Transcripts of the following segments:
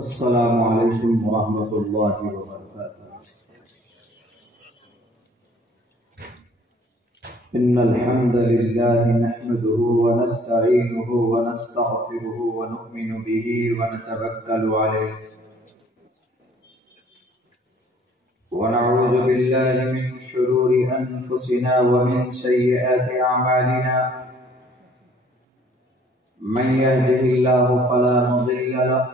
السلام علیکم ورحمۃ اللہ وبرکاتہ۔ ان الحمد للہ نحمده ونستعینه ونستغفره ونؤمن به ونتوکل علیہ ونعوذ باللہ من شرور انفسنا ومن سیئات اعمالنا من يهده الله فلا مضل له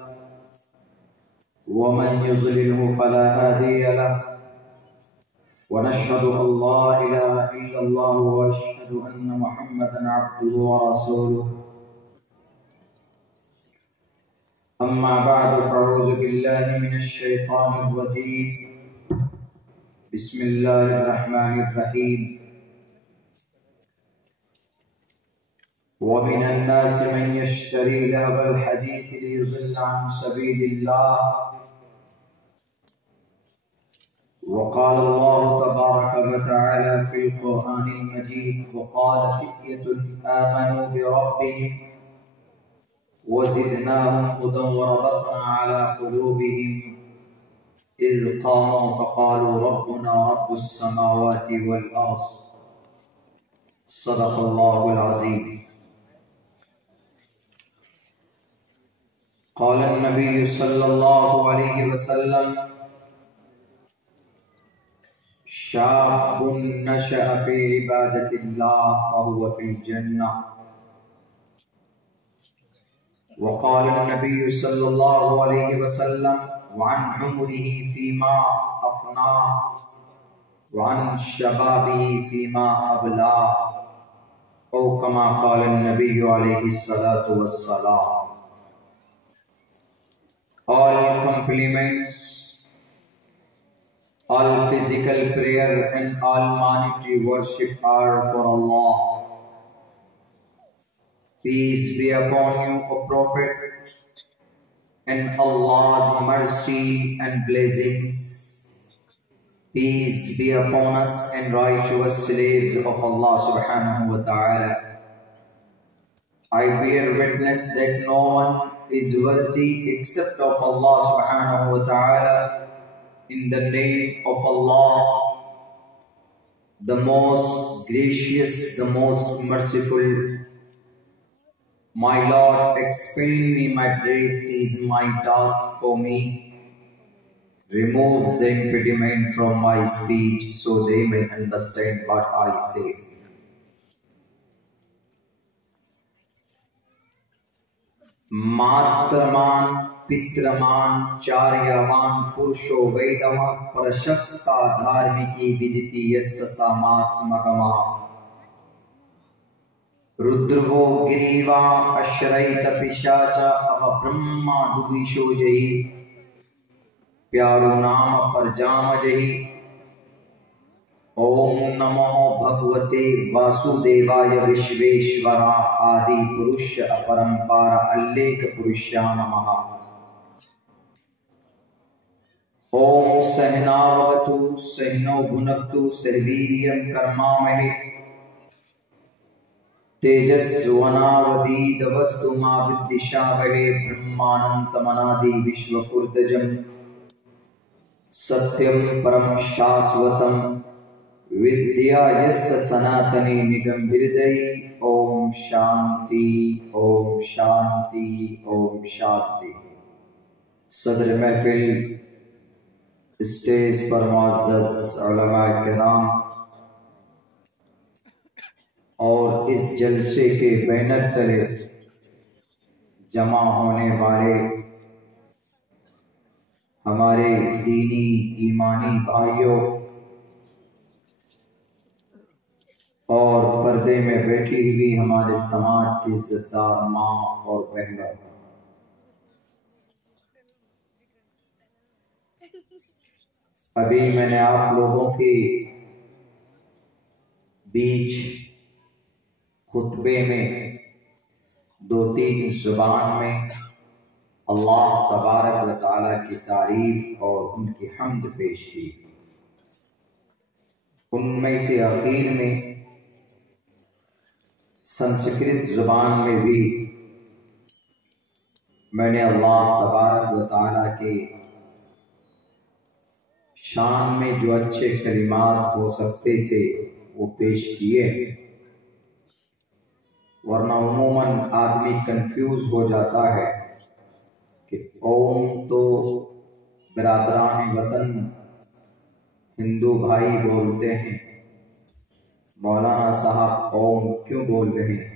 ومن يضلله فلا هادي له ونشهد أن لا إله إلا الله ونشهد أن محمدا عبده ورسوله أما بعد فأعوذ بالله من الشيطان الرجيم بسم الله الرحمن الرحيم ومن الناس من يشتري لهو الحديث ليضل عن سبيل الله وقال الله تبارك وتعالى في القرآن المجيد وقال فتية آمنوا بربهم وزدناهم هدى وربطنا على قلوبهم إذ قاموا فقالوا ربنا رب السماوات والأرض صدق الله العظيم. قال النبي صلى الله عليه وسلم شاب نشأ في عبادة الله فهو في الجنة. وقال النبي صلى الله عليه وسلم وعن عمره فيما أفناه وعن شبابه فيما أبلاه أو كما قال النبي عليه الصلاة والسلام. All compliments, all physical prayer and all monetary worship are for Allah. Peace be upon you, O Prophet, and Allah's mercy and blessings. Peace be upon us and righteous slaves of Allah subhanahu wa ta'ala. I bear witness that no one is worthy except of Allah subhanahu wa ta'ala. In the name of Allah, the most gracious, the most merciful. My Lord, explain me my grace is my task for me. Remove the impediment from my speech so they may understand what I say. Matraman Pitraman Charyavan Purusho Vedama Prashasta Dharmiki Viditi Yassasa Masmagama Rudrvo Giriva Ashraita Pishacha Ava Brahma Duvisho Jahi Pyaru Nama Parjama Jahi Om Namo Bhagavate Vasudevaya Vishveshvara Adi Purusha Aparampara Alleka Purusha Namaha. Om Sahnavavatu Sahno Bhunaktu Sarviriyam Karmamahe Tejasvanavadi Davastu Ma Viddishavahe Brahmanantamanadi Vishwakurdajam Satyam Param Shasvatam Vidya Yassa Sanatani Nigam Viridai. Om Shanti, Om Shanti, Om Shanti. Sadr Mahfil, stage پر معزز علماء کرام اور اس جلسے کے banner تلے جمع ہونے والے ہمارے دینی ایمانی بھائیوں اور پردے میں بیٹھی ہوئی ہمارے سماج کی عزتدار ماں اور بہنوں، ابھی میں نے آپ لوگوں کے بیچ خطبے میں 2-3 زبان میں اللہ تبارک و تعالی کی تعریف اور ان کی حمد پیش کی. ان میں سے اخیر میں سنسکرت زبان میں بھی میں نے اللہ تبارک و تعالیٰ کے شان میں جو اچھے کلمات ہو سکتے تھے وہ پیش کیے، ورنہ عموماً آدمی کنفیوز ہو جاتا ہے کہ اوم تو برادران وطن ہندو بھائی بولتے ہیں، مولانا صاحب اوم کیوں بول رہے ہیں؟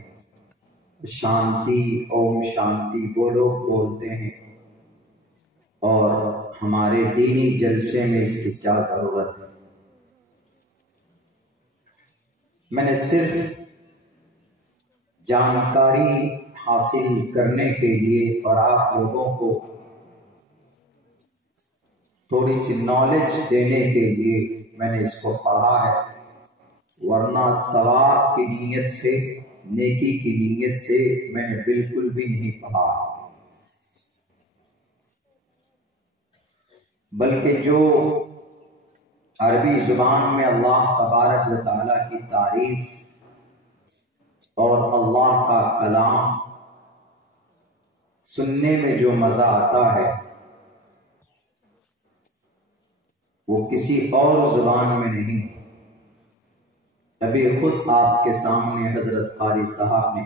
شانتی اوم شانتی بولو بولتے ہیں، اور ہمارے دینی جلسے میں اس کی کیا ضرورت ہے؟ میں نے صرف جانکاری حاصل کرنے کے لیے اور آپ لوگوں کو تھوڑی سی نالج دینے کے لیے میں نے اس کو پڑھا ہے، ورنہ ثواب کی نیت سے، نیکی کی نیت سے میں نے بالکل بھی نہیں پڑھا، بلکہ جو عربی زبان میں اللہ تبارک و تعالیٰ کی تعریف اور اللہ کا کلام سننے میں جو مزہ آتا ہے وہ کسی اور زبان میں نہیں۔ ابھی خود آپ کے سامنے حضرت قاری صاحب نے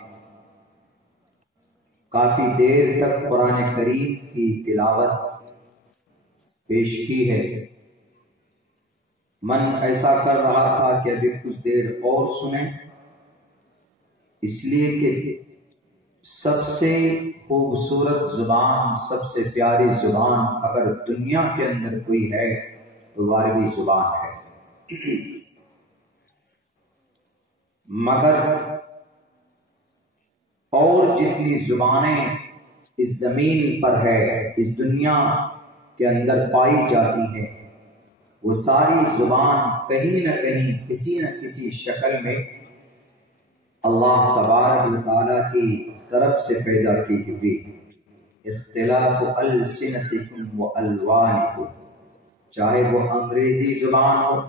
کافی دیر تک قرآن کریم کی تلاوت پیش کی ہے، من ایسا کر رہا تھا کہ ابھی کچھ دیر اور سنیں، اس لیے کہ سب سے خوبصورت زبان، سب سے پیاری زبان اگر دنیا کے اندر کوئی ہے تو وہ عربی زبان ہے، مگر اور جتنی زبانیں اس زمین پر ہے، اس دنیا کے اندر پائی جاتی ہیں، وہ ساری زبان کہیں نہ کہیں کسی نہ کسی شکل میں اللہ تبارک و تعالیٰ کی طرف سے پیدا کی ہوئی۔ اختلاف السنتکم و الوانکم، چاہے وہ انگریزی زبان ہو،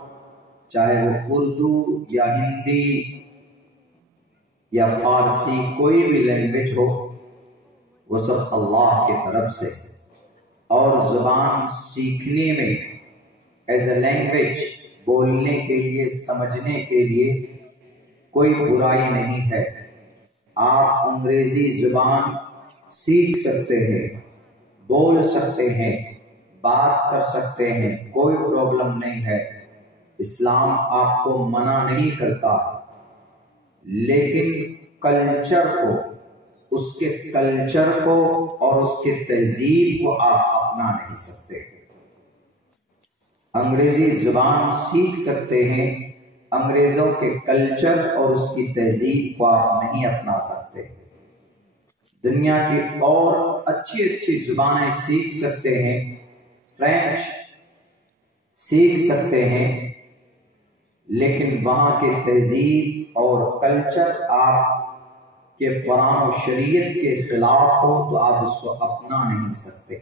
چاہے وہ اردو یا ہندی یا فارسی، کوئی بھی لینگویج ہو، وہ سب اللہ کی طرف سے، اور زبان سیکھنے میں ایز اے لینگویج، بولنے کے لیے، سمجھنے کے لیے کوئی برائی نہیں ہے۔ آپ انگریزی زبان سیکھ سکتے ہیں، بول سکتے ہیں، بات کر سکتے ہیں، کوئی پرابلم نہیں ہے، اسلام آپ کو منع نہیں کرتا، لیکن کلچر کو، اس کے کلچر کو اور اس کے تہذیب کو آپ اپنا نہیں سکتے۔ انگریزی زبان سیکھ سکتے ہیں، انگریزوں کے کلچر اور اس کی تہذیب کو آپ نہیں اپنا سکتے۔ دنیا کی اور اچھی اچھی زبانیں سیکھ سکتے ہیں، فرینچ سیکھ سکتے ہیں، لیکن وہاں کے تہذیب اور کلچر آپ کے قرآن و شریعت کے خلاف ہو تو آپ اس کو اپنا نہیں سکتے۔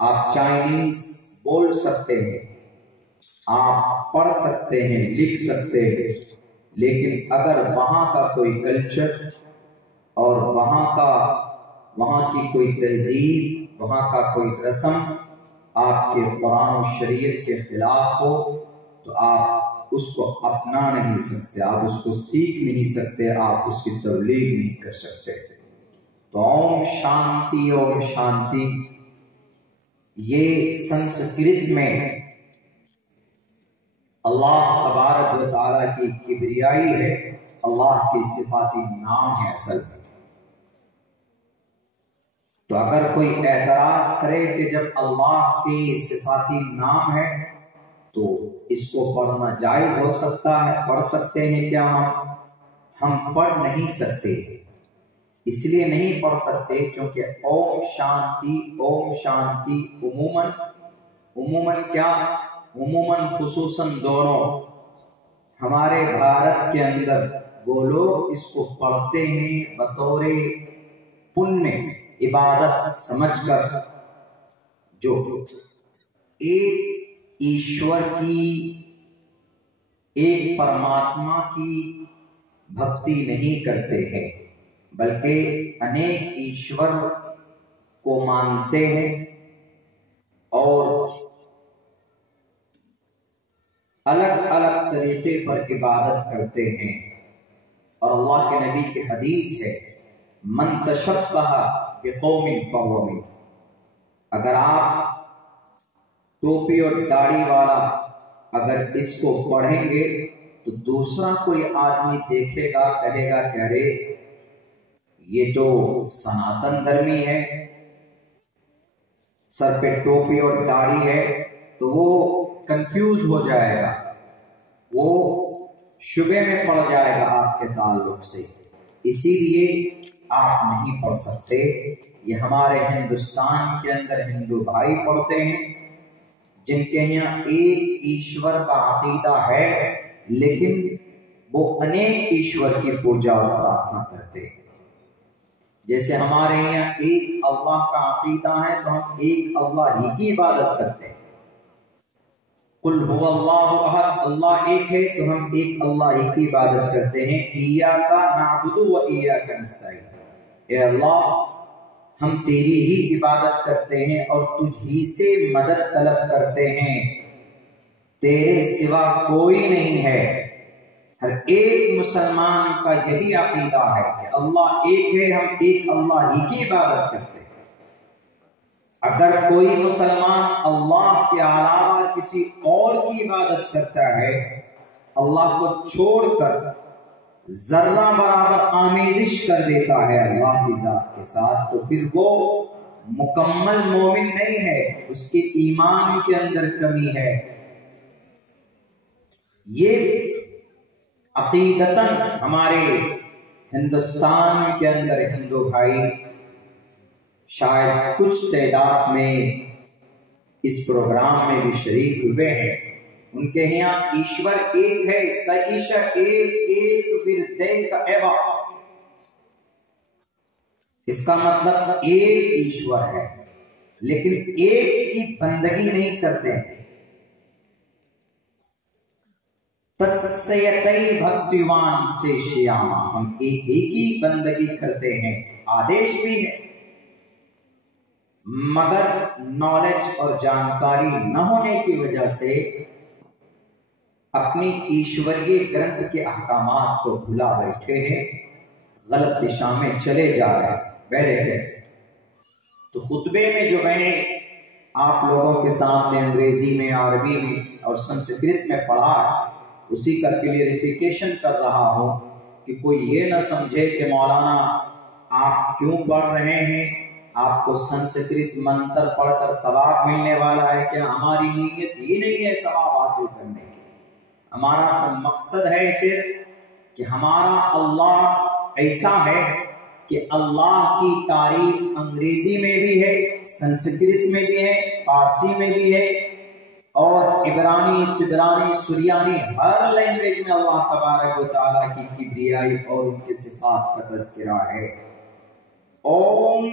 آپ چائنیز بول سکتے ہیں، آپ پڑھ سکتے ہیں، لکھ سکتے ہیں، لیکن اگر وہاں کا کوئی کلچر اور وہاں کی کوئی تہذیب، وہاں کا کوئی رسم آپ کے قرآن و شریعت کے خلاف ہو تو آپ اس کو اپنا نہیں سکتے، آپ اس کو سیکھ نہیں سکتے، آپ اس کی تبلیغ نہیں کر سکتے۔ تو اوم شانتی اوم شانتی، یہ سنسکرت میں اللہ تبارک و تعالیٰ کی کبریائی ہے، اللہ کے صفاتی نام ہے اصل میں۔ تو اگر کوئی اعتراض کرے کہ جب اللہ کے صفاتی نام ہے تو اس کو پڑھنا جائز ہو سکتا ہے، پڑھ سکتے ہیں کیا؟ ہم پڑھ نہیں سکتے، اس لیے نہیں پڑھ سکتے کیونکہ اوم شانتی عموماً کیا؟ عموماً خصوصاً دونوں ہمارے بھارت کے اندر وہ لوگ اس کو پڑھتے ہیں بطور پنیہ عبادت سمجھ کر، جو ایک ایشور کی، ایک پرماتما کی بھکتی نہیں کرتے ہیں، بلکہ انیک ایشور کو مانتے ہیں، اور الگ الگ طریقے پر عبادت کرتے ہیں. اور اللہ کے نبی کی حدیث ہے من تشبہ بقوم فہو منہم. اگر آپ ٹوپی اور داڑھی والا اگر اس کو پڑھیں گے تو دوسرا کوئی آدمی دیکھے گا کہے گا کہ ارے یہ تو سناتن دھرمی ہے، سر پہ ٹوپی اور داڑھی ہے، تو وہ کنفیوز ہو جائے گا، وہ شبے میں پڑ جائے گا آپ کے تعلق سے. اسی لیے آپ نہیں پڑھ سکتے. یہ ہمارے ہندوستان کے اندر ہندو بھائی پڑھتے ہیں جن کے یہاں ایک ایشور کا عقیدہ ہے، لیکن وہ انیک ایشور کی پوجا اور پرارتھنا کرتے ہیں. جیسے ہمارے یہاں ایک اللہ کا عقیدہ ہے تو ہم ایک اللہ ہی کی عبادت کرتے ہیں. قل هو اللہ احد، اللہ ایک ہے تو ہم ایک اللہ ہی کی عبادت کرتے ہیں. ایاک نعبد و ایاک نستعین، اے اللہ ہم تیری ہی عبادت کرتے ہیں اور تجھ ہی سے مدد طلب کرتے ہیں، تیرے سوا کوئی نہیں ہے. ہر ایک مسلمان کا یہی عقیدہ ہے کہ اللہ ایک ہے، ہم ایک اللہ ہی کی عبادت کرتے ہیں. اگر کوئی مسلمان اللہ کے علاوہ کسی اور کی عبادت کرتا ہے، اللہ کو چھوڑ کر ذرہ برابر آمیزش کر دیتا ہے اللہ کی ذات کے ساتھ، تو پھر وہ مکمل مومن نہیں ہے، اس کے ایمان کے اندر کمی ہے. یہ عقیدتاً ہمارے ہندوستان کے اندر ہندو بھائی شاید کچھ تعداد میں اس پروگرام میں بھی شریک ہوئے ہیں. ان کے یہاں ایشور ایک ہے، سعیش ایک وردے کا ایوا، اس کا مطلب ایک ایشور ہے لیکن ایک کی بندگی نہیں کرتے ہیں. تسیتی بھکتیوان سے شیاما، ہم ایک ہی کی بندگی کرتے ہیں، آدیش بھی ہے. مگر نالج اور جانکاری نہ ہونے کی وجہ سے اپنی ایشوریہ گرنتھ کے احکامات کو بھلا بیٹھے ہیں، غلط دشا میں چلے جا رہے بہرے ہیں. تو خطبے میں جو میں نے آپ لوگوں کے سامنے انگریزی میں، عربی میں اور سنسکرت میں پڑھا، اسی کا کلیئریفیکیشن کر رہا ہوں کہ کوئی یہ نہ سمجھے کہ مولانا آپ کیوں پڑھ رہے ہیں، آپ کو سنسکرت منتر پڑھ کر ثواب ملنے والا ہے کیا؟ ہماری نیت ہی نہیں ہے ثواب حاصل کرنے کی. ہمارا تو مقصد ہے صرف کہ ہمارا اللہ ایسا ہے کہ اللہ کی تعریف انگریزی میں بھی ہے، سنسکرت میں بھی ہے، فارسی میں بھی ہے، اور عبرانی، تبرانی، سریانی، ہر لینگویج میں اللہ تبارک و تعالیٰ کی کبریائی اور ان کے صفات کا تذکرہ ہے. اوم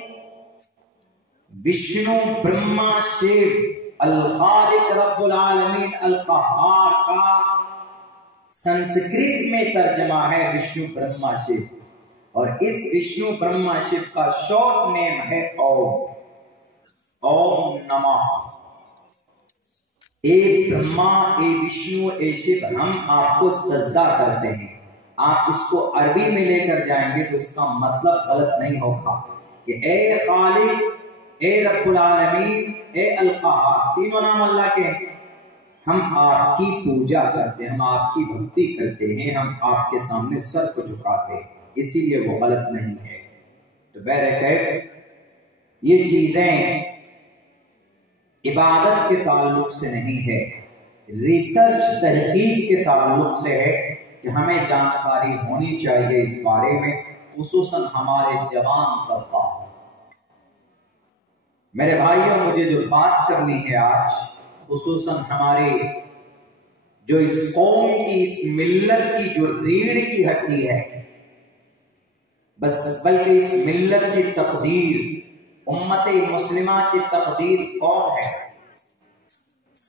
وشنو برہما شیو الخالق رب العالمین القہار کا سنسکرت میں ترجمہ ہے وشنو برہما شیو، اور اس وشنو برہما شیو کا شارٹ نیم ہے اوم نمہ. اے برہما، اے وشنو، اے شیو، ہم آپ کو سجدہ کرتے ہیں. آپ اس کو عربی میں لے کر جائیں گے تو اس کا مطلب غلط نہیں ہوگا کہ اے خالق، اے رب العالمین، اے القہار، تینوں نام اللہ کے ہیں، ہم آپ کی پوجا کرتے ہیں، ہم آپ کی بھکتی کرتے ہیں، ہم آپ کے سامنے سر کو جھکاتے ہیں، اسی لیے وہ غلط نہیں ہے. تو بہرکیف یہ چیزیں عبادت کے تعلق سے نہیں ہے، ریسرچ تحقیق کے تعلق سے ہے کہ ہمیں جانکاری ہونی چاہیے اس بارے میں، خصوصاً ہمارے جوان طبقہ. میرے بھائیوں، مجھے جو بات کرنی ہے آج، خصوصاً ہمارے جو اس قوم کی، اس ملت کی جو ریڑھ کی ہڈی ہے، بلکہ اس ملت کی تقدیر، امت مسلمہ کی تقدیر کون ہے؟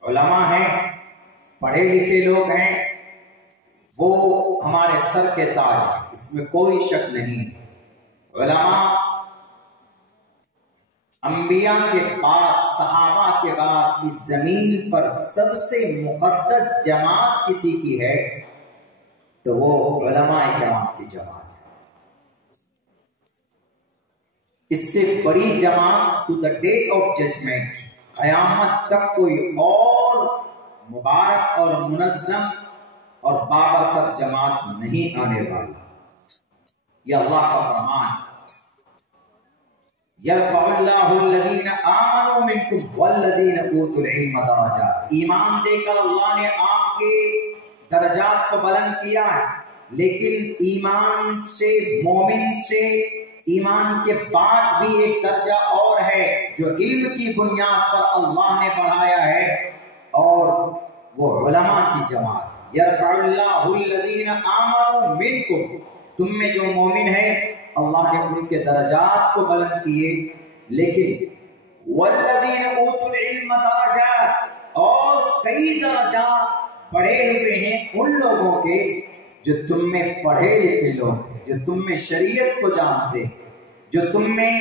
علماء ہیں، پڑھے لکھے لوگ ہیں، وہ ہمارے سر کے تاج ہیں، اس میں کوئی شک نہیں ہے. علماء انبیاء کے بعد، صحابہ کے بعد اس زمین پر سب سے مقدس جماعت کسی کی ہے تو وہ علماء کرام کی جماعت ہے۔ اس سے بڑی جماعت to the day of judgment, قیامت تک کوئی اور مبارک اور منظم اور بابرکت جماعت نہیں آنے والا۔ یہ اللہ کا فرمان ہے، یرفع اللہ الذین آمنوا منکم والذین اوتوا العلم درجات۔ ایمان دے کر اللہ نے آپ کے درجات کو بلند کیا ہے، لیکن ایمان سے، مومن سے ایمان کے بعد بھی ایک درجہ اور ہے جو علم کی بنیاد پر اللہ نے بڑھایا ہے، اور وہ علماء کی جماعت ہے۔ یرفع اللہ الذین آمنوا منکم، تم میں جو مومن ہے اللہ نے ان کے درجات کو بلند کیے، لیکن والذین اوتوا العلم درجات، اور کئی درجات بڑھے ہوئے ہیں ان لوگوں کے جو تم میں پڑھے لکھے لوگ ہیں، جو تم میں شریعت کو جانتے ہیں، جو تم میں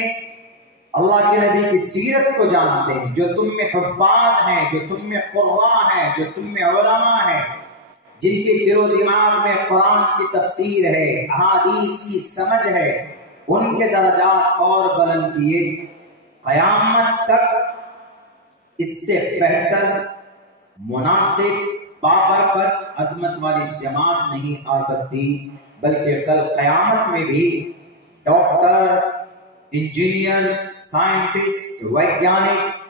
اللہ کے نبی کی سیرت کو جانتے ہیں، جو تم میں حفاظ ہیں، جو تم میں قراء ہیں، جو تم میں علماء ہیں، جن کے دل و دماغ میں قرآن کی تفسیر ہے، احادیث کی سمجھ ہے، ان کے درجات اور بلند کیے۔ قیامت تک اس سے بہتر، مناسب، بابرکت، عظمت والی جماعت نہیں آ سکتی، بلکہ کل قیامت میں بھی ڈاکٹر، انجینئر، سائنٹسٹ، ویگیانک،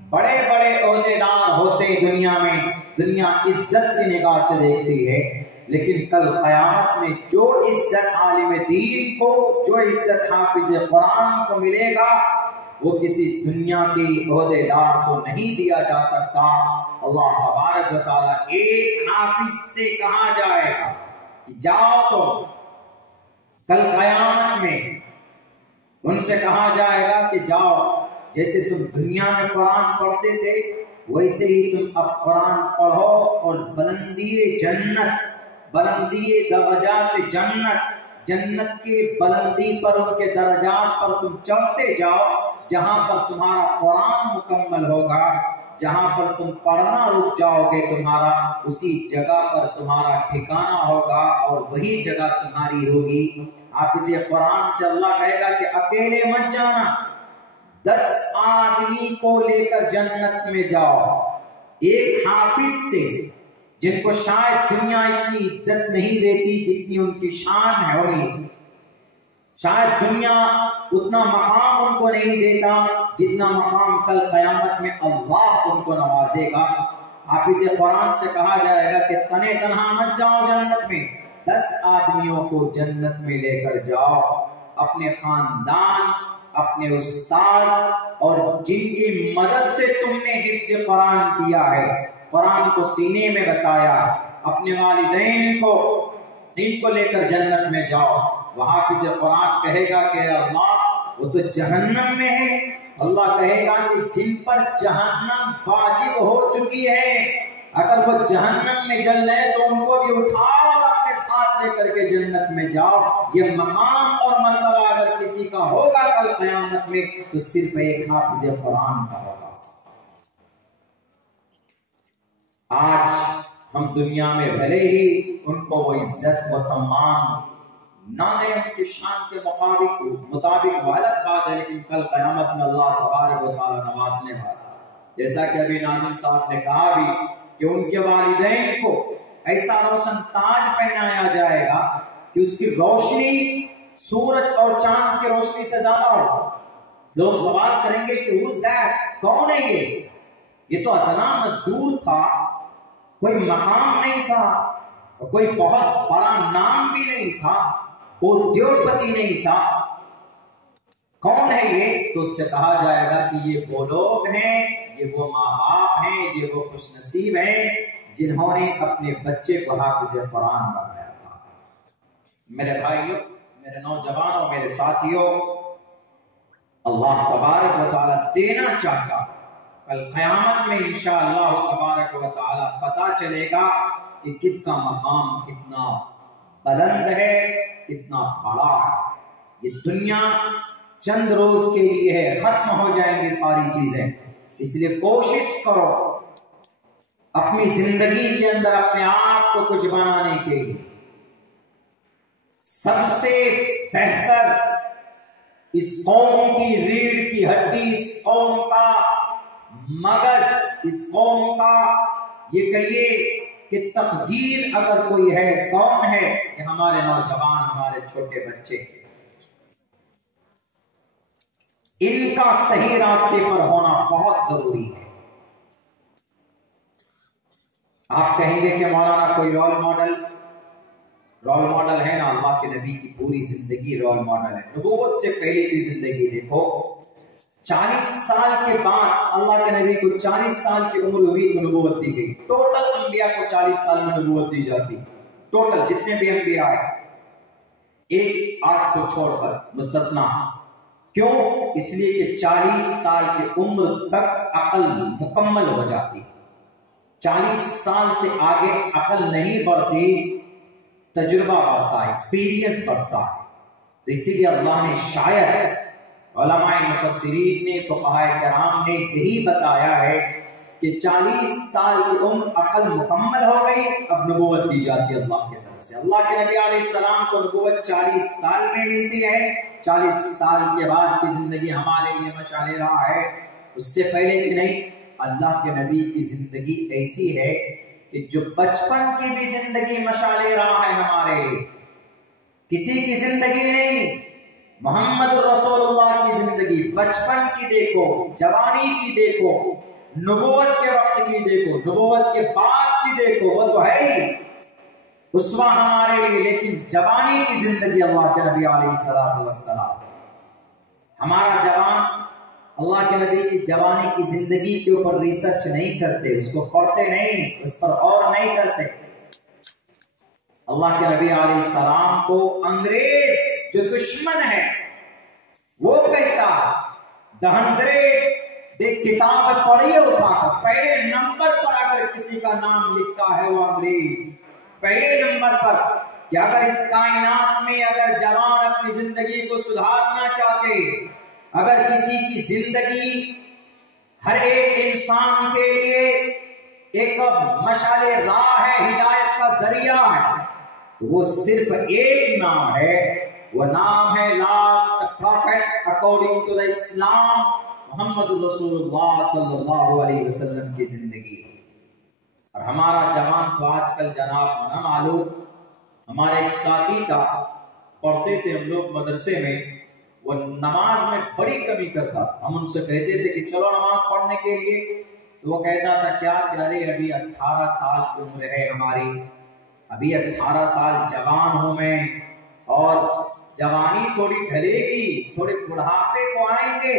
بڑے بڑے عہدیدار ہوتے دنیا میں، دنیا عزت کی نگاہ سے دیکھتی ہے، لیکن کل قیامت میں جو عزت عالم دین کو، جو عزت حافظ قرآن کو ملے گا، وہ کسی دنیا کی عہدیدار کو نہیں دیا جا سکتا۔ اللہ تبارک و تعالیٰ ایک حافظ سے کہا جائے گا کہ جاؤ، تو کل قیامت میں ان سے کہا جائے گا کہ جاؤ، جیسے تم دنیا میں قرآن پڑھتے تھے ویسے ہی تم اب قرآن پڑھو، اور بلندی جنت، بلندی درجات جنت کے بلندی پر، ان کے درجات پر تم چڑھتے جاؤ، جہاں پر تمہارا قرآن مکمل ہوگا، جہاں پر تم پڑھنا رک جاؤ گے تمہارا، اسی جگہ پر تمہارا ٹھکانہ ہوگا اور وہی جگہ تمہاری ہوگی۔ حافظ قرآن سے اللہ کہے گا کہ اکیلے مت جانا، 10 آدمی کو لے کر جنت میں جاؤ۔ ایک حافظ سے، جن کو شاید دنیا اتنی عزت نہیں دیتی جتنی ان کی شان ہے، انہیں شاید دنیا اتنا مقام ان کو نہیں دیتا جتنا مقام کل قیامت میں اللہ ان کو نوازے گا۔ حافظ قرآن سے کہا جائے گا کہ تنے تنہا مت جاؤ جنت میں، 10 آدمیوں کو جنت میں لے کر جاؤ، اپنے خاندان، اپنے استاد، اور جن کی مدد سے تم نے حفظ قرآن کیا ہے، قرآن کو سینے میں بسایا، اپنے والدین کو، ان کو لے کر جنت میں جاؤ۔ وہاں حافظ قرآن کہے گا کہ اللہ وہ تو جہنم میں ہے۔ اللہ کہے گا کہ جن پر جہنم واجب ہو چکی ہے، اگر وہ جہنم میں جل رہے تو ان کو بھی اٹھاؤ اور اپنے ساتھ لے کر کے جنت میں جاؤ۔ یہ مقام اور مرتبہ اگر کسی کا ہوگا کل قیامت میں تو صرف ایک حافظ قرآن کا ہوگا۔ آج ہم دنیا میں بھلے ہی ان کو وہ عزت و سمان نہ دیں ان کی شان کے مطابق والد بات ہے، لیکن کل قیامت میں اللہ تبارک و تعالیٰ نوازنے والا، جیسا کہ ابھی ناظم صاحب نے کہا بھی کہ ان کے والدین کو ایسا روشن تاج پہنایا جائے گا کہ اس کی روشنی سورج اور چاند کی روشنی سے زیادہ ہوگا۔ لوگ سوال کریں گے کہ who's that؟ کون ہے یہ تو ادنا مزدور تھا، کوئی مقام نہیں تھا، کوئی بہت بڑا نام بھی نہیں تھا، کوئی ادیوگپتی نہیں تھا، کون ہے یہ؟ تو اس سے کہا جائے گا کہ یہ وہ لوگ ہیں، یہ وہ ماں باپ ہیں، یہ وہ خوش نصیب ہیں جنہوں نے اپنے بچے کو حافظ قرآن بنایا تھا۔ میرے بھائیوں، میرے نوجوانوں، میرے ساتھیوں، اللہ تبارک و تعالیٰ دینا چاہتا، کل قیامت میں انشاءاللہ تبارک و تعالیٰ پتا چلے گا کہ کس کا مقام کتنا بلند ہے، کتنا بڑا ہے۔ یہ دنیا چند روز کے لیے ہے، ختم ہو جائیں گے ساری چیزیں، اس لیے کوشش کرو اپنی زندگی کے اندر اپنے آپ کو کچھ بنانے کے لیے۔ سب سے بہتر اس قوم کی ریڑھ کی ہڈی، اس قوم کا مغز، اس قوم کا یہ کہیے کہ تقدیر اگر کوئی ہے، کون ہے؟ کہ ہمارے نوجوان، ہمارے چھوٹے بچے، ان کا صحیح راستے پر ہونا بہت ضروری ہے۔ آپ کہیں گے کہ مولانا کوئی رول ماڈل ہے نا؟ اللہ کے نبی کی پوری زندگی رول ماڈل ہے۔ نبوت سے پہلے کی زندگی دیکھو، 40 سال کے بعد اللہ کے نبی کو 40 سال کی عمر ہوئی تو نبوت دی گئی۔ ٹوٹل انبیاء کو 40 سال میں نبوت دی جاتی، ٹوٹل جتنے بھی انبیاء آئے، ایک آدھ کو چھوڑ کر مستثنا۔ کیوں؟ اس لیے کہ 40 سال کی عمر تک عقل مکمل ہو جاتی، 40 سال سے آگے عقل نہیں بڑھتی، تجربہ بڑھتا ہے، ایکسپیرینس بڑھتا ہے۔ تو اسی لیے اللہ نے شاید علماء مفسرین نے، فقہاء کرام نے یہی بتایا ہے کہ 40 سال کی عمر عقل مکمل ہو گئی، اب نبوت دی جاتی ہے اللہ کی طرف سے۔ اللہ کے نبی علیہ السلام کو نبوت 40 سال میں ملتی ہے، 40 سال کے بعد کی زندگی ہمارے لیے مشعل راہ ہے۔ اس سے پہلے کہ نہیں، اللہ کے نبی کی زندگی ایسی ہے کہ جو بچپن کی بھی زندگی مشعل راہ ہے ہمارے لیے، کسی کی زندگی نہیں، محمد رسول اللہ کی زندگی، بچپن کی دیکھو، جوانی کی دیکھو، نبوت کے وقت کی دیکھو، نبوت کے بعد کی دیکھو، وہ تو ہے ہی اسوہ ہمارے لیے، لیکن جوانی کی زندگی اللہ کے نبی علیہ السلام، ہمارا جوان اللہ کے نبی کی جوانی کی زندگی کے اوپر ریسرچ نہیں کرتے، اس کو پڑھتے نہیں، اس پر غور نہیں کرتے۔ اللہ کے نبی علیہ السلام کو انگریز جو دشمن ہے وہ کہتا، The 100 ایک کتاب پڑھیے اٹھا کر، پہلے نمبر پر اگر کسی کا نام لکھتا ہے وہ انگریز، پہلے نمبر پر، کہ اگر اس کائنات میں اگر جوان اپنی زندگی کو سدھارنا چاہتے، اگر کسی کی زندگی ہر ایک انسان کے لیے ایک مشعل راہ ہے، ہدایت کا ذریعہ ہے، تو وہ صرف ایک نام ہے، وہ نام ہے last prophet according to the Islam, Muhammad رسول اللہ صلی اللہ علیہ وسلم کی زندگی۔ اور ہمارا جوان تو آج کل جناب نہ معلوم، ہمارے ایک ساتھی تھا، پڑھتے تھے ہم لوگ مدرسے میں، وہ نماز میں بڑی کمی کرتا تھا، ہم ان سے کہتے تھے کہ چلو نماز پڑھنے کے لیے، تو وہ کہتا تھا کیا کہ ارے ابھی 18 سال کی عمر ہے ہماری، ابھی 18 سال جوان ہوں میں، اور جوانی تھوڑی ڈھلے گی، تھوڑے بڑھاپے کو آئیں گے،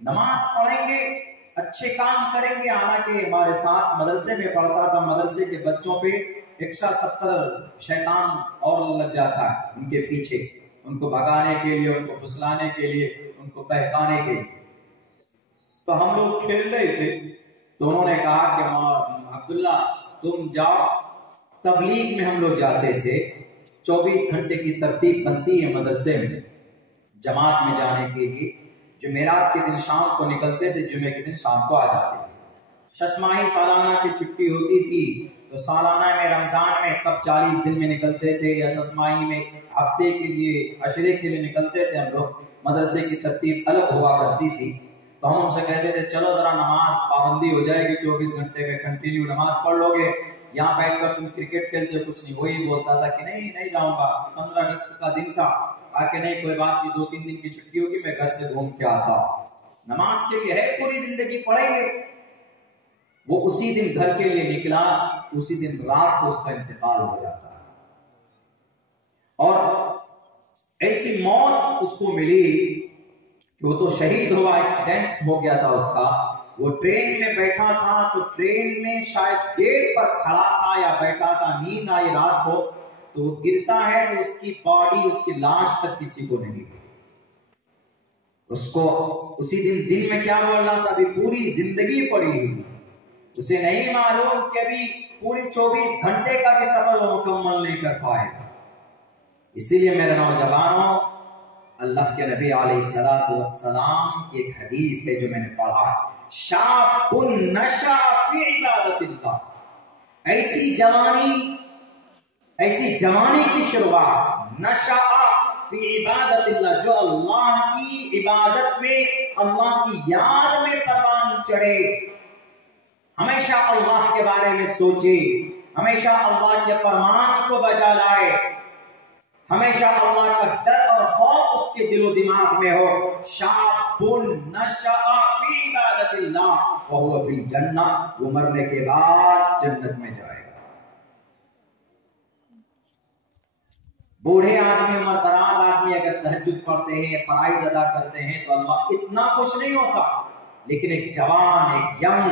نماز پڑھیں گے، اچھے کام کریں گے۔ حالانکہ ہمارے ساتھ مدرسے میں پڑھتا تھا، مدرسے کے بچوں پہ 170 شیطان اور لگ جاتا ہے ان کے پیچھے، ان کو بھگانے کے لیے، ان کو پھسلانے کے لیے، ان کو بہکانے کے لیے۔ تو ہم لوگ کھیل رہے تھے، تو انہوں نے کہا کہ عبداللہ تم جاؤ، تبلیغ میں ہم لوگ جاتے تھے، 24 گھنٹے کی ترتیب بنتی ہے مدرسے میں جماعت میں جانے کے لیے، جمعرات کے دن شام کو نکلتے تھے، جمعے کے دن شام کو آ جاتے تھے۔ ششماہی سالانہ کی چھٹی ہوتی تھی، تو سالانہ میں رمضان میں کب 40 دن میں نکلتے تھے، یا ششماہی میں ہفتے کے لیے، عشرے کے لیے نکلتے تھے ہم لوگ، مدرسے کی ترتیب الگ ہوا کرتی تھی۔ تو ہم ان سے کہتے تھے چلو ذرا نماز پابندی ہو جائے گی، 24 گھنٹے میں کنٹینیو نماز پڑھ لو گے، یہاں بیٹھ کر تم کرکٹ کھیلتے ہو کچھ نہیں۔ وہی بولتا تھا کہ نہیں جاؤں گا، 15 اگست کا دن تھا، آ کے نہیں کوئی بات نہیں، 2-3 دن کی چھٹی ہوگی، میں گھر سے گھوم کے آتا ہوں، نماز کے لیے ہے پوری زندگی پڑھیں گے۔ وہ اسی دن گھر کے لیے نکلا، اسی دن رات کو اس کا انتقال ہو جاتا ہے، اور ایسی موت اس کو ملی کہ وہ تو شہید ہوا، ایکسیڈنٹ ہو گیا تھا اس کا۔ وہ ٹرین میں بیٹھا تھا، تو ٹرین میں شاید گیٹ پر کھڑا تھا یا بیٹھا تھا، نیند آئی رات کو، تو وہ گرتا ہے تو اس کی باڈی، اس کی لاش تک کسی کو نہیں ملی۔ اس کو اسی دن میں کیا بول رہا تھا، ابھی پوری زندگی پڑی ہوئی، اسے نہیں معلوم کہ ابھی پوری 24 گھنٹے کا بھی سفر وہ مکمل نہیں کر پائے گا۔ اسی لیے میرے نوجوانوں، اللہ کے نبی علیہ الصلوۃ والسلام کی ایک حدیث ہے جو میں نے پڑھا ہے، شاب نشا فی عبادت اللہ، ایسی جوانی کی شروعات، نشا فی عبادت اللہ، جو اللہ کی عبادت میں، اللہ کی یاد میں پروان چڑھے، ہمیشہ اللہ کے بارے میں سوچے، ہمیشہ اللہ کے فرمان کو بجا لائے، ہمیشہ اللہ کا ڈر اور خوف اس کے دل و دماغ میں ہو، شاب نشأ فی عبادت اللہ وہو فی الجنہ، وہ مرنے کے بعد جنت میں جائے گا۔ بوڑھے آدمی، عمر دراز آدمی اگر تہجد پڑھتے ہیں، فرائض ادا کرتے ہیں تو اللہ اتنا خوش نہیں ہوتا، لیکن ایک جوان، ایک ینگ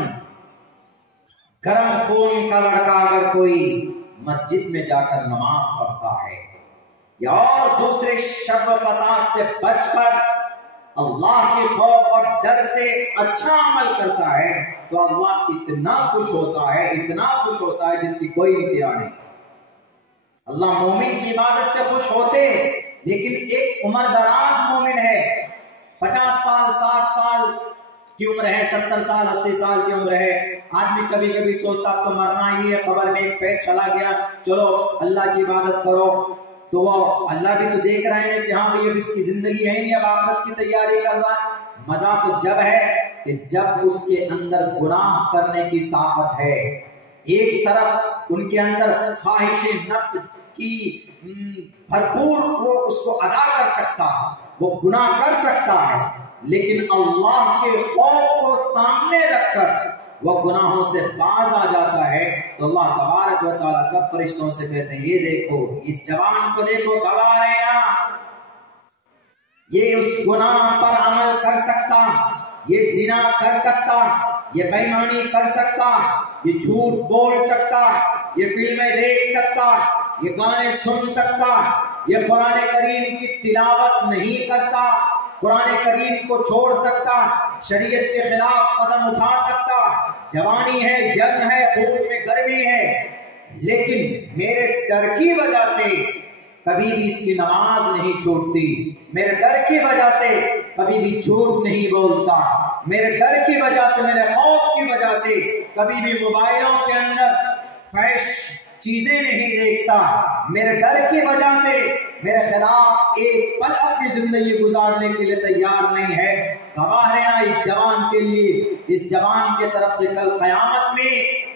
گرم خون کا لڑکا اگر کوئی مسجد میں جا کر نماز پڑھتا ہے یا اور دوسرے شر و فساد سے بچ کر اللہ کے خوف اور ڈر سے اچھا عمل کرتا ہے تو اللہ اتنا خوش ہوتا ہے، اتنا خوش ہوتا ہے جس کی کوئی انتہا نہیں۔ اللہ مومن کی عبادت سے خوش ہوتے، لیکن ایک عمر دراز مومن ہے، 50 سال 60 سال کی عمر ہے، 70 سال 80 سال کی عمر ہے، آدمی کبھی کبھی سوچتا اب تو مرنا ہی ہے، قبر میں ایک پیر چلا گیا، چلو اللہ کی عبادت کرو، تو وہ اللہ بھی تو دیکھ رہے ہیں کہ ہاں بھئی اب اس کی زندگی ہے نہیں، اب آخرت کی تیاری کر رہا ہے۔ مزہ تو جب ہے کہ جب اس کے اندر گناہ کرنے کی طاقت ہے، ایک طرف ان کے اندر خواہش نفس کی بھرپور وہ اس کو ادا کر سکتا ہے، وہ گناہ کر سکتا ہے، لیکن اللہ کے خوف کو سامنے رکھ کر وہ گناہوں سے باز آ جاتا ہے، تو اللہ تبارک و تعالیٰ کب فرشتوں سے کہتے ہیں یہ دیکھو اس جوان کو دیکھو، گواہ رہنا، یہ اس گناہ پر عمل کر سکتا، یہ زنا کر سکتا، یہ بے ایمانی کر سکتا، یہ جھوٹ بول سکتا، یہ فلمیں دیکھ سکتا، یہ گانے سن سکتا، یہ قرآن کریم کی تلاوت نہیں کرتا، قرآن کریم کو چھوڑ سکتا، شریعت کے خلاف قدم اٹھا سکتا، جوانی ہے، ینگ ہے، خون میں گرمی ہے، لیکن میرے ڈر کی وجہ سے کبھی بھی اس کی نماز نہیں چھوٹتی، میرے ڈر کی وجہ سے کبھی بھی جھوٹ نہیں بولتا، میرے ڈر کی وجہ سے، میرے خوف کی وجہ سے کبھی بھی موبائلوں کے اندر فحش چیزیں نہیں دیکھتا، میرے ڈر کی وجہ سے میرے خلاف ایک پل اپنی زندگی گزارنے کے لیے تیار نہیں ہے۔ گواہ رہنا اس جوان کے لیے، اس جوان کے طرف سے کل قیامت میں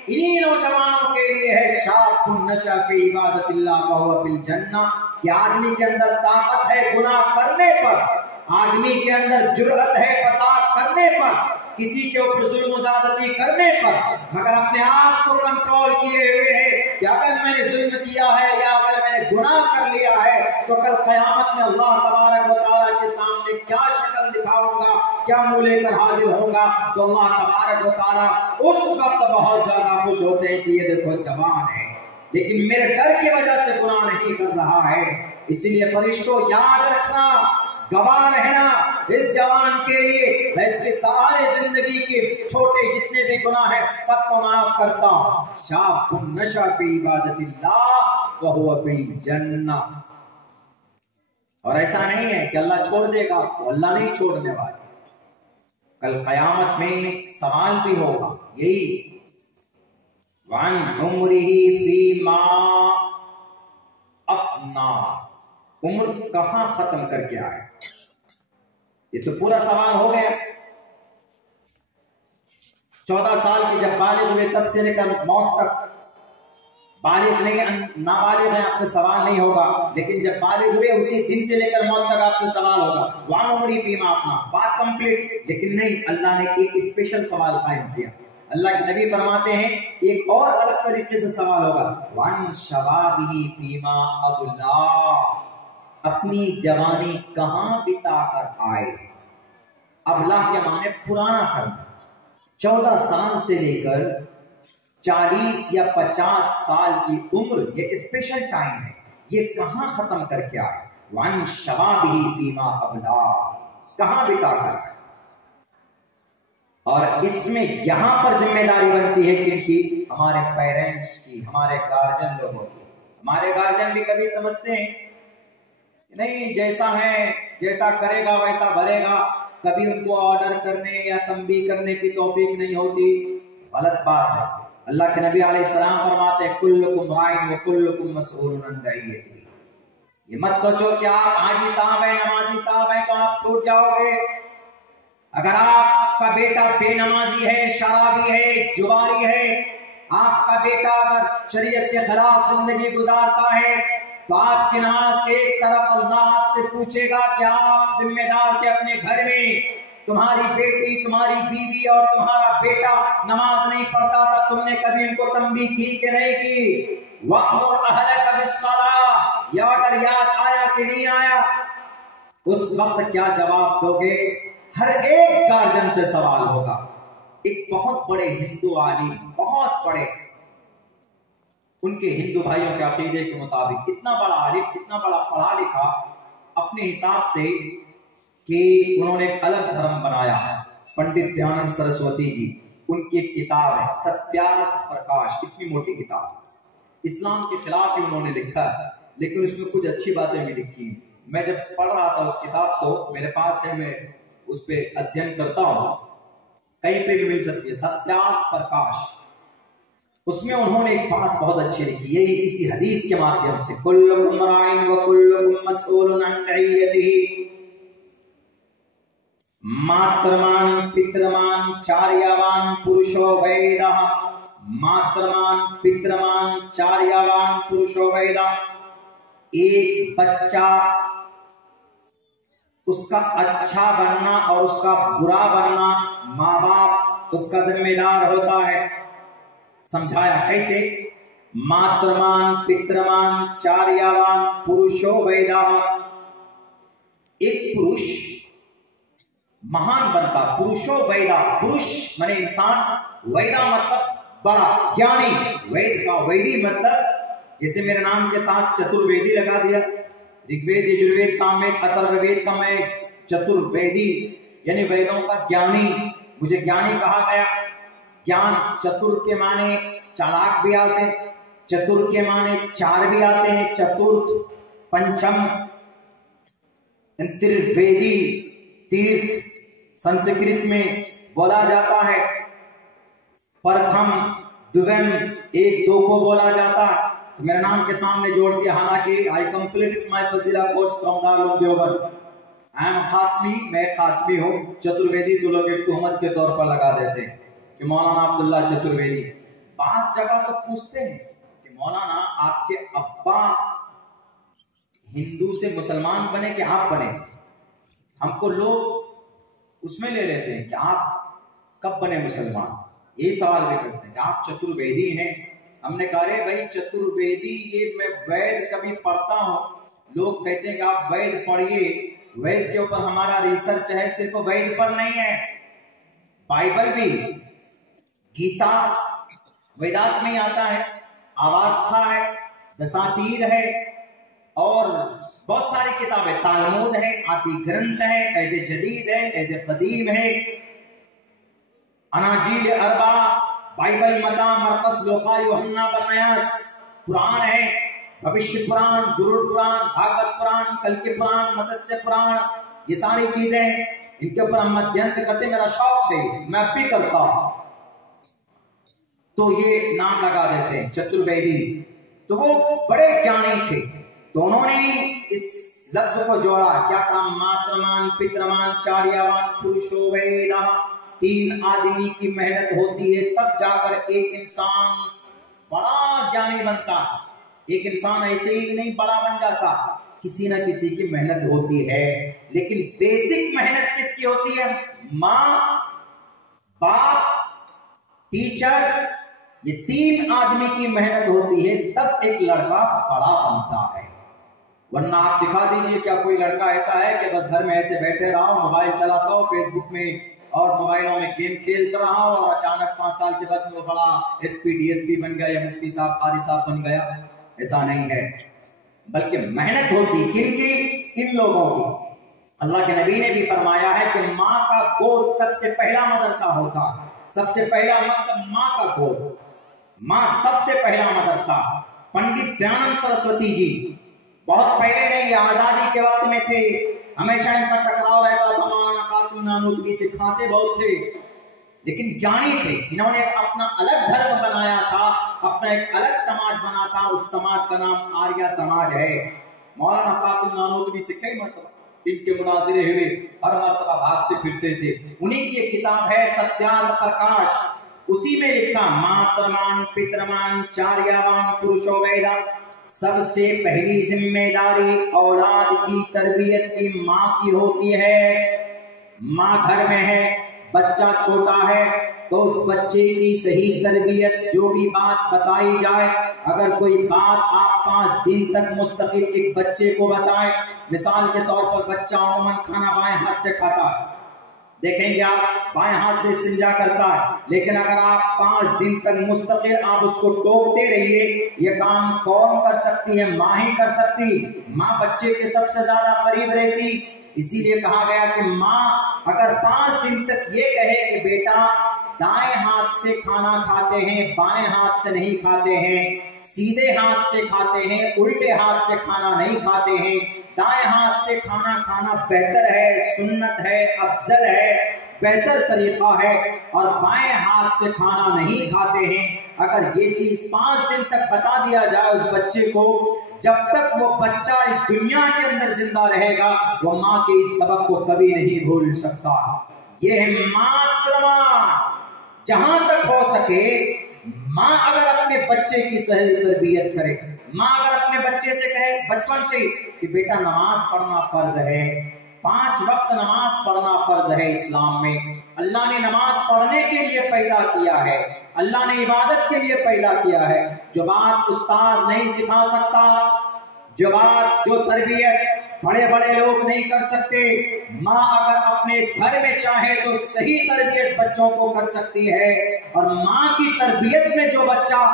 انہی نوجوانوں کے لیے ہے، شاب نشأ فی عبادت اللہ وہو فی الجنہ، کہ آدمی کے اندر طاقت ہے گناہ کرنے پر، آدمی کے اندر جرأت ہے فساد کرنے پر، کسی کے اوپر ظلم و زیادتی کرنے پر، مگر اپنے آپ کو کنٹرول کیے ہوئے ہے کہ اگر میں نے ظلم کیا ہے یا اگر میں نے گناہ کر لیا ہے تو کل قیامت میں اللہ تبارک و تعالیٰ کے سامنے کیا شکل دکھاؤں گا، کیا منہ لے کر حاضر ہوں گا، تو اللہ تبارک و تعالیٰ اس وقت بہت زیادہ خوش ہوتے ہیں کہ یہ دیکھو جوان ہے، لیکن میرے ڈر کی وجہ سے گناہ نہیں کر رہا ہے۔ اسی لیے فرشتوں یاد رکھنا، گواہ رہنا اس جوان کے لیے، میں اس کے سارے زندگی کے چھوٹے جتنے بھی گناہ ہیں سب کو معاف کرتا ہوں۔ شاب نشأ فی عبادت اللہ وہو فی الجنہ، اور ایسا نہیں ہے کہ اللہ چھوڑ دے گا، تو اللہ نہیں چھوڑنے والا، کل قیامت میں سوال بھی ہوگا، یہی وعن عمرہ فیما افنا، عمر کہاں ختم کر کے آئے، یہ تو پورا سوال ہو گیا۔ 14 سال کی جب بالغ ہوئے تب سے لے کر موت تک، بالغ نہیں نابالغ ہیں آپ سے سوال نہیں ہوگا، لیکن جب بالغ ہوئے اسی دن سے لے کر موت تک آپ سے سوال ہوگا، وعن عمری فیما افنا، بات کمپلیٹ، لیکن نہیں، اللہ نے ایک اسپیشل سوال قائم کیا۔ اللہ کے نبی فرماتے ہیں ایک اور الگ طریقے سے سوال ہوگا، وعن شبابہ فیما ابلا، اپنی جوانی کہاں بتا کر آئے، ابلا کے معنی پرانا کرنا، 14 سال سے لے کر 40 یا 50 سال کی عمر، یہ اسپیشل ٹائم ہے، یہ کہاں ختم کر کے آئے، وعن شبابہ فیما ابلا، کہاں بتا کر آئے۔ اور اس میں یہاں پر ذمہ داری بنتی ہے کن کی، ہمارے پیرنٹس کی، ہمارے گارجن لوگوں کی۔ ہمارے گارجن بھی کبھی سمجھتے ہیں نہیں جیسا ہے جیسا کرے گا ویسا بھرے گا، کبھی ان کو آرڈر کرنے یا تنبیہ کرنے کی توفیق نہیں ہوتی، غلط بات ہے۔ اللہ کے نبی علیہ السلام فرماتے ہیں کلکم راعٍ وکلکم مسئول عن رعیتہ۔ یہ مت سوچو کہ آپ حاجی صاحب ہیں، نمازی صاحب ہیں تو آپ چھوٹ جاؤ گے۔ اگر آپ کا بیٹا بے نمازی ہے، شرابی ہے، جواری ہے، آپ کا بیٹا اگر شریعت کے خلاف زندگی گزارتا ہے تو آپ کی نماز کے ایک طرف اللہ آپ سے پوچھے گا کہ آپ ذمہ دار کے اپنے گھر میں تمہاری بیٹی، تمہاری بیوی اور تمہارا بیٹا نماز نہیں پڑھتا تھا، تم نے کبھی ان کو تنبیہ کی کہ نہیں کی؟ وَأْمُرْ أَهْلَكَ بِالصَّلَاةِ، یہ آرڈر یاد آیا کہ نہیں آیا؟ اس وقت کیا جواب دو گے؟ ہر ایک گارجن سے سوال ہوگا۔ ایک بہت بڑے ہندو عالم، بہت بڑے، ان کے ہندو بھائیوں کے عقیدے کے مطابق اتنا بڑا عالم، اتنا بڑا پڑھا لکھا اپنے حساب سے کہ انہوں نے ایک الگ دھرم بنایا ہے، پنڈت دیانند سرسوتی جی، ان کی ایک کتاب ہے ستیارتھ پرکاش، اتنی موٹی کتاب، اسلام کے خلاف ہی انہوں نے لکھا ہے لیکن اس میں کچھ اچھی باتیں بھی لکھی۔ میں جب پڑھ رہا تھا اس کتاب کو، میرے پاس ہے، میں اس پہ ادھین کرتا ہوں، کہیں پہ بھی مل سکتی ہے، ستیارتھ پرکاش، اس میں انہوں نے ایک بات بہت اچھی لکھی، یہی اسی حدیث کے مادھیم سے کلکم راعٍ وکلکم مسئول عن رعیتہ، ماترمان پترمان چاریاوان پروشو ویدہ، ماترمان پترمان چاریاوان پروشو ویدہ۔ ایک بچہ، اس کا اچھا بننا اور اس کا برا بننا ماں باپ اس کا ذمہ دار ہوتا ہے۔ سمجھایا کیسے؟ ماترمان پترمان چاریاوان پروشو ویدہ، ایک پروش مہان بنتا، پروشو ویدہ، پروش منے انسان، ویدہ مطلب بڑا جانی، وید کا ویدی مطلب جیسے میرے نام کے ساتھ چترویدی لگا دیا، رگ وید یجروید ساموید اتھرو وید کا میں چترویدی یعنی ویدوں کا جانی، مجھے جانی کہا گیا۔ جان چتر کے معنی چالاک بھی آتے ہیں، چتر کے معنی چار بھی آتے ہیں، چترتھ، پنچم، ترویدی، تیرتھ سنسکرت میں بولا جاتا ہے، پرتھم، دویم، ایک دو کو بولا جاتا ہے۔ میرے نام کے سامنے جوڑ کے، حالانکہ I completed my فضیلہ course from Darul Deoband، I am Qasmi, میں قاسمی ہوں، چترویدی تو لوگ ایک تہمت کے طور پر لگا دیتے ہیں کہ مولانا عبداللہ چترویدی۔ بعض جگہ تو پوچھتے ہیں کہ مولانا آپ کے ابا ہندو سے مسلمان بنے کہ آپ بنے تھے؟ ہم کو لوگ اس میں لے لیتے ہیں کہ آپ کب بنے مسلمان، یہی سوال بھی کرتے ہیں کہ آپ چترویدی ہیں۔ ہم نے کہا رہے بھائی چترویدی، یہ میں وید کبھی پڑھتا ہوں، لوگ کہتے ہیں کہ آپ وید پڑھیے، وید کے اوپر ہمارا ریسرچ ہے، صرف وید پر نہیں ہے، بائبل بھی، گیتا ویدات میں ہی آتا ہے، آواستھا ہے، دساتیر ہے، اور بہت ساری کتابیں، تالمود ہے، آتی گرنتھ ہے، عہد جدید ہے، عہد قدیم ہے، اناجیل اربع، بائبل، متا، مرقس، لوقا، یوحنا، برنیاس، قرآن ہے، بھوشیہ پران، گروڑ پران، بھاگوت پران، کلکی پران، متسیہ پران، یہ ساری چیزیں ہیں، ان کے اوپر ہم ادھین کرتے، میرا شوق ہے، میں اب بھی کرتا ہوں، تو یہ نام لگا دیتے ہیں چترویدی۔ تو وہ بڑے جانی تھے، تو انہوں نے اس لفظ کو جوڑا، کیا کہا؟ ماترمان پترمان چاریاوان پروشو ویدہ، تین آدمی کی محنت ہوتی ہے تب جا کر ایک انسان بڑا جانی بنتا ہے۔ ایک انسان ایسے ہی نہیں بڑا بن جاتا، کسی نہ کسی کی محنت ہوتی ہے، لیکن بیسک محنت کس کی ہوتی ہے؟ ماں، باپ، ٹیچر، یہ تین آدمی کی محنت ہوتی ہے تب ایک لڑکا بڑا بنتا ہے۔ ورنہ آپ دکھا دیجئے کیا کوئی لڑکا ایسا ہے کہ بس گھر میں ایسے بیٹھے رہا ہوں، موبائل چلاتا ہوں، فیس بک میں اور موبائلوں میں گیم کھیلتا رہا ہوں، اور اچانک 5 سال کے بعد وہ بڑا S P D S P بن گیا یا مفتی صاحب قاری صاحب بن گیا؟ ایسا نہیں ہے، بلکہ محنت ہوتی کن کی؟ ان لوگوں کی۔ اللہ کے نبی نے بھی فرمایا ہے کہ ماں کا گود سب سے پہلا مدرسہ ہوتا ہے، سب سے پہلا مطلب ماں کا گود، ماں سب سے پہلا مدرسہ۔ پنڈت دیانند سرسوتی جی बहुत पहले नहीं, ये आजादी के वक्त में थे, हमेशा इनका टकराव रहता था। मौलाना कासिम नानूतवी से खाते बहुत थे, लेकिन ज्ञानी थे। इन्होंने अपना अलग धर्म बनाया था, अपना एक अलग समाज बना था, उस समाज का नाम आर्य समाज है। मौलाना कासिम नानूतवी से कई मरतबा इनके मुनाजिरे हुए, हर मरतबा भागते फिरते थे। उन्हीं की एक किताब है सत्यार्थ प्रकाश, उसी में लिखा मातृमान पितृमान चार्यावान पुरुषो वेदा, सबसे पहली जिम्मेदारी औलाद की तरबियत की माँ की होती है। माँ घर में है, बच्चा छोटा है, तो उस बच्चे की सही तरबियत, जो भी बात बताई जाए, अगर कोई बात आप 5 दिन तक मुस्तकिल एक बच्चे को बताएं, मिसाल के तौर पर बच्चा अमूमन खाना बाएं हाथ से खाता है, देखेंगे आप बाएं हाथ से इस्तिंजा करता है, लेकिन अगर आप 5 दिन तक मुस्तकिल आप उसको टोकते रहिए, ये काम कौन कर सकती है? माँ ही कर सकती। माँ बच्चे के सबसे ज्यादा करीब रहती, इसीलिए कहा गया कि माँ अगर 5 दिन तक ये कहे कि बेटा दाएं हाथ से खाना खाते हैं, बाएं हाथ से नहीं खाते हैं, सीधे हाथ से खाते हैं, उल्टे हाथ से खाना नहीं खाते हैं, दाएं हाथ से खाना खाना बेहतर है, सुन्नत है, अफजल है, बेहतर तरीका है, और बाएं हाथ से खाना नहीं खाते हैं, अगर ये चीज 5 दिन तक बता दिया जाए उस बच्चे को, जब तक वो बच्चा इस दुनिया के अंदर जिंदा रहेगा, वो माँ के इस सबक को कभी नहीं भूल सकता। ये है मातृमान। जहां तक हो सके माँ अगर अपने बच्चे की सही तरबियत करे, माँ अगर अपने बच्चे से कहे बचपन से कि बेटा नमाज पढ़ना फर्ज है, 5 वक्त नमाज पढ़ना फर्ज है इस्लाम में, अल्लाह ने नमाज पढ़ने के लिए पैदा किया है, अल्लाह ने इबादत के लिए पैदा किया है। जो बात उस्ताद नहीं सिखा सकता, जो तरबियत बड़े बड़े लोग नहीं कर सकते, माँ अगर अपने घर में चाहे तो सही तरबियत बच्चों को कर सकती है। और माँ की तरबियत में जो बच्चा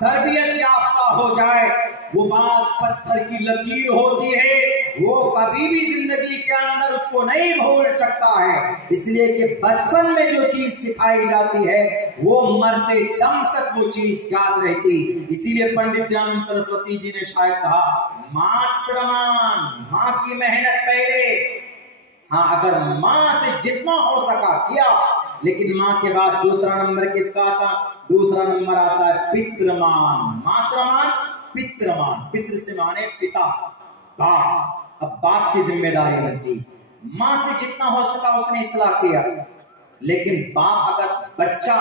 तरबियत याफ्ता हो जाए, वो बात पत्थर की लकीर होती है, वो कभी भी जिंदगी के अंदर उसको नहीं भूल सकता है। इसलिए कि बचपन में जो चीज सिखाई जाती है वो मरते दम तक वो चीज याद रहती। इसीलिए पंडित दयानंद सरस्वती जी ने शायद कहा मातृमान, माँ की मेहनत पहले। हाँ, अगर माँ से जितना हो सका किया, लेकिन माँ के बाद दूसरा नंबर किसका आता? दूसरा नंबर आता है पितृमान। मातृमान, पितृमान, पितृ से माने पिता, बाप। अब बाप की जिम्मेदारी बनती, माँ से जितना हो सका उसने इस्लाह किया। लेकिन बाप अगर बच्चा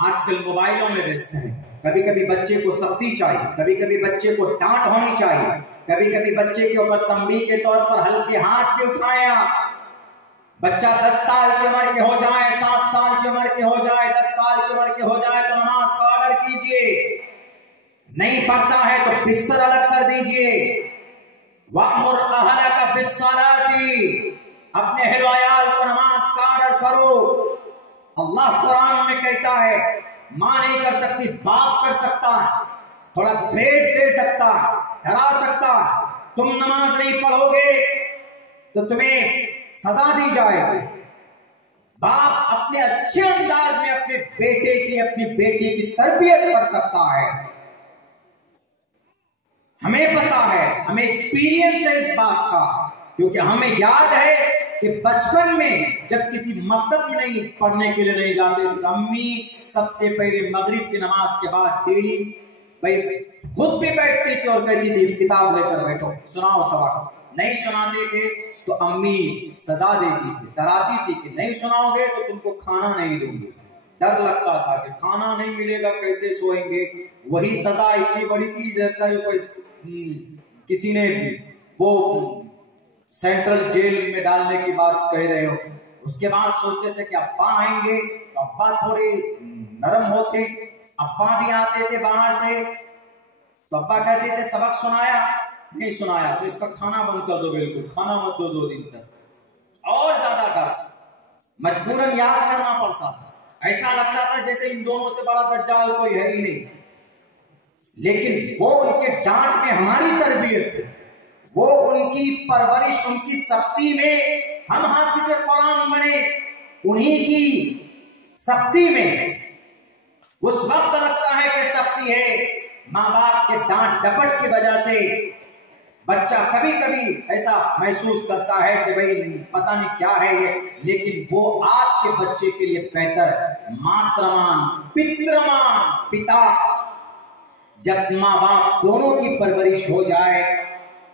आजकल मोबाइलों में व्यस्त है, कभी कभी बच्चे को सख्ती चाहिए, कभी कभी बच्चे को डांट होनी चाहिए, कभी कभी बच्चे के ऊपर तंबीह के तौर पर हल्के हाथ भी उठाए। बच्चा 10 साल की उम्र के हो जाए, 7 साल की उम्र के हो जाए, 10 साल की उम्र के हो जाए तो नमाज का ऑर्डर कीजिए। नहीं पढ़ता है तो बिस्तर अलग कर दीजिए। वअमुर अहलका बिस्सलाती, अपने अहल को नमाज का ऑर्डर करो। अल्लाह कुरान में कहता है माँ नहीं कर सकती, बाप कर सकता है, थोड़ा थ्रेट दे सकता है, डरा सकता है। तुम नमाज नहीं पढ़ोगे तो तुम्हें सजा दी जाएगी। बाप अपने अच्छे अंदाज में अपने बेटे की, अपनी बेटी की तरबियत कर सकता है। हमें पता है, हमें एक्सपीरियंस है इस बात का, क्योंकि हमें याद है कि बचपन में जब किसी मकतब में नहीं पढ़ने के लिए नहीं जाते तो अम्मी सबसे पहले मगरिब की नमाज के बाद डेली भाई खुद भी बैठती थी और कहती थी किताब लेकर बैठो, सुनाओ सबक। नहीं सुनाते थे तो अम्मी सजा देती थी, डराती थी कि नहीं सुनाओगे तो तुमको खाना नहीं दूंगी। डर लगता था कि खाना नहीं मिलेगा, कैसे सोएंगे। वही सजा इतनी बड़ी चीज रहता है। किसी ने वो सेंट्रल जेल में डालने की बात कह रहे हो, उसके बाद सोचते थे कि अब्बा आएंगे तो अब्बा थोड़े नरम होते। अब्बा भी आते थे बाहर से तो अब्बा कहते थे सबक सुनाया, नहीं सुनाया तो इसका खाना बंद कर दो, बिल्कुल खाना मत दो 2 दिन तक। और ज्यादा डर, मजबूरन याद करना पड़ता था। ऐसा लगता था जैसे इन दोनों से बड़ा दज्जाल कोई है ही नहीं। लेकिन वो उनके डांट में हमारी तरबियत है, वो उनकी परवरिश, उनकी सख्ती में हम हाफिज़े कुरान बने, उन्हीं की सख्ती में। उस वक्त लगता है कि सख्ती है, माँ बाप के डांट डपट की वजह से بچہ کبھی کبھی ایسا محسوس کرتا ہے کہ بھئی پتہ نہیں کیا ہے یہ، لیکن وہ آپ کے بچے کے لیے بہتر ہے۔ ماترمان پترمان، پتا جب ماں باپ دونوں کی پرورش ہو جائے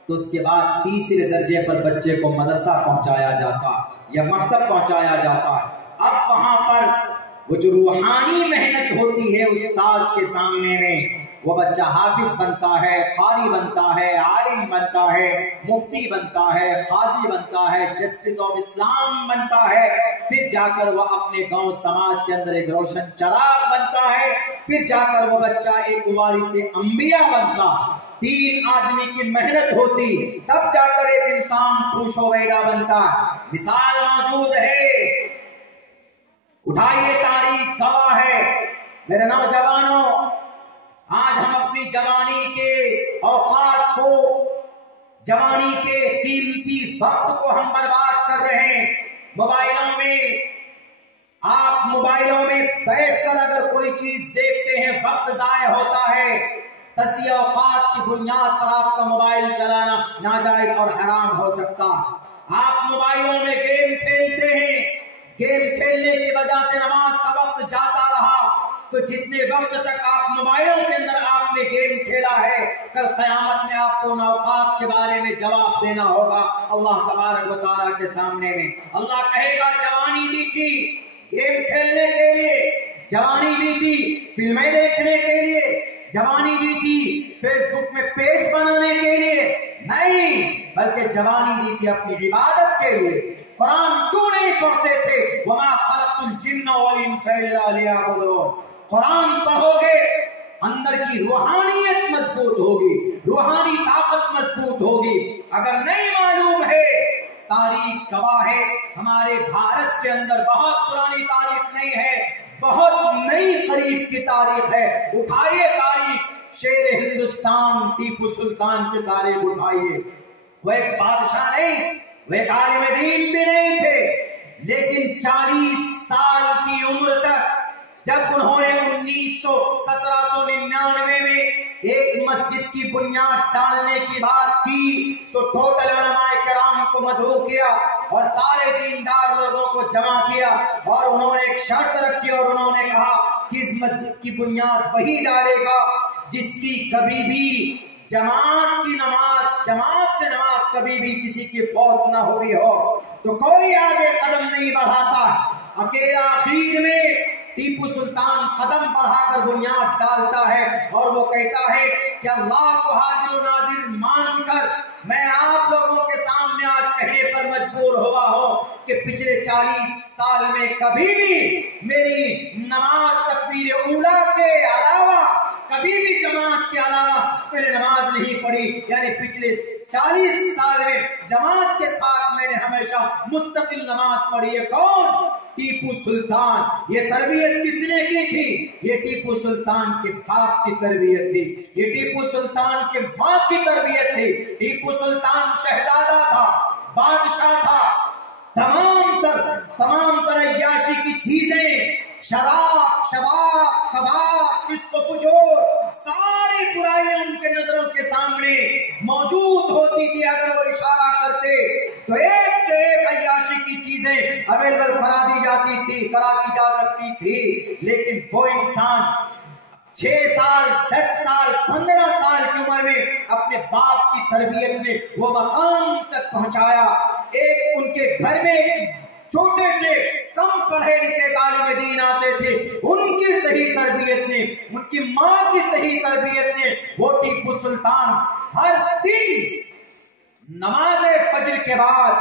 تو اس کے بعد تیسرے درجے پر بچے کو مدرسہ پہنچایا جاتا یا مکتب پہنچایا جاتا ہے۔ اب وہاں پر وہ جو روحانی محنت ہوتی ہے استاذ کے سامنے میں، وہ بچہ حافظ بنتا ہے، قاری بنتا ہے، عالم بنتا ہے، مفتی بنتا ہے، قاضی بنتا ہے، جسٹس آف اسلام بنتا ہے، پھر جا کر وہ اپنے گاؤں سماج کے اندر ایک روشن چراغ بنتا ہے، پھر جا کر وہ بچہ ایک وارث انبیاء بنتا۔ 3 آدمی کی محنت ہوتی تب جا کر ایک انسان پروش و ویدا بنتا۔ مثال موجود ہے، اٹھائیے تاریخ گواہ ہے۔ میرے نوجوانوں، آج ہم اپنی جوانی کے اوقات کو، جوانی کے قیمتی وقت کو ہم برباد کر رہے ہیں موبائلوں میں۔ آپ موبائلوں میں بیٹھ کر اگر کوئی چیز دیکھتے ہیں وقت ضائع ہوتا ہے۔ تسیہ اوقات کی بنیاد پر آپ کا موبائل چلانا ناجائز اور حرام ہو سکتا۔ آپ موبائلوں میں گیم کھیلتے ہیں، گیم کھیلنے کی وجہ سے نماز کا وقت جاتا رہا، تو جتنے وقت تک آپ موبائلوں کے اندر آپ نے گیم کھیلا ہے، کل قیامت میں آپ کو ان اوقات کے بارے میں جواب دینا ہوگا اللہ تبارک و تعالیٰ کے سامنے میں۔ اللہ کہے گا جوانی دی تھی گیم کھیلنے کے لیے، جوانی دی تھی فلمیں دیکھنے کے لیے، جوانی دی تھی فیس بک میں پیج بنانے کے لیے، نہیں، بلکہ جوانی دی تھی اپنی عبادت کے لیے۔ قرآن کیوں نہیں پڑھتے تھے؟ وَمَا خَلَقْتُ الْجِنَّ وَالْإِنسَ إِلَّا لِيَعْبُدُونِ۔ قرآن پڑھو گے، اندر کی روحانیت مضبوط ہوگی، روحانی طاقت مضبوط ہوگی۔ اگر نہیں معلوم ہے، تاریخ گواہ ہے، ہمارے بھارت کے اندر بہت پرانی تاریخ نہیں ہے، بہت نئی قریب کی تاریخ ہے۔ اٹھائیے تاریخ، شیر ہندوستان ٹیپو سلطان کی تاریخ اٹھائیے۔ وہ ایک بادشاہ نہیں، وہ ایک عالم دین بھی نہیں تھے، لیکن 40 سال کی عمر تک جب انہوں نے 1799 میں ایک مسجد کی بنیاد ڈالنے کی بات کی تو ٹوٹل علماء کرام کو مدعو کیا اور سارے دیندار لوگوں کو جمع کیا، اور انہوں نے ایک شرط رکھی اور انہوں نے کہا کہ اس مسجد کی بنیاد وہی ڈالے گا جس کی کبھی بھی جماعت سے نماز کبھی بھی کسی کی فوت نہ ہوئی ہو۔ تو کوئی آگے قدم نہیں بڑھاتا، اکیلا اخیر میں ٹیپو سلطان قدم بڑھا کر بنیاد ڈالتا ہے اور وہ کہتا ہے کہ اللہ کو حاضر و ناظر مان کر میں آپ لوگوں کے سامنے آج کہنے پر مجبور ہوا ہوں کہ پچھلے 40 سال میں کبھی بھی میری نماز تکبیر اولیٰ کے علاوہ، کبھی بھی جماعت کے علاوہ میں نے نماز نہیں پڑھی، یعنی پچھلے 40 سال میں جماعت کے ساتھ میں نے ہمیشہ مستقل نماز پڑھی ہے۔ کون؟ ٹیپو سلطان۔ یہ تربیت کس نے کی تھی؟ یہ ٹیپو سلطان کے باپ کی تربیت تھی، یہ ٹیپو سلطان کے ماں کی تربیت تھی۔ ٹیپو سلطان شہزادہ تھا، بادشاہ تھا، تمام تر عیاشی کی چیزیں، شراب، شباب، کباب، فسق و فجور، ساری برائیاں ان کے نظروں کے سامنے موجود ہوتی تھی۔ اگر وہ اشارہ کرتے تو ایک سے ایک عیاشی کی چیزیں اویلیبل کرا دی جا سکتی تھی، لیکن وہ انسان 6 سال، 10 سال، 15 سال کی عمر میں اپنے باپ کی تربیت نے وہ مقام تک پہنچایا۔ ایک ان کے گھر میں چھوٹے سے کم پڑھے لکھے عالم دین آتے تھے، ان کی صحیح تربیت نے، ان کی ماں کی صحیح تربیت نے، وہ ٹیپو سلطان ہر دن نماز فجر کے بعد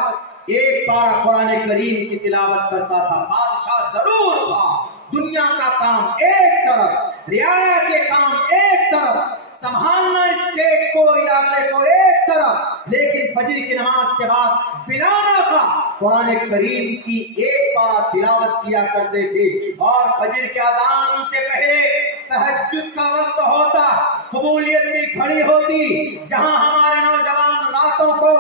ایک پارہ قرآن کریم کی تلاوت کرتا تھا۔ بادشاہ ضرور تھا، دنیا کا کام ایک طرف، رعایا کے کام ایک طرف، سنبھالنا اسٹیٹ کو، علاقے کو ایک طرف، لیکن فجر کی نماز کے بعد بلانا کا قرآن کریم کی ایک پارہ تلاوت کیا کرتے تھے۔ اور فجر کے اذان سے پہلے تہجد کا وقت ہوتا، قبولیت کی گھڑی ہوتی، جہاں ہمارے نوجوان راتوں کو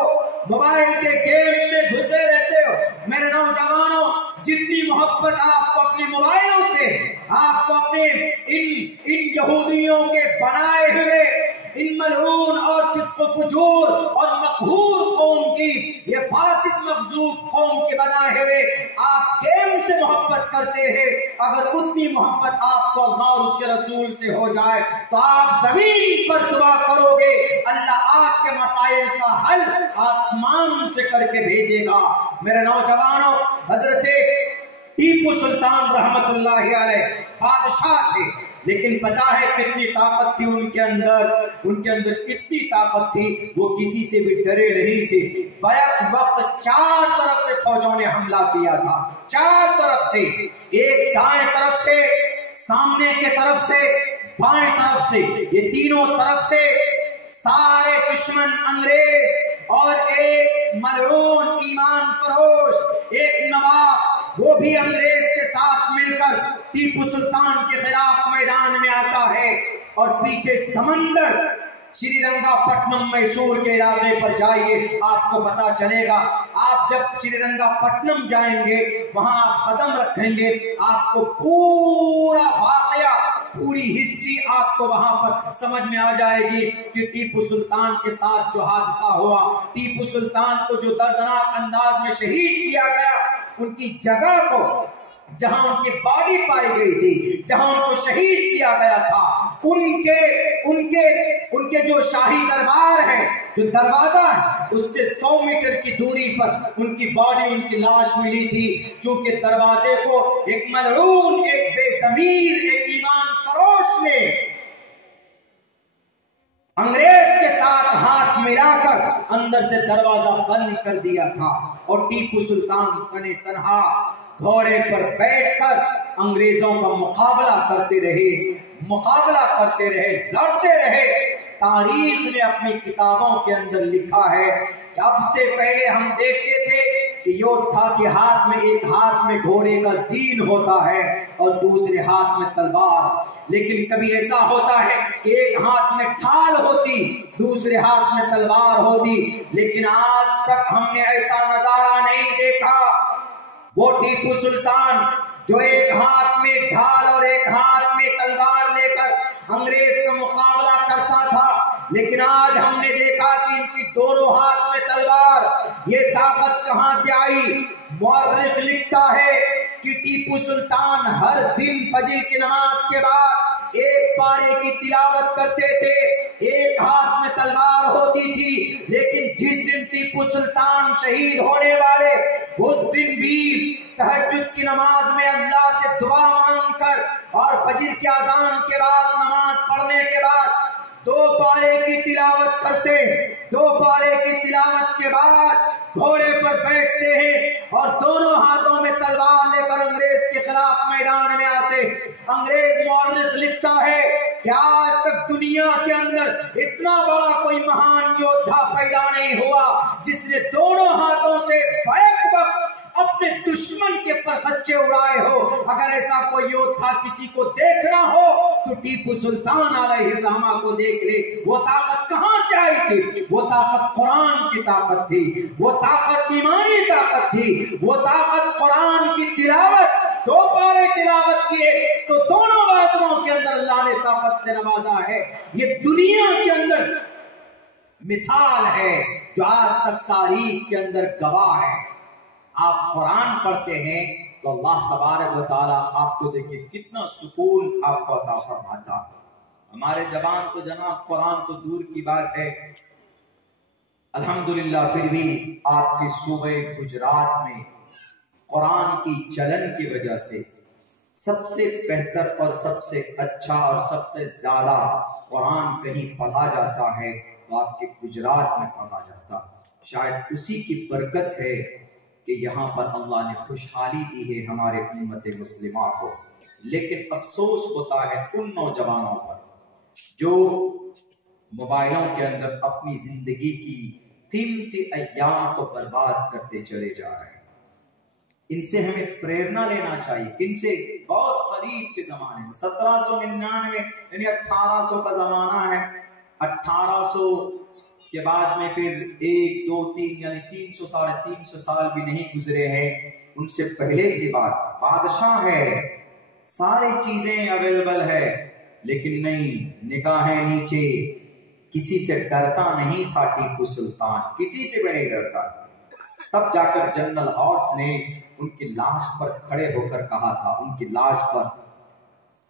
موبائل کے گیم میں گھسے رہتے ہو۔ میرے نوجوانوں، جتنی محبت آپ کو اپنے موبائلوں سے، آپ کو اپنے ان یہودیوں کے بنائے ہوئے ان ملعون اور فسق و فجور اور مقہور قوم کی، یہ فاسد مغضوب قوم کے بنائے ہوئے آپ کیم سے محبت کرتے ہیں؟ اگر اتنی محبت آپ کو اللہ اور اس کے رسول سے ہو جائے تو آپ زمین پر دعا کرو گے، اللہ آپ کے مسائل کا حل آسمان سے کر کے بھیجے گا۔ میرے نوجوانوں، حضرت ٹیپو سلطان رحمت اللہ علیہ بادشاہ تھے، لیکن پتا ہے کتنی طاقت تھی ان کے اندر کتنی طاقت تھی، وہ کسی سے بھی ڈرے نہیں تھے۔ بیک وقت چار طرف سے فوجوں نے حملہ کیا تھا، چار طرف سے، ایک دائیں طرف سے، سامنے کے طرف سے، بائیں طرف سے، یہ تینوں طرف سے سارے دشمن انگریز اور ایک ملعون ایمان فروش ایک نواب، وہ بھی انگریز کے ساتھ مل کر ٹیپو سلطان کے خلاف میدان میں آتا ہے، اور پیچھے سمندر، شری رنگا پٹنم میسور کے علاقے پر جائیے، آپ کو پتا چلے گا۔ آپ جب شری رنگا پٹنم جائیں گے، وہاں آپ قدم رکھیں گے، آپ کو پورا واقعہ، پوری ہسٹری آپ کو وہاں پر سمجھ میں آ جائے گی کہ ٹیپو سلطان کے ساتھ جو حادثہ ہوا، ٹیپو سلطان کو جو دردناک انداز میں شہید کیا گیا، ان کی جگہ کو، جہاں ان کی باڈی پائی گئی تھی، جہاں ان کو شہید کیا گیا تھا، ان کے جو شاہی دربار ہے، جو دروازہ ہے، اس سے 100 میٹر کی دوری پر ان کی باڈی، ان کی لاش ملی تھی، چونکہ دروازے کو ایک ملعون، ایک بے ضمیر، ایک ایمان فروش نے انگریز کے ساتھ ہاتھ ملا کر اندر سے دروازہ بند کر دیا تھا، اور ٹیپو سلطان تنے تنہا گھوڑے پر بیٹھ کر انگریزوں کا مقابلہ کرتے رہے، لڑتے رہے۔ تاریخ میں اپنی کتابوں کے اندر لکھا ہے کہ اب سے پہلے ہم دیکھتے تھے کہ یودھا کے ہاتھ میں، ایک ہاتھ میں گھوڑے کا زین ہوتا ہے اور دوسرے ہاتھ میں تلوار، لیکن کبھی ایسا ہوتا ہے کہ ایک ہاتھ میں ڈھال ہوتی، دوسرے ہاتھ میں تلوار ہوتی، لیکن آج تک ہم نے ایسا نظارہ نہیں دیکھا۔ وہ ٹیپو سلطان جو ایک ہاتھ میں ڈھال اور ایک ہاتھ میں تلوار لے کر انگریز کا مقابلہ کرتا تھا، لیکن آج ہم نے دیکھا کہ ان کی دونوں ہاتھ میں تلوار، یہ طاقت کہاں سے آئی؟ مورخ لکھتا ہے کہ ٹیپو سلطان ہر دن فجر کی نماز کے بعد ایک پارے کی تلاوت کرتے تھے، ایک ہاتھ میں تلوار ہوتی تھی، لیکن جس دن ٹیپو سلطان شہید ہونے والے، اس دن بھی تہجد کی نماز میں اللہ سے دعا مانگ کر اور فجر کی اذان کے بعد نماز پڑھنے کے بعد 2 پارے کی تلاوت کرتے، 2 پارے کی تلاوت کے بعد گھوڑے پر بیٹھتے ہیں اور دونوں ہاتھوں میں تلوار لے کر انگریز کے خلاف میدان میں آتے۔ انگریز مورخ لکھتا ہے کہ آج تک دنیا کے اندر اتنا بڑا کوئی مہان یودھا پیدا نہیں ہوا جس نے دونوں ہاتھوں سے بیک وقت اپنے دشمن کے پرخچے اڑائے ہو۔ اگر ایسا کوئی یودھا کسی کو دیکھنا ہو تو ٹیپو سلطان علیہ الرحمہ کو دیکھ لے۔ وہ طاقت کہاں سے آئی تھی؟ وہ طاقت قرآن کی طاقت تھی، وہ طاقت ایمانی طاقت تھی، وہ طاقت قرآن کی تلاوت، 2 پارے تلاوت کیے تو دونوں بازوؤں کے اندر اللہ نے طاقت سے نوازا ہے۔ یہ دنیا کے اندر مثال ہے جو آج تک تاریخ کے اندر گواہ ہے۔ آپ قرآن پڑھتے ہیں تو اللہ تبارک و تعالیٰ آپ کو دیکھیں کتنا سکون آپ کو عطا فرماتا۔ ہمارے زبان تو جناب قرآن تو دور کی بات ہے، الحمدللہ پھر بھی آپ کے صوبہ گجرات میں قرآن کی چلن کی وجہ سے سب سے بہتر اور سب سے اچھا اور سب سے زیادہ قرآن کہیں پڑھا جاتا ہے تو آپ کے گجرات میں پڑھا جاتا۔ شاید اسی کی برکت ہے کہ یہاں پر اللہ نے خوشحالی دی ہے ہمارے امت مسلمہ کو، لیکن افسوس ہوتا ہے ان نوجوانوں پر جو موبائلوں کے اندر اپنی زندگی کی قیمتی ایام کو برباد کرتے چلے جا رہے ہیں۔ ان سے ہمیں پریرنا لینا چاہیے، ان سے بہت قریب کے زمانے میں 1799 یعنی 1800 کا زمانہ ہے، 1800 کے بعد میں پھر 1 2 3 یعنی 300 ساڑھے 300 سال بھی نہیں گزرے ہیں، ان سے پہلے کی بات، بادشاہ ہے، ساری چیزیں اویلیبل ہے، لیکن نہیں، نگاہیں نیچے، किसी से डरता नहीं था टीपू सुल्तान, किसी से भी नहीं डरता था। तब जाकर जनरल हॉर्स ने उनकी लाश पर खड़े होकर कहा था, उनकी लाश पर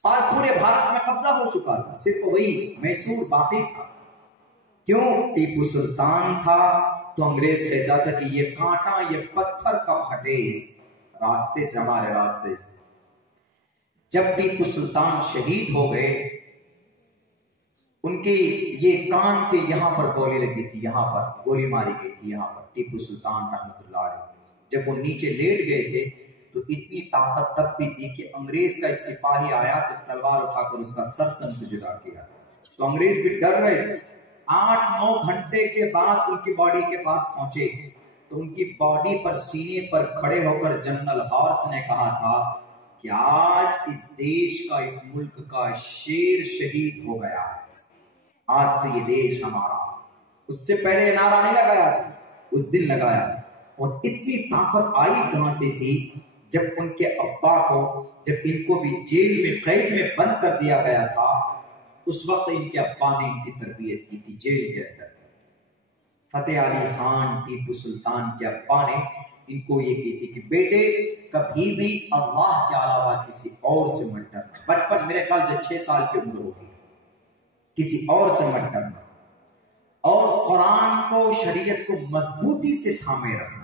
पूरे भारत में कब्जा हो चुका था, सिर्फ वही मैसूर बाकी था। क्यों? टीपू सुल्तान था तो अंग्रेज कहता था कि ये कांटा, ये पत्थर कब हटे रास्ते से, हमारे रास्ते से। जब टीपू सुल्तान शहीद हो गए, उनके ये कान के यहां पर गोली लगी थी, यहां पर गोली मारी गई थी, यहां पर टीपू सुल्तान रहमतुल्लाह अलैह। जब वो नीचे लेट गए थे तो इतनी ताकत तब भी थी कि अंग्रेज का एक सिपाही आया तो तलवार उठाकर उसका सर सन से जुदा किया, तो अंग्रेज भी डर रहे थे। 8-9 घंटे के बाद उनकी बॉडी के पास पहुंचे तो उनकी बॉडी पर सीने पर खड़े होकर जनरल हॉर्स ने कहा था कि आज इस देश का, इस मुल्क का शेर शहीद हो गया, आज से ये देश हमारा। उससे पहले नारा नहीं लगाया था, उस दिन लगाया। और इतनी ताकत आई कहां से थी? जब उनके अब्बा को, जब इनको भी जेल में कैद में बंद कर दिया गया था, उस वक्त इनके अब्बा ने इनकी तरबियत की थी जेल के अंदर। फतेह अली खान टीपू सुल्तान के अब्बा ने इनको ये की थी कि बेटे कभी भी अल्लाह के अलावा किसी और से मत डरना। बचपन, मेरे ख्याल से 6 साल की उम्र होगी, किसी और से मत डरना, और कुरान को, शरीयत को मजबूती से थामे रखना।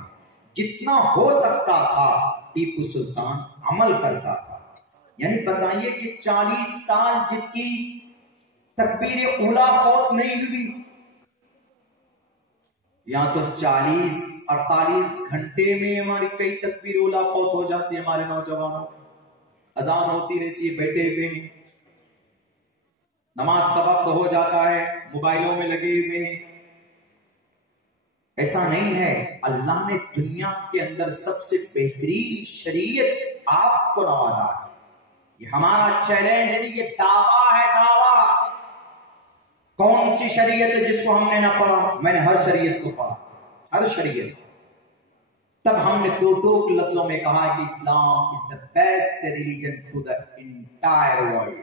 जितना हो सकता था टीपू सुल्तान अमल करता था। यानी बताइए कि 40 साल जिसकी तकबीर उला फौत नहीं हुई, यहां तो 40-48 घंटे में हमारी कई तकबीर उला फौत हो जाती है। हमारे नौजवानों, अजान होती रहती है, बैठे हुए, नमाज का वक्त हो जाता है, मोबाइलों में लगे हुए हैं। ऐसा नहीं है। अल्लाह ने दुनिया के अंदर सबसे बेहतरीन शरीयत आपको नवाजा है। ये हमारा चैलेंज है, ये दावा है, दावा। कौन सी शरीयत है जिसको हमने ना पढ़ा? मैंने हर शरीयत को पढ़ा, हर शरीयत। तब हमने 2 टोक लफ्जों में कहा कि Islam is the best religion to the entire world.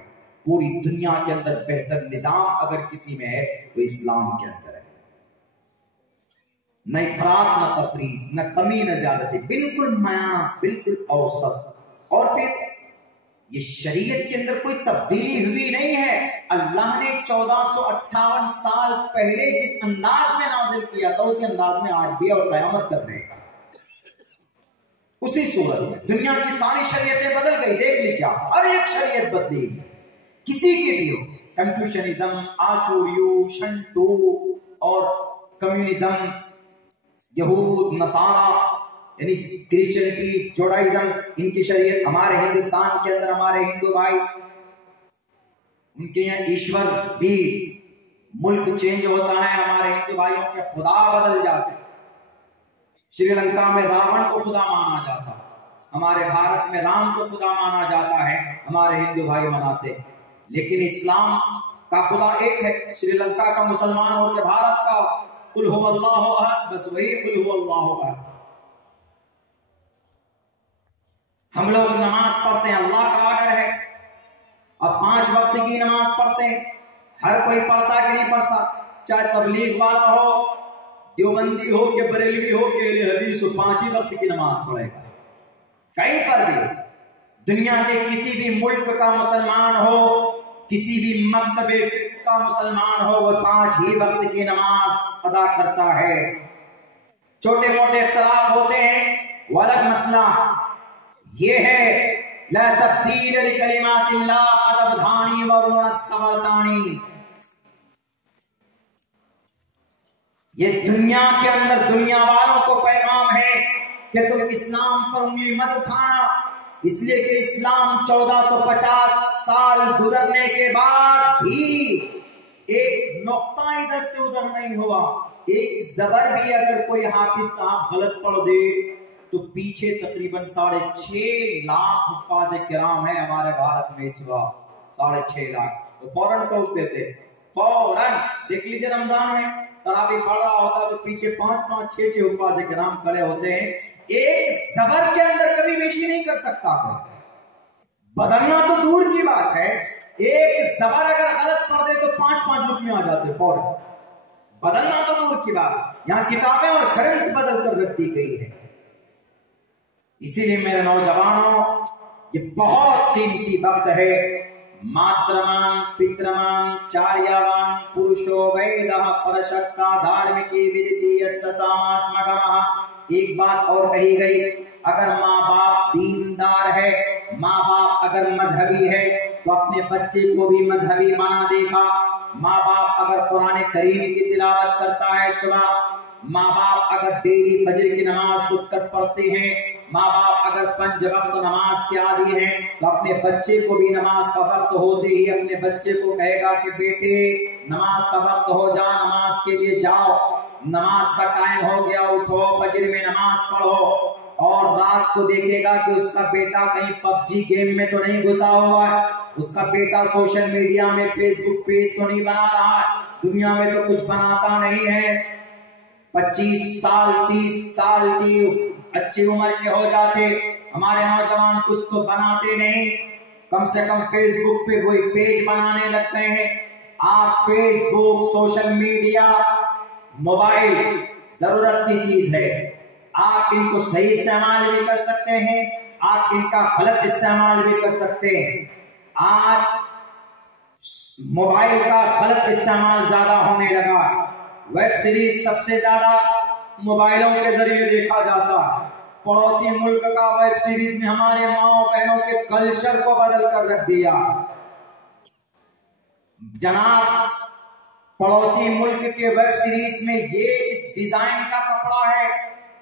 पूरी दुनिया के अंदर बेहतर निजाम अगर किसी में है तो इस्लाम के अंदर है। न इफरात, न तफरीत, न कमी, न ज्यादती, बिल्कुल मयाना, बिल्कुल औसत। और फिर ये शरीयत के अंदर कोई तब्दीली हुई नहीं है। अल्लाह ने 1458 साल पहले जिस अंदाज में नाजिल किया था, उसी अंदाज में आज भी और कयामत तक रहेगा। उसी सूरत में दुनिया की सारी शरीयतें बदल गई, देख लीजिए, हर एक शरीयत बदली, किसी की भी हो। कंफ्यूशनिज्म, आशूरियू, शंटू और कम्युनिज्म, यहूद, नसारा यानी क्रिश्चियनिटी, जोडाइज्म, इनकी शरीयत। हमारे हिंदुस्तान के अंदर हमारे हिंदू भाई, उनके यहाँ ईश्वर भी, मुल्क चेंज होता है, हमारे हिंदू भाइयों के खुदा बदल जाते हैं। श्रीलंका में रावण को खुदा माना जाता है, हमारे भारत में राम को खुदा माना जाता है, हमारे हिंदू भाई मनाते। लेकिन इस्लाम का खुदा एक है। श्रीलंका का मुसलमान हो के भारत का कुल हु अल्लाहु अहद, बस वही कुल हु अल्लाहु अहद। हम लोग नमाज पढ़ते हैं, अल्लाह का ऑर्डर है। अब 5 वक्त की नमाज पढ़ते हैं। हर कोई पढ़ता कि नहीं पढ़ता? चाहे तबलीग वाला हो, देवबंदी हो, कि बरेलवी हो, कि अहले हदीस हो, 5 ही वक्त की नमाज पढ़ेगा। कहीं पर भी दुनिया के किसी भी मुल्क का मुसलमान हो, किसी भी मकतबे फिक्र का मुसलमान हो, वो 5 ही वक्त की नमाज अदा करता है। छोटे मोटे इख्तलाफ होते हैं, वो अलग मसला। ये है ला तब्दील लिकलिमातिल्लाह अदबधानी वरुण सवरतानी। ये दुनिया के अंदर दुनिया वालों को पैगाम है कि तुम इस्लाम पर उंगली मत उठाना, इसलिए कि इस्लाम 1450 साल गुजरने के बाद भी एक नुक्ता इधर से उधर नहीं हुआ। एक जबर भी अगर कोई हाफिज साहब गलत पढ़ दे तो पीछे तकरीबन 6.5 लाख हुफ्फाज़ किराम है हमारे भारत में इस वक्त, 6.5 लाख, तो फौरन टोक देते, फौरन। देख लीजिए रमजान में तरावी पढ़ रहा होता तो पीछे 5-5, 6-6 हुफ्फाज़ किराम खड़े होते हैं। एक जबर के अंदर कभी पेशी नहीं कर सकता कोई, बदलना तो दूर की बात है। एक जबर अगर गलत पढ़ दे तो 5-5 रुपये आ जाते फौरन। बदलना तो दूर की बात, यहाँ किताबें और ग्रंथ बदल कर रख दी गई है। इसीलिए मेरे नौजवानों, ये बहुत कीमती वक्त है। मातृमान पितृमान चार्यवान पुरुषो वैदः परशस्ता धार्मिकी विदिति यस्य सामास्मगमः। एक बात और कही गई, अगर माँ बाप दीनदार है, माँ बाप अगर मजहबी है तो अपने बच्चे को भी मजहबी बना देगा। माँ बाप अगर कुरान करीम की तिलावत करता है सुबह, माँ बाप अगर डेली फजर की नमाज उठकर पढ़ते हैं, माँ बाप अगर 5 वक्त नमाज के आदी हैं, तो अपने बच्चे को भी नमाज का वक्त होते ही अपने बच्चे को कहेगा कि बेटे नमाज का वक्त हो जा, नमाज के लिए जाओ, नमाज का टाइम हो गया, उठो फजर में नमाज पढ़ो। और रात को देखेगा कि उसका बेटा कहीं पबजी गेम में तो नहीं घुसा हुआ है, उसका बेटा सोशल मीडिया में फेसबुक पेज तो नहीं बना रहा है, दुनिया में तो कुछ बनाता नहीं है। 25 साल 30 साल की अच्छी उम्र के हो जाते हमारे नौजवान कुछ तो बनाते नहीं, कम से कम फेसबुक पे कोई पेज बनाने लगते हैं। आप फेसबुक, सोशल मीडिया, मोबाइल जरूरत की चीज है। आप इनको सही इस्तेमाल भी कर सकते हैं, आप इनका गलत इस्तेमाल भी कर सकते हैं। आज मोबाइल का गलत इस्तेमाल ज्यादा होने लगा। वेब सीरीज सबसे ज्यादा मोबाइलों के जरिए देखा जाता है। पड़ोसी मुल्क का वेब सीरीज ने हमारे माओ बहनों के कल्चर को बदल कर रख दिया। जनाब, पड़ोसी मुल्क के वेब सीरीज में ये इस डिजाइन का कपड़ा है,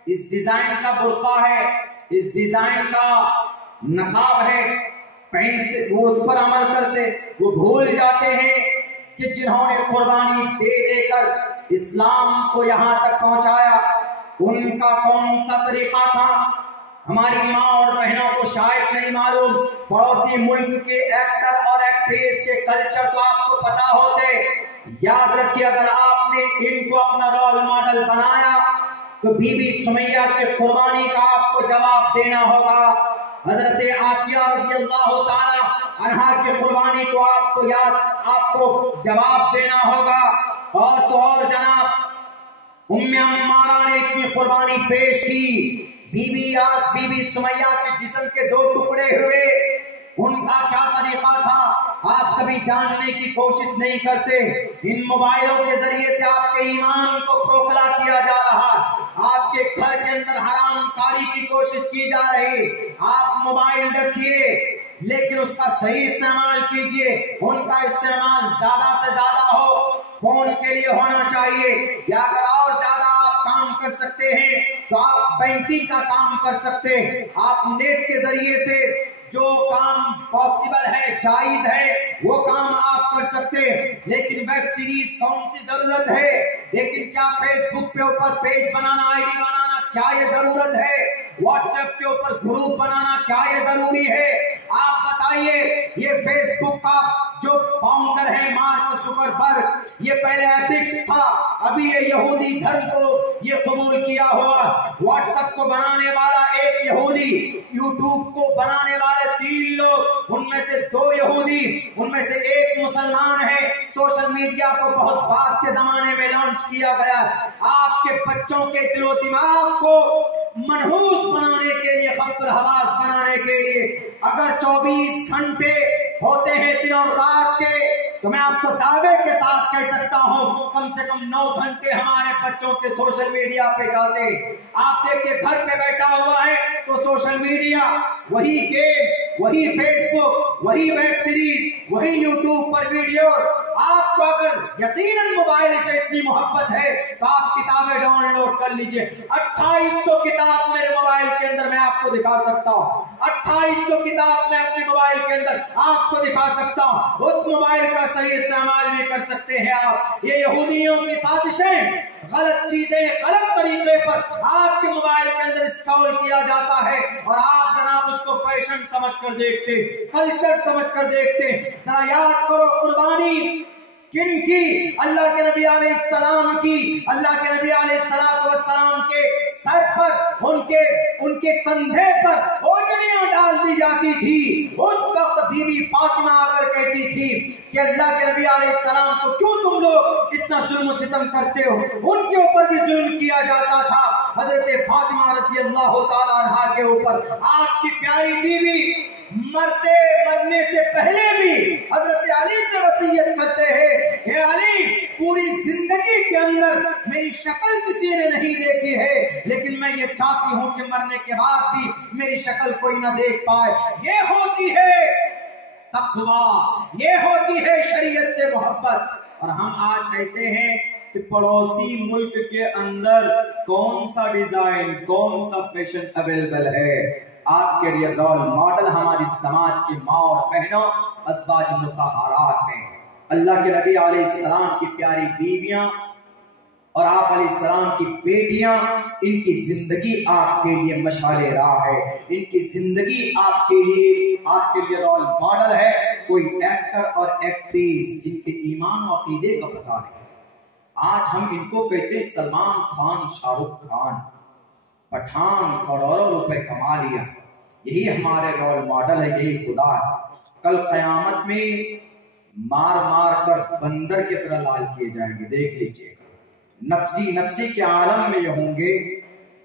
इस डिजाइन का बुर्का है, इस डिजाइन का नकाब है, पहनते वो उस पर अमल करते, वो भूल जाते हैं कि जिन्होंने कुर्बानी दे देकर इस्लाम को यहां तक पहुंचाया उनका कौन सा तरीका था। हमारी माँ और बहनों को शायद नहीं मालूम, पड़ोसी मुल्क के एक्टर और एक्ट्रेस के कल्चर तो आपको पता होते। याद रखिए, अगर आपने इनको अपना रोल मॉडल बनाया तो बीबी सुमैया के कुर्बानी का आपको जवाब देना होगा। हजरत आसिया रज़ियल्लाहु ताला अन्हा की कुर्बानी को आपको जवाब देना होगा। और तो और जनाब, उम्मे अम्मारा ने इतनी कुर्बानी पेश की। बीबी सुमैया के जिस्म के 2 टुकड़े हुए, उनका क्या तरीका था आप कभी जानने की कोशिश नहीं करते। इन मोबाइलों के जरिए से आपके ईमान को खोखला किया जा रहा, आपके घर के अंदर हरामकारी की कोशिश की जा रही। आप मोबाइल रखिए लेकिन उसका सही इस्तेमाल कीजिए, उनका इस्तेमाल ज्यादा से ज्यादा हो, फोन के लिए होना चाहिए। या अगर और ज्यादा आप काम कर सकते हैं तो आप बैंकिंग का काम कर सकते हैं। आप नेट के जरिए से जो काम पॉसिबल है, जायज है, वो काम आप कर सकते हैं। लेकिन वेब सीरीज कौन सी जरूरत है? लेकिन क्या फेसबुक के ऊपर पेज बनाना, आईडी बनाना, क्या ये जरूरत है? व्हाट्सएप के ऊपर ग्रुप बनाना, क्या ये जरूरी है? आप बताइए। ये फेसबुक का जो फाउंडर है मार्क जुकरबर्ग, ये पहले एथिक्स था, अभी ये यहूदी धर्म को ये कबूल किया हुआ। व्हाट्सएप को बनाने वाला एक यहूदी, यूट्यूब को बनाने वाले 3 लोग, उनमें से 2 यहूदी, उनमें से 1 मुसलमान है। सोशल मीडिया को बहुत बाद के जमाने में लॉन्च किया गया। आपके बच्चों के दिलो दिमाग को मनहूस बनाने के लिए, खब्तुल हवास बनाने के लिए अगर 24 घंटे होते हैं दिन और रात के, तो मैं आपको दावे के साथ कह सकता हूं कम से कम 9 घंटे हमारे बच्चों के सोशल मीडिया पे जाते। आप देखिए, घर पे बैठा हुआ है तो सोशल मीडिया, वही गेम, वही फेसबुक, वही वेब सीरीज, वही यूट्यूब पर वीडियो। आपको अगर यकीनन मोबाइल से इतनी मोहब्बत है तो आप किताबें डाउनलोड कर लीजिए। 2800 किताब मेरे मोबाइल के अंदर मैं आपको दिखा सकता हूँ। 2800 किताब मैं अपने मोबाइल के अंदर आपको दिखा सकता हूँ। उस मोबाइल का सही इस्तेमाल भी कर सकते हैं आप। ये यहूदियों की साजिशें, गलत चीजें गलत तरीके पर आपके मोबाइल के अंदर इंस्टॉल किया जाता है और आप जनाब उसको फैशन समझकर देखते, कल्चर समझकर देखते। जरा याद करो, कुर्बानी किन की? अल्लाह के नबी अलैहिस्सलाम की। अल्लाह के नबी अलैहिस्सलाम के सर पर, उनके कंधे पर ओढ़नियां डाल दी जाती थी। उस वक्त बीबी फातिमा आकर कहती थी कि अल्लाह के नबी अलैहिस्सलाम को क्यों तुम लोग इतना जुल्म सितम करते हो? उनके ऊपर भी जुल्म किया जाता था। हजरत फातिमा रज़ी अल्लाह ताला अन्हा के ऊपर आपकी प्यारी बीवी मरने से पहले भी हजरत अली से वसीयत करते हैं, हे अली, पूरी जिंदगी के अंदर मेरी शक्ल किसी ने नहीं देखी है, लेकिन मैं ये चाहती हूँ कि मरने के बाद भी मेरी शक्ल कोई ना देख पाए। ये होती है तक़वा, ये होती है शरीयत से मोहब्बत। और हम आज ऐसे हैं कि पड़ोसी मुल्क के अंदर कौन सा डिजाइन, कौन सा फैशन अवेलेबल है, आपके लिए रोल मॉडल हमारी समाज की माँ और बहनों अज़वाज मुतहहारात हैं। अल्लाह के नबी अलैहिस्सलाम की प्यारी बीवियां और आप अलैहिस्सलाम की बेटियां, इनकी जिंदगी आपके लिए मशाले राह है, इनकी जिंदगी आपके लिए रोल मॉडल है। कोई एक्टर और एक्ट्रेस जिनके ईमान और अकीदे का पता नहीं, आज हम इनको कहते सलमान खान, शाहरुख खान, पठान, करोड़ों रुपए कमा लिया, यही हमारे रोल मॉडल है, यही खुदा है। कल कयामत में मार मार कर बंदर की तरह लाल किए जाएंगे, देख लीजिए। नफ्सी नफ्सी के आलम में ये होंगे,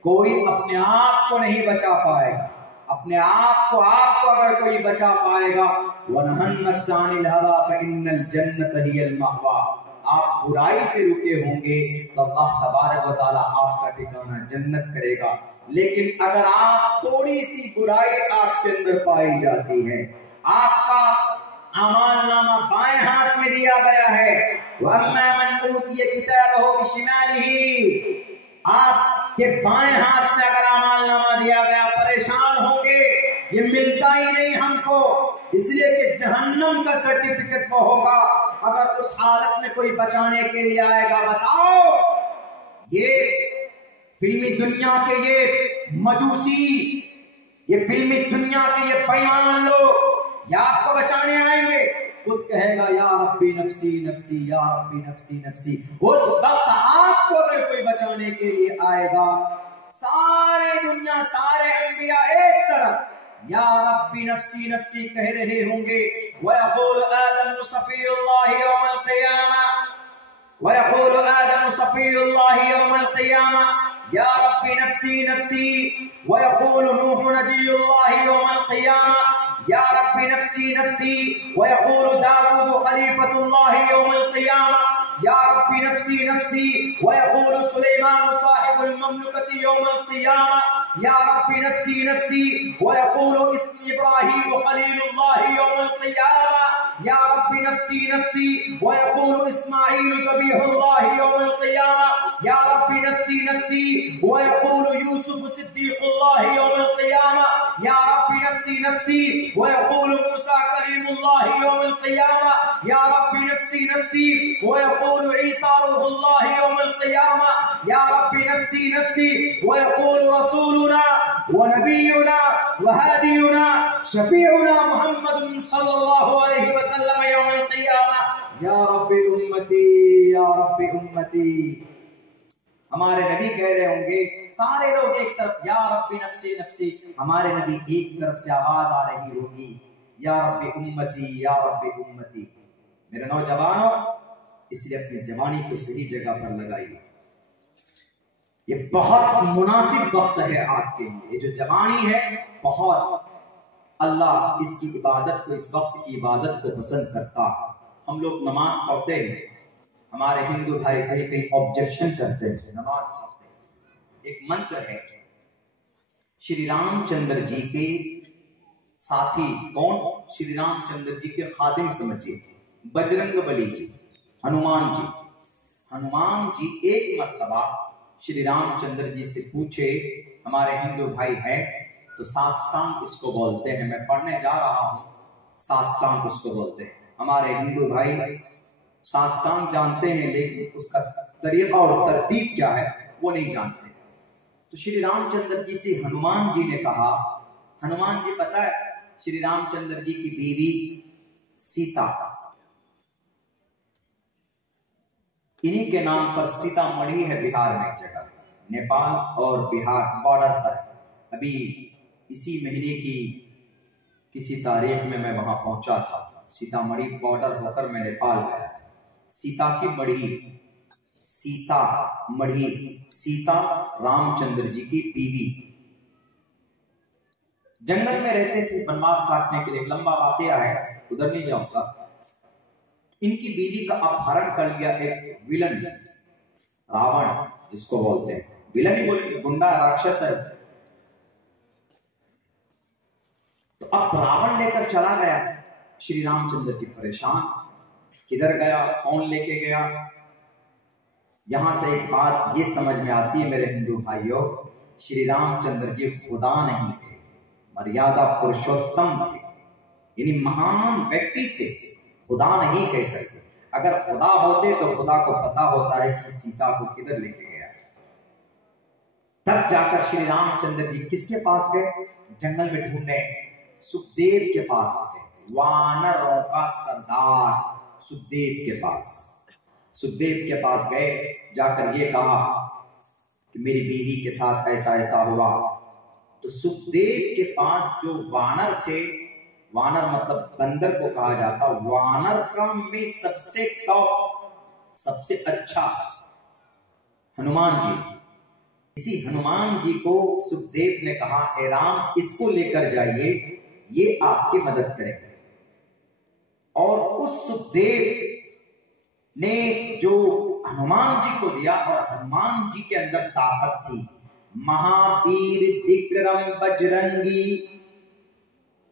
कोई अपने आप को नहीं बचा पाएगा। अपने आप को अगर कोई बचा पाएगा, वनहन नफ्सानिल हवा फइन्नल जन्नत हियल महवा, आप बुराई से रुके होंगे तो अल्लाह तबारक व तआला आपका ठिकाना जन्नत करेगा। लेकिन अगर आप थोड़ी सी बुराई आपके अंदर पाई जाती है, आपका अमालनामा बाएं हाथ में दिया गया है, वअम्मा मन ऊतिय किताबहु बिशिमालिही, आपके बाएं हाथ में अगर अमालनामा दिया गया, परेशान होंगे, ये मिलता ही नहीं हमको, इसलिए कि जहन्नम का सर्टिफिकेट वो होगा। अगर उस हालत में कोई बचाने के लिए आएगा, बताओ, ये फिल्मी दुनिया के ये मजूसी, ये फिल्मी दुनिया के ये बेईमान लोग या आपको बचाने आएंगे? खुद कहेगा या रब्बी नफ्सी नफ्सी, या रब्बी नफ्सी नफ्सी। उस वक्त आपको अगर कोई बचाने के लिए आएगा, सारे दुनिया, सारे अंबिया एक तरफ या रब्बी नफ्सी नफ्सी कह रहे होंगे। वयक़ूलु आदम सफ़ीयुल्लाह यौमल क़ियामा, वयक़ूलु आदम सफ़ीयुल्लाह यौमल क़ियामा, या रब्बी नफ्सी नफ्सी। वयक़ूलु नूह नजीयुल्लाह यौमल क़ियामा, या रब्बी नफ्सी नफ्सी। वयक़ूलु दाऊद खलीफतुल्लाह यौमल क़ियामा, या रब्बी नफ्सी नफ्सी। वयक़ूलु सुलैमान साहिबुल ममलकति यौमल क़ियामा, या रब्बी नफ्सी नफ्सी। वयक़ूलु इब्राहीम खलीलुल्लाह यौमल क़ियामा, या रब्बी नफ्सी नफ्सी। वयक़ूलु इस्माईल ज़बीहुल्लाह यौमल क़ियामा, या रब्बी नफ्सी नफ्सी। वयक़ूलु यूसुफ सिद्दीक़ुल्लाह यौमल क़ियामा, या रब्बी नफ्सी नफ्सी। वयक़ूलु मूसा कलीमुल्लाह यौमल क़ियामा, या रब्बी नफ्सी नफ्सी। वयक़ूलु ईसा रूहुल्लाह यौमल क़ियामा, या रब्बी नफ्सी नफ्सी। वयक़ूलु रसूलुना व नबियुना व हादियुना शफीउना मुहम्मद सल्लल्लाहु अलैहि वसल्लम यौमल क़ियामा, या रब्बी उम्मती, या रब्बी उम्मती। हमारे नबी कह रहे होंगे, सारे लोग एक तरफ या रब्बी नफ्सी नफ्सी, हमारे नबी एक तरफ से आवाज आ रही होगी, या रब्बी उम्मती, या रब्बी उम्मती। मेरे नौजवानों, इसलिए अपनी जवानी को सही जगह पर लगाइए। ये बहुत मुनासिब वक्त है आपके लिए। ये जो जवानी है, बहुत अल्लाह इसकी इबादत को, इस वक्त की इबादत को पसंद करता है। हम लोग नमाज पढ़ते हैं, हमारे हिंदू भाई कहीं कहीं ऑब्जेक्शन करते हैं, नमाज पढ़ते हैं। एक मंत्र है, श्री रामचंद्र जी के साथी, कौन? श्री रामचंद्र जी के खादिम समझिए, बजरंग बली जी, हनुमान जी। हनुमान जी एक मर्तबा श्री रामचंद्र जी से पूछे, हमारे हिंदू भाई है तो साष्टांग इसको बोलते हैं, मैं पढ़ने जा रहा हूं, साष्टांग उसको बोलते हैं। हमारे हिंदू भाई साष्टांग जानते हैं, लेकिन उसका तरीका और तरतीब क्या है वो नहीं जानते। तो श्री रामचंद्र जी से हनुमान जी ने कहा, हनुमान जी पता है, श्री रामचंद्र जी की बीवी सीता इन्हीं के नाम पर सीतामढ़ी है बिहार में एक जगह, नेपाल और बिहार बॉर्डर पर। अभी इसी महीने की किसी तारीख में मैं वहां पहुंचा था, सीतामढ़ी बॉर्डर होकर मैं नेपाल गया। सीता की मढ़ी, सीता मढ़ी, सीता रामचंद्र जी की बीवी जंगल में रहते थे वनवास काटने के लिए। लंबा वाकया है, उधर नहीं जाऊंगा। इनकी बीवी का अपहरण कर लिया एक विलन, रावण जिसको बोलते हैं, विलन ही बोलेंगे, गुंडा राक्षस है। तो अब रावण लेकर चला गया श्री रामचंद्र जी परेशान, किधर गया, कौन लेके गया। यहां से इस बात ये समझ में आती है मेरे हिंदू भाइयों, श्री रामचंद्र जी खुदा नहीं थे, मर्यादा पुरुषोत्तम थे, यानी महान व्यक्ति थे, खुदा नहीं कह सकते। अगर खुदा होते तो खुदा को पता होता है कि सीता को किधर लेके गया। तब जाकर श्री रामचंद्र जी किसके पास गए, जंगल में ढूंढे, सुखदेव के पास गए, वानरों का सरदार सुखदेव के पास। सुखदेव के पास गए, जाकर ये कहा कि मेरी बीवी के साथ ऐसा ऐसा हुआ। तो सुखदेव के पास जो वानर थे, वानर मतलब बंदर को कहा जाता, वानर का में सबसे टॉप, सबसे अच्छा हनुमान जी थे। इसी हनुमान जी को सुखदेव ने कहा, ए राम इसको लेकर जाइए, ये आपकी मदद करेंगे। और उस सुखदेव ने जो हनुमान जी को दिया, और हनुमान जी के अंदर ताकत थी, महावीर विक्रम बजरंगी।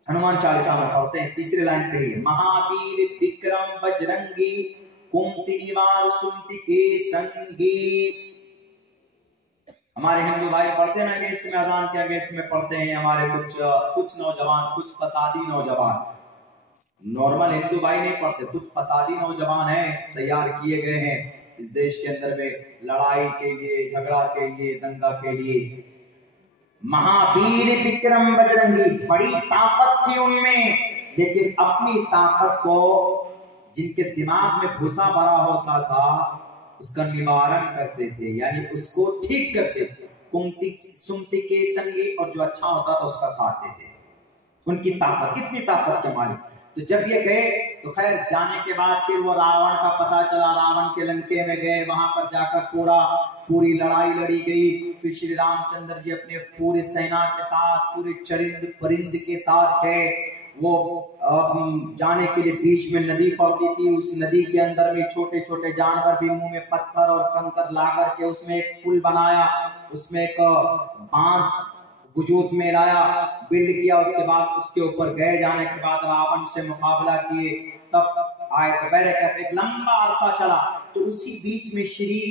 हनुमान चालीसा में पढ़ते हैं, तीसरे लाइन पे ही है, महावीर विक्रम बजरंगी कुंती निवार सुमति के संगी। हमारे हिंदू भाई पढ़ते हैं ना अगेंस्ट में, अजान के अगेंस्ट में पढ़ते हैं हमारे कुछ नौजवान, कुछ फसादी नौजवान। नॉर्मल हिंदू भाई नहीं पढ़ते, कुछ फसादी नौजवान हैं, तैयार किए गए हैं इस देश के अंदर में लड़ाई के लिए, झगड़ा के लिए, दंगा के लिए। महावीर विक्रम बजरंगी, बड़ी ताकत थी उनमें, लेकिन अपनी ताकत को, जिनके दिमाग में भूसा भरा होता था, उसका निवारण करते थे, यानी उसको ठीक करते थे। कुंती सुमति के संगी, और जो अच्छा होता था उसका साथ देते। उनकी ताकत, कितनी ताकत के मालिक। तो जब ये गए तो खैर जाने के बाद फिर वो रावण का पता चला, रावण के लंके में गए, वहां पर जाकर पूरी लड़ाई लड़ी गई। फिर श्री रामचंद्र जी अपने पूरे सेना के साथ, पूरे चरिंद परिंद के साथ गए। वो जाने के लिए बीच में नदी पड़ती थी, उस नदी के अंदर में छोटे छोटे जानवर भी मुंह में पत्थर और कंकर ला करके उसमें एक पुल बनाया, उसमें एक बांध वजूद में लाया, बिल्ड किया। उसके बाद उसके ऊपर गए, जाने के बाद रावण से मुकाबला किए, तब आए तो एक लंबा अरसा चला। तो उसी बीच में श्री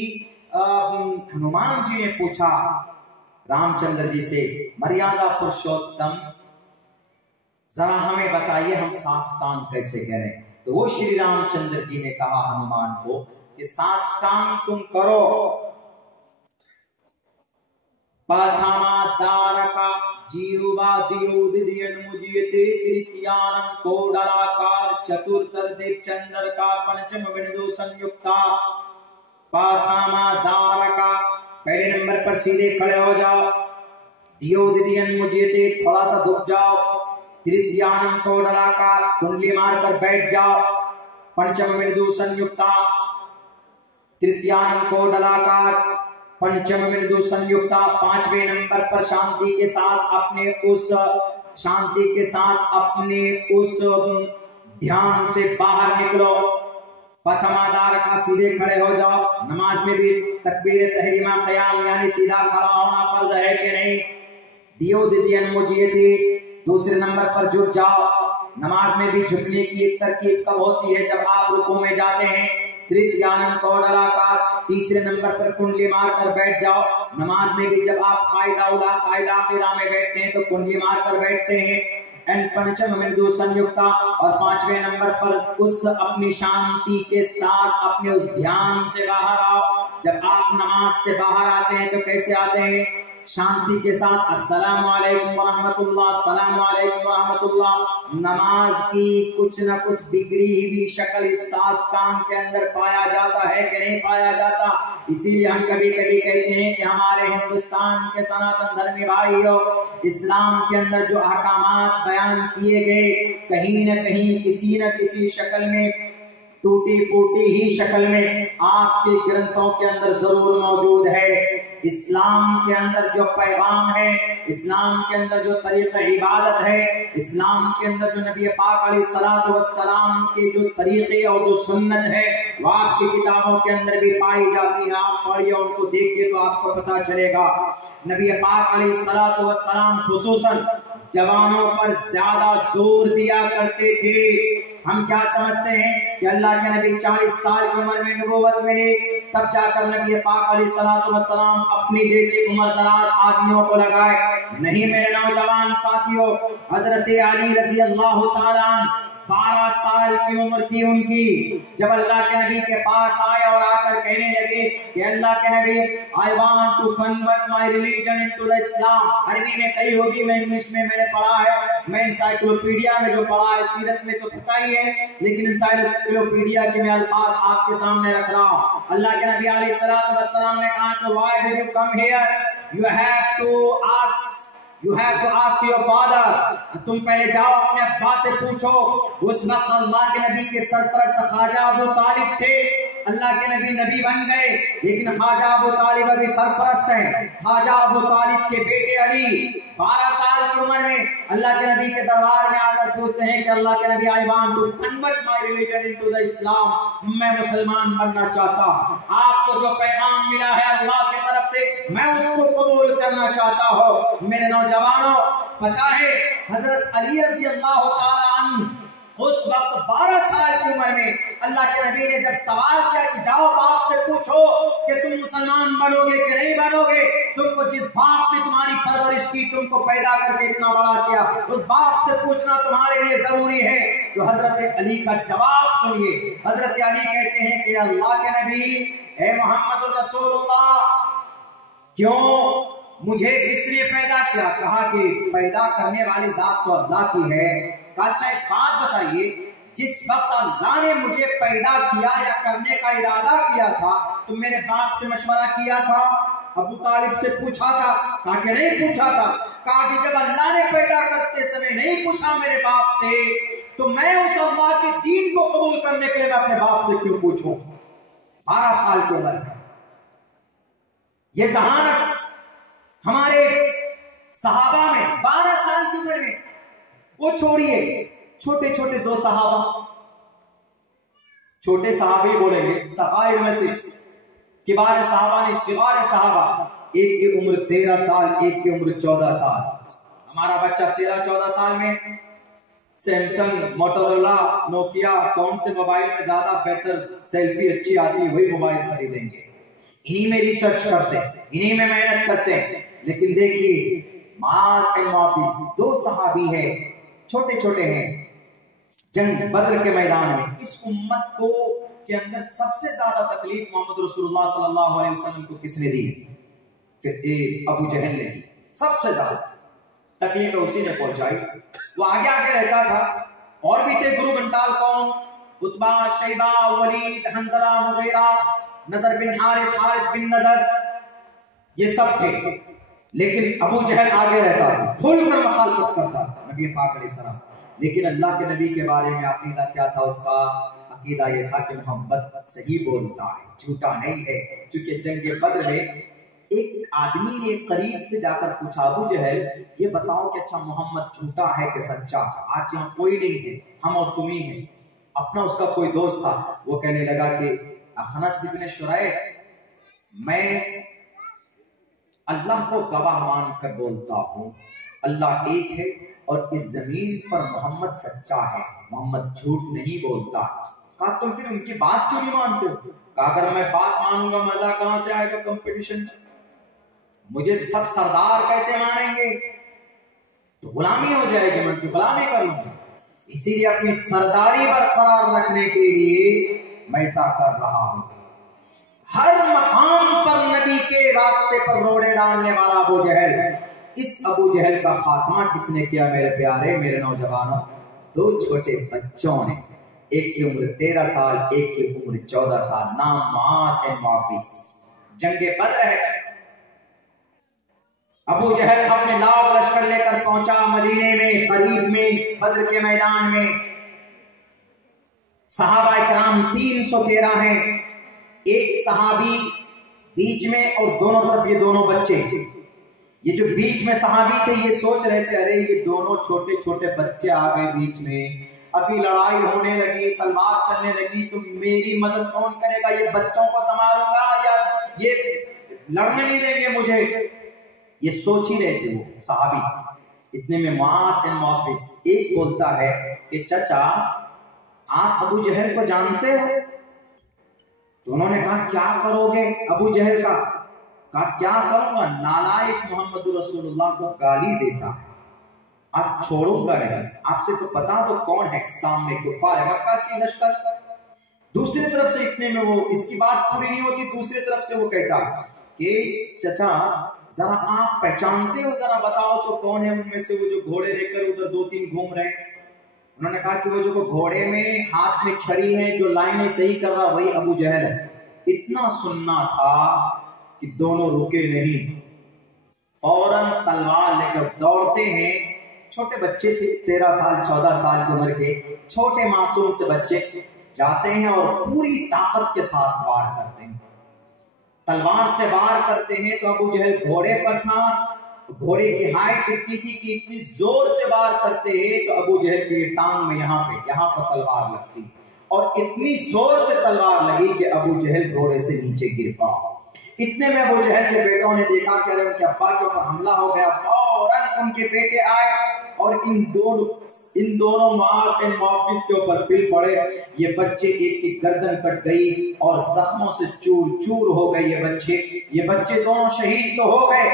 हनुमान जी ने पूछा रामचंद्र जी से, मर्यादा पुरुषोत्तम जरा हमें बताइए हम साष्टांग कैसे करें। तो वो श्री रामचंद्र जी ने कहा हनुमान को कि साष्टांग तुम करो, पथमादारका जीवा दियोदियन मुजियते तृतीयानं कोडलाकार चतुर्थर देव चंद्र का पंचम बिंदु संयुक्ता। पथमादारका, पहले नंबर पर सीधे खड़े हो जाओ, दियोदियन मुजियते थोड़ा सा झुक जाओ, तृतीयानं कोडलाकार कुंडली मारकर बैठ जाओ, पंचम बिंदु संयुक्ता, तृतीयानं कोडलाकार पंचम बिंदु संयुक्ता। पांचवें नंबर पर शांति के साथ अपने उस ध्यान से बाहर निकलो। पथमादार का सीधे खड़े हो जाओ। नमाज में भी तकबीर तहरीमा क़याम यानी सीधा खड़ा होना फर्ज है कि नहीं। दियोदियन मुजियते, दूसरे नंबर पर झुक जाओ। नमाज में भी झुकने की एक तरकीब कब होती है, जब आप रुकू में जाते हैं। तृतीयानं कोडलाकार, तीसरे नंबर पर कुंडली मारकर बैठ जाओ। नमाज में भी जब आप कायदा में बैठते हैं तो कुंडली मारकर बैठते हैं। एंड पंचम बिंदु संयुक्ता, और पांचवें नंबर पर उस अपनी शांति के साथ अपने उस ध्यान से बाहर आओ। जब आप नमाज से बाहर आते हैं तो कैसे आते हैं, شانتی کے ساتھ السلام علیکم ورحمۃ اللہ، السلام علیکم ورحمۃ اللہ۔ نماز کی کچھ نہ کچھ بگڑی ہوئی شکل اس ساز کام کے اندر پایا جاتا ہے کہ نہیں پایا جاتا؟ اسی لیے ہم کبھی کبھی کہتے ہیں کہ ہمارے ہندوستان کے سناتن دھرمی بھائیوں، اسلام کے اندر جو احکامات بیان کیے گئے کہیں نہ کہیں کسی نہ کسی شکل میں، ٹوٹی پھوٹی ہی شکل میں آپ کے گرنتھوں کے اندر ضرور موجود ہے۔ اسلام کے اندر جو پیغام ہے، اسلام کے اندر جو طریقہ عبادت ہے، اسلام کے اندر جو نبی پاک علیہ الصلوۃ والسلام کے جو طریقے اور جو سنت ہے وہ آپ کی کتابوں کے اندر بھی پائی جاتی ہے۔ آپ پڑھیے ان کو دیکھیے تو آپ کو پتہ چلے گا۔ نبی پاک علیہ الصلوۃ والسلام خصوصاً جوانوں پر زیادہ زور دیا کرتے تھے۔ ہم کیا سمجھتے ہیں کہ اللہ کے نبی 40 سال کی عمر میں نبوت ملی، تب جا کر نبی پاک علیہ الصلوۃ والسلام اپنی جیسی عمر دراز آدمیوں کو لگائے؟ نہیں میرے نوجوان ساتھیوں، حضرت علی رضی اللہ تعالیٰ عنہ 12 سال کی عمر تھی ان کی جب اللہ کے نبی کے پاس آئے اور آ کر کہنے لگے کہ اللہ کے نبی I want to convert my religion into the Islam۔ عربی میں کہی ہوگی، میں انگلش میں نے پڑھا ہے، میں انسائکلوپیڈیا میں جو پڑھا ہے، سیرت میں تو پتہ ہی ہے، لیکن انسائکلوپیڈیا کے میں الفاظ آپ کے سامنے رکھ رہا ہوں۔ اللہ کے نبی علیہ الصلوۃ والسلام نے کہا کہ why did you come here? You have to ask your father۔ تم پہلے جاؤ اپنے ابا سے پوچھو۔ اس وقت اللہ کے نبی کے سرپرست خواجہ ابو طالب تھے۔ اللہ کے نبی بن گئے، لیکن خواجہ ابو طالب ابھی سرپرست ہیں۔ خواجہ ابو طالب کے بیٹے علی 12 سال کی عمر میں اللہ کے نبی کے دربار میں آ کر پوچھتے ہیں کہ اللہ کے نبی I want to convert my religion into the Islam۔ میں مسلمان بننا چاہتا ہوں، آپ کو جو پیغام ملا ہے اللہ کی طرف سے میں اس کو قبول کرنا چاہتا ہوں۔ میرے نوجوانوں، پتہ ہے حضرت علی رضی اللہ تعالیٰ عنہ اس وقت 12 سال کی عمر میں اللہ کے نبی نے جب سوال کیا کہ جاؤ باپ سے پوچھو کہ تم مسلمان بنو گے کہ نہیں بنو گے، تم کو جس باپ نے تمہاری پرورش کی، تم کو پیدا کر کے اتنا بڑا کیا، اس باپ سے پوچھنا تمہارے لیے ضروری ہے۔ تو حضرت علی کا جواب سنیے۔ حضرت علی کہتے ہیں کہ اللہ کے نبی، اے محمد الرسول اللہ، کیوں مجھے کس نے پیدا کیا؟ کہا کہ پیدا کرنے والی ذات تو اللہ کی ہے۔ اچھا ایک بات بتائیے، جس وقت اللہ نے مجھے پیدا کیا یا کرنے کا ارادہ کیا تھا تو میرے باپ سے مشورہ کیا تھا؟ ابو طالب سے پوچھا تھا؟ کہا کہ نہیں پوچھا تھا۔ کہا کہ جب اللہ نے پیدا کرتے سمے نہیں پوچھا میرے باپ سے تو میں اس اللہ کے دین کو قبول کرنے کے لیے میں اپنے باپ سے کیوں پوچھوں؟ 12 سال کی عمر میں یہ ذہانت ہمارے صحابہ میں 12 سال کی عمر میں، وہ چھوڑیے چھوٹے چھوٹے 2 صحابہ، چھوٹے صحابی بولیں گے صغائر میں سے، کبار صحابہ نے صغار صحابہ، ایک کی عمر 13 سال، ایک کی عمر 14 سال۔ ہمارا بچہ 13-14 سال میں سیمسنگ، موٹورولا، نوکیا، کون سے موبائل میں زیادہ بہتر سیلفی اچھی آتی ہے وہی موبائل خریدیں گے، انہی میں ریسرچ کرتے ہیں، انہی میں محنت کرتے ہیں۔ لیکن دیکھیے معاذ اینڈ معافی 2 صحابی ہیں، چھوٹے چھوٹے ہیں، جنگ بدر کے میدان میں اس امت کو کے اندر سب سے زیادہ تکلیف محمد رسول اللہ صلی اللہ علیہ وسلم کو کس نے دی؟ کہ ابو جہل نے دی۔ سب سے زیادہ تکلیف اسی نے پہنچائی۔ وہ آگے آگے رہتا تھا، اور بھی تھے گرو گھنٹال قوم، عتبہ، شیبہ، ولید، حنظلہ، مغیرہ، نظر بن حارث، حارث بن نظر، یہ سب تھے، لیکن ابو جہل آگے رہتا تھا، کھل کر مخالفت کرتا نبی پاک علیہ السلام۔ لیکن اللہ کے نبی کے بارے میں عقیدہ کیا تھا اس کا؟ عقیدہ یہ تھا کہ محمد صحیح بولتا ہے، جھوٹا نہیں ہے۔ چونکہ جنگ بدر میں ایک آدمی نے قریب سے جا کر پوچھا، ابو جہل یہ بتاؤ کہ اچھا محمد جھوٹا ہے کہ سچا؟ آج یہاں کوئی نہیں ہے، ہم اور تم ہی ہیں۔ اپنا اس کا کوئی دوست تھا، وہ کہنے لگا کہ اخنس بن شریح، میں اللہ کو گواہ مان کر بولتا ہوں اللہ ایک ہے اور اس زمین پر محمد سچا ہے، محمد جھوٹ نہیں بولتا۔ کہا تم پھر ان کی بات کیوں نہیں مانتے ہو؟ کہا اگر میں بات مانوں گا مزہ کہاں سے آئے گا کمپٹیشن؟ مجھے سب سردار کیسے مانیں گے؟ تو غلامی ہو جائے گی، میں ان کی غلامی کر لوں گا۔ اسی لیے اپنی سرداری برقرار رکھنے کے لیے میں ایسا کر رہا ہوں۔ ہر مقام پر نبی کے راستے پر روڑے ڈالنے والا ابو جہل، اس ابو جہل کا خاتمہ کس نے کیا میرے پیارے میرے نوجوانوں؟ دو چھوٹے بچوں نے، ایک کی عمر 13 سال، ایک کی عمر 14 سال، نام معاذ بن معاویہ۔ جنگ بدر ہے، ابو جہل اپنے لاؤ لشکر لے کر پہنچا مدینے میں، قریب میں بدر کے میدان میں۔ صحابہ کرام 313 ہیں، ایک صحابی بیچ میں اور دونوں طرف یہ دونوں بچے۔ یہ جو بیچ میں صحابی تھے یہ سوچ رہے تھے ارے یہ دونوں چھوٹے چھوٹے بچے آ گئے بیچ میں، ابھی لڑائی ہونے لگی، تلوار چلنے لگی تو میری مدد کون کرے گا؟ یہ بچوں کو سنبھالوں گا یا یہ لڑنے نہیں دیں گے مجھے؟ یہ سوچ ہی رہے تھے وہ صحابی۔ اتنے میں معاذ بن معاویہ ایک بولتا ہے کہ چچا آپ ابو جہل کو جانتے ہو؟ تو انہوں نے کہا کیا کرو گے ابو جہل کا؟ کہا کیا کروں گا، نالائق محمد رسول اللہ کو گالی دیتا ہے، آپ چھوڑوں گا نہیں، آپ سے تو پتا تو کون ہے سامنے کفار مکہ کی لشکر۔ دوسری طرف سے اتنے میں وہ اس کی بات پوری نہیں ہوتی، دوسری طرف سے وہ کہتا کہ چچا ذرا آپ پہچانتے ہو، ذرا بتاؤ تو کون ہے ان میں سے وہ جو گھوڑے لے کر ادھر 2-3 گھوم رہے ہیں؟ انہوں نے کہا کہ وہ جو گھوڑے میں ہاتھ میں چھڑی ہے جو لائنیں صحیح کر رہا وہی ابو جہل ہے۔ اتنا سننا تھا کہ دونوں رکے نہیں، فوراً تلوار لے کر دوڑتے ہیں۔ چھوٹے بچے تھے، 13 سال 14 سال کی عمر کے چھوٹے معصوم سے بچے جاتے ہیں اور پوری طاقت کے ساتھ وار کرتے ہیں، تلوار سے وار کرتے ہیں۔ تو ابو جہل گھوڑے پر تھا، گھوڑے کی ہائٹ اتنی تھی کہ اتنی زور سے وار کرتے ہیں تو ابو جہل کی ٹانگ میں یہاں پر تلوار لگتی اور اتنی زور سے تلوار لگی کہ ابو جہل گھوڑے سے نیچے گر پڑا۔ اتنے میں ابو جہل کے بیٹوں نے دیکھا کہ ان کے ابا کے اوپر حملہ ہو گیا، فوراً ان کے بیٹے آئے اور ان دونوں معاذ بن معاویہ کے اوپر پھل پڑے۔ یہ بچے ایک کی گردن کٹ گئی اور زخموں سے چور چور ہو گئے یہ بچے دونوں شہید تو ہو گئے،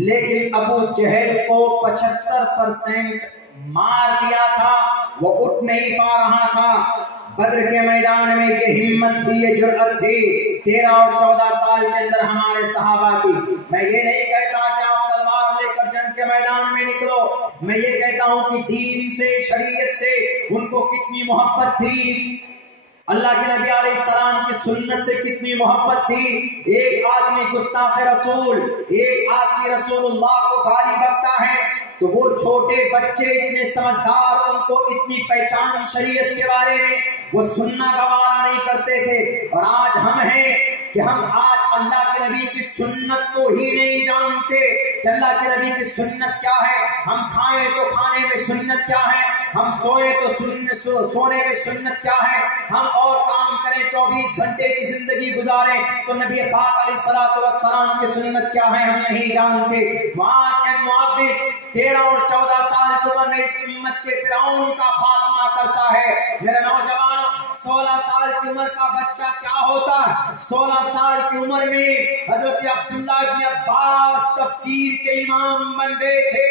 لیکن ابو جہل کو 75% مار دیا تھا، وہ اٹھ نہیں پا رہا تھا۔ بدر کے میدان میں یہ ہمت تھی، یہ جرأت تھی 13 اور 14 سال کے اندر ہمارے صحابہ کی۔ میں یہ نہیں کہتا کہ آپ تلوار لے کر جنگ کے میدان میں نکلو، میں یہ کہتا ہوں کہ دین سے، شریعت سے ان کو کتنی محبت تھی، اللہ کے نبی علیہ السلام کی سنت سے کتنی محبت تھی۔ ایک آدمی گستاخ رسول، ایک آدمی رسول اللہ کو گالی بکتا ہے تو وہ چھوٹے بچے اتنے سمجھدار، ان کو اتنی پہچان شریعت کے بارے میں وہ سننا گوارا نہیں کرتے تھے۔ اور آج ہم ہیں کہ ہم آج اللہ کے نبی کی سنت کو ہی نہیں جانتے کہ اللہ کے نبی کی سنت کیا ہے۔ ہم کھائیں تو کھانے میں سنت کیا ہے، ہم سوئے تو سونے میں سنت کیا ہے، ہم اور کام کریں 24 گھنٹے کی زندگی گزاریں تو نبی پاک علیہ الصلوۃ والسلام کی سنت کیا ہے ہم نہیں جانتے۔ معاذ بن معاویہ 13 اور 14 سال کی عمر میں اس امت کے فرعون کا خاتمہ کرتا ہے۔ میرے نوجوانوں، 16 سال کی عمر کا بچہ کیا ہوتا ہے؟ 16 سال کی عمر میں حضرت عبداللہ بن عباس تفسیر کے امام بن گئے تھے۔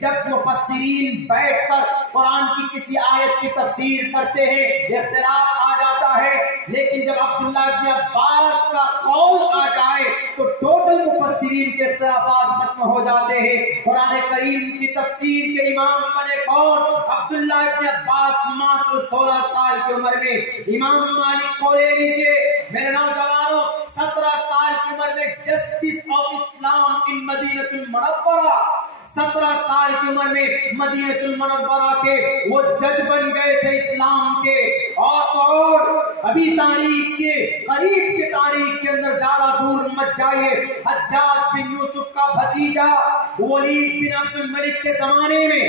جب مفسرین بیٹھ کر قرآن کی کسی آیت کی تفسیر کرتے ہیں اختلاف آ جاتا ہے، لیکن جب عبداللہ بن عباس کا قول آ جائے تو ٹوٹل مفسرین کے اختلافات ختم ہو جاتے ہیں۔ قرآن کریم کی تفسیر کے امام بنے کون؟ عبداللہ بن عباس، ماتر 16 سال کی عمر میں۔ امام مالک کو لے لیجئے میرے نوجوانوں، 17 سال کی عمر میں جسٹس آف اسلام ان مدینہ المنورہ، 17 سال کی عمر میں مدینہ المنورہ کے وہ جج بن گئے تھے اسلام کے۔ اور ابھی تاریخ کے قریب کے تاریخ کے اندر زیادہ دور مت جائیے، حجاج بن یوسف کا بھتیجا ولید بن عبد الملک کے زمانے میں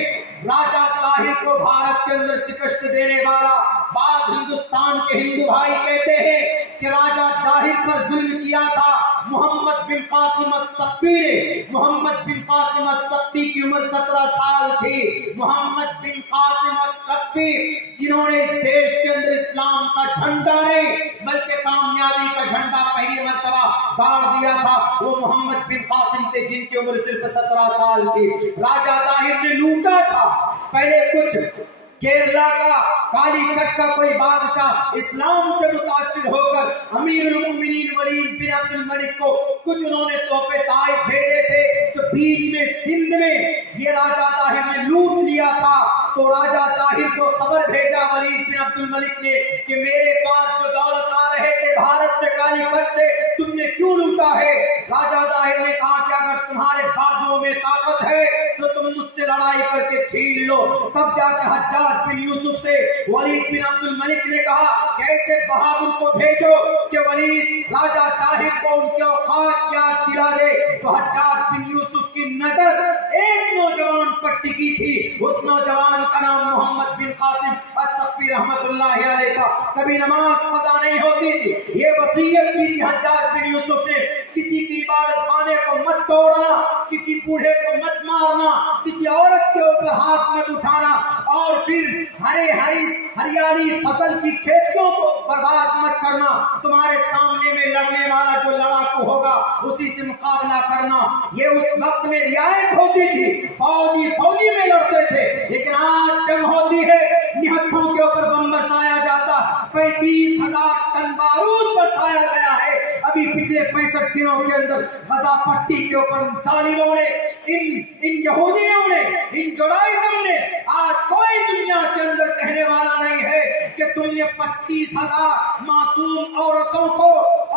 راجہ طاہر کو بھارت کے اندر شکست دینے والا، بعض ہندوستان کے ہندو بھائی کہتے ہیں کہ راجہ طاہر پر ظلم کیا تھا محمد بن قاسم الثقفی نے۔ محمد بن قاسم الثقفی کی عمر 17 سال تھی۔ محمد بن قاسم الثقفی جنہوں نے اس دیش کے اندر اسلام کا جھنڈا نہیں بلکہ کامیابی کا جھنڈا پہلی مرتبہ گاڑ دیا تھا، وہ محمد بن قاسم تھے جن کی عمر صرف 17 سال تھی۔ راجہ طاہر نے لوٹا تھا پہلے کچھ کیرلا کا काली कट का कोई बादशाह इस्लाम से मुतासिर होकर अमीरुल मोमिनीन वलीद बिन अब्दुल मलिक को कुछ उन्होंने तोहफे ताइफ भेजे थे, तो बीच में सिंध में ये राजा ताहिर ने लूट लिया था। तो राजा ताहिर को खबर भेजा वलीद बिन अब्दुल मलिक ने कि मेरे पास जो दौलत आ रहे थे भारत से, काली कट से, तुमने क्यों लूटा है? राजा ताहिर ने कहा कि अगर तुम्हारे बाजुओं में ताकत है तो तुम मुझसे लड़ाई करके छीन लो। तब जाकर हज्जाज बिन यूसुफ से वलीद बिन अब्दुल मलिक ने कहा कि ऐसे बहादुर को भेजो कि वलीद राजा ताहिर को उनके औकात याद दिला दे। तो हज्जाज बिन यूसुफ की नजर एक नौजवान पर टिकी थी, उस नौजवान का नाम मोहम्मद बिन कासिम अस्सफ़ी रहमतुल्लाहि अलैह था। कभी नमाज कज़ा नहीं होती थी, ये वसीयत की थी हज्जाज बिन यूसुफ ने, किसी की इबादत खाने को मत तोड़ना, किसी बूढ़े को मत मारना, किसी औरत के ऊपर हाथ मत उठाना, और फिर हरियाली फसल की खेतियों को बर्बाद मत करना। तुम्हारे सामने में लड़ने वाला जो लड़ाकू होगा उसी से मुकाबला करना। ये उस वक्त में रियायत होती थी, फौजी में लड़ते थे। लेकिन आज जंग होती है, निहत्थों के ऊपर बम बरसाया जाता, 35,000 टन बारूद बरसाया गया है। अभी पिछले 65 दिनों के अंदर गजा पट्टी के ऊपर जालिमों ने, इन यहूदियों ने, इन जुडाइज्म ने, आज कोई दुनिया के अंदर कहने वाला नहीं है कि तुमने 25,000 मासूम औरतों को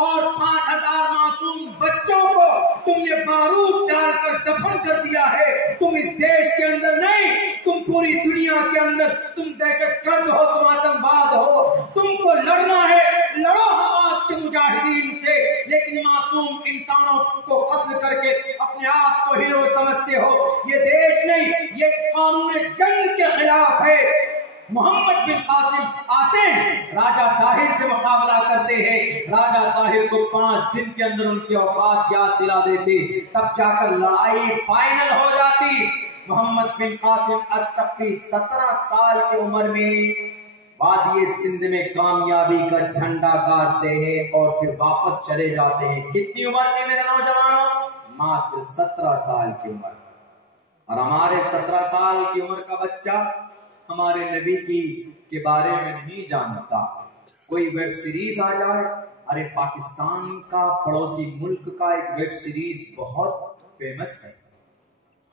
और 5,000 मासूम बच्चों को तुमने बारूद डालकर दफन कर दिया है। तुम इस देश के अंदर नहीं, तुम पूरी दुनिया के अंदर, तुम दहशतगर्द हो, तुम आतंकवाद हो। तुमको लड़ना है, लड़ो हमास के मुजाहिदीन से, लेकिन मासूम इंसानों को कत्ल करके अपने आप को हीरो समझते हो। ये देश नहीं, ये कानून जंग के खिलाफ है। मोहम्मद बिन कासिम आते हैं, राजा ताहिर से मुकाबला करते हैं, राजा ताहिर को 5 दिन के अंदर उनकी औकात याद दिला देते, तब जाकर लड़ाई फाइनल हो जाती। मोहम्मद बिन कासिम अस्सफ़ी 17 साल की उम्र में वादिये सिंध में कामयाबी का झंडा गाड़ते हैं और फिर वापस चले जाते हैं। कितनी उम्र थी मेरे नौजवानों? मात्र 17 साल की उम्र। और हमारे 17 साल की उम्र का बच्चा हमारे नबी के बारे में नहीं जानता। कोई वेब सीरीज आ जाए, अरे पाकिस्तान का पड़ोसी मुल्क का एक वेब सीरीज बहुत फेमस है,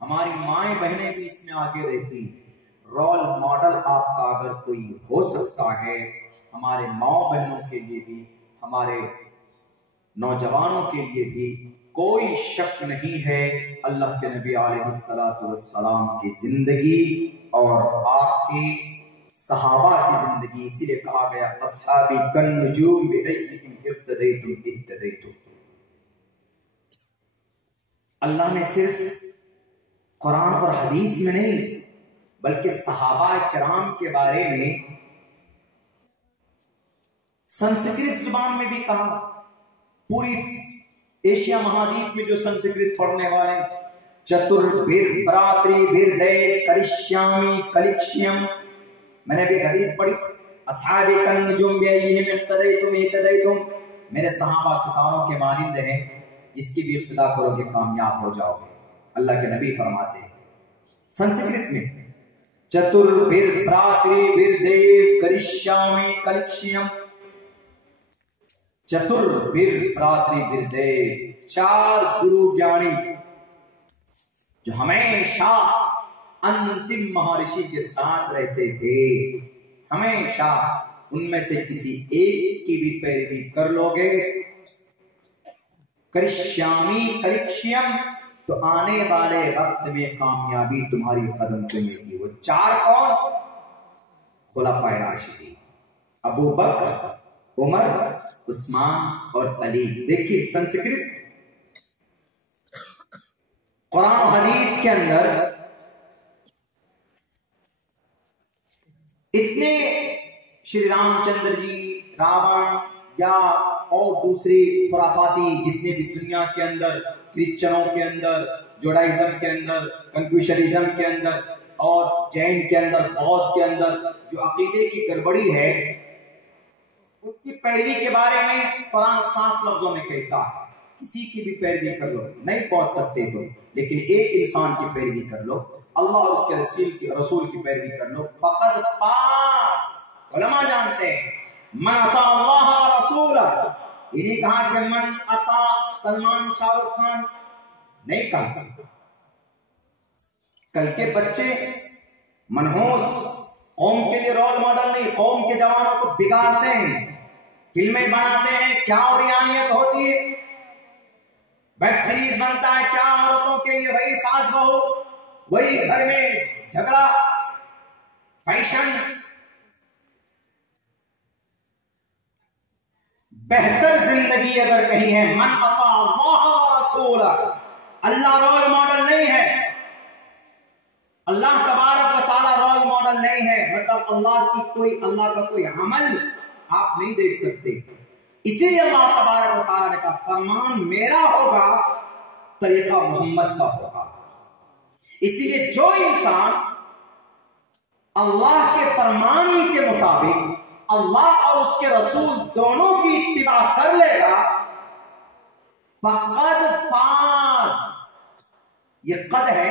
हमारी माएँ बहनें भी इसमें आगे रहती हैं। रोल मॉडल आपका अगर कोई हो सकता है, हमारे माँ बहनों के लिए भी, हमारे नौजवानों के लिए भी कोई शक नहीं है, अल्लाह के नबी अलैहिस्सलातु वस्सलाम की जिंदगी और आपके सहाबा की जिंदगी। इसीलिए कहा गया अस्हाबी कन नुजूम बिअय्यिहिम इब्तदैतुम इब्तदैतुम। अल्लाह ने सिर्फ कुरान और हदीस में नहीं, बल्कि सहाबा किराम के बारे में संस्कृत जुबान में भी कहा। पूरी एशिया महाद्वीप में जो संस्कृत पढ़ने वाले, चतुर्भिर भ्रातृभिर्दैव करिष्यामि कलिक्ष्यम, मैंने भी हदीस पढ़ी, अस्हाबी कन नुजुम बिअय्यिहिम इब्तदैतुम इब्तदैतुम, मेरे सहाबा सितारों के मानिंद हैं, जिसकी भी इब्तिदा करोगे कामयाब हो जाओगे। अल्लाह के नबी फरमाते हैं संस्कृत में, चतुर्भिर भ्रातृभिर्दैव करिष्यामि कलिक्ष्यम, चतुर्भिर भ्रातृभिर्दैव, 4 गुरु ज्ञानी जो हमेशा अंतिम महर्षि के साथ रहते थे, हमेशा उनमें से किसी एक की भी पैरवी कर लोगे, करिष्यामि कलिक्ष्यम, तो आने वाले वक्त में कामयाबी तुम्हारी कदम चुमेगी। वो 4 कौन? खुलाफाए राशिदीन, अबू बकर, उमर, उस्मान और अली। देखिए संस्कृत कुरान और हदीस के अंदर इतने श्री रामचंद्र जी, रावण या और दूसरे खुराफाती जितने भी दुनिया के अंदर, क्रिश्चियनों के अंदर, जुडाइज्म के अंदर, कन्फ्यूशनिज्म के अंदर और जैन के अंदर, बौद्ध के अंदर जो अकीदे की गड़बड़ी है, उसकी पैरवी के बारे में कुरान 7 लफ्जों में कहता है। किसी की भी पैरवी कर लो, नहीं पहुंच सकते तो, लेकिन एक इंसान की पैरवी कर लो, अल्लाह और उसके रसूल की पैरवी कर लो, फकद फास, उलमा जानते हैं मन अता अल्लाह व रसूल, ये नहीं कहा कि मन अता सलमान शाहरुख खान, नहीं कहा। कल के बच्चे मनहूस कौम के लिए रोल मॉडल नहीं, कौम के जवानों को बिगाड़ते हैं, फिल्में बनाते हैं, क्या औरियानियत होती है, वेब सीरीज बनता है, क्या औरतों के लिए वही सास बहू, वही घर में झगड़ा, फैशन। बेहतर जिंदगी अगर कहीं है मन अता अल्लाह व रसूल, अल्लाह रोल मॉडल नहीं है, अल्लाह तबारक व तआला रोल मॉडल नहीं है, मतलब अल्लाह का कोई अमल आप नहीं देख सकते। इसीलिए अल्लाह तबारक व तआला ने कहा फरमान मेरा होगा, तरीका मोहम्मद का होगा। इसीलिए जो इंसान अल्लाह के फरमान के मुताबिक अल्लाह और उसके रसूल दोनों की इत्तिबा कर लेगा, फक़द फाज़। ये कद है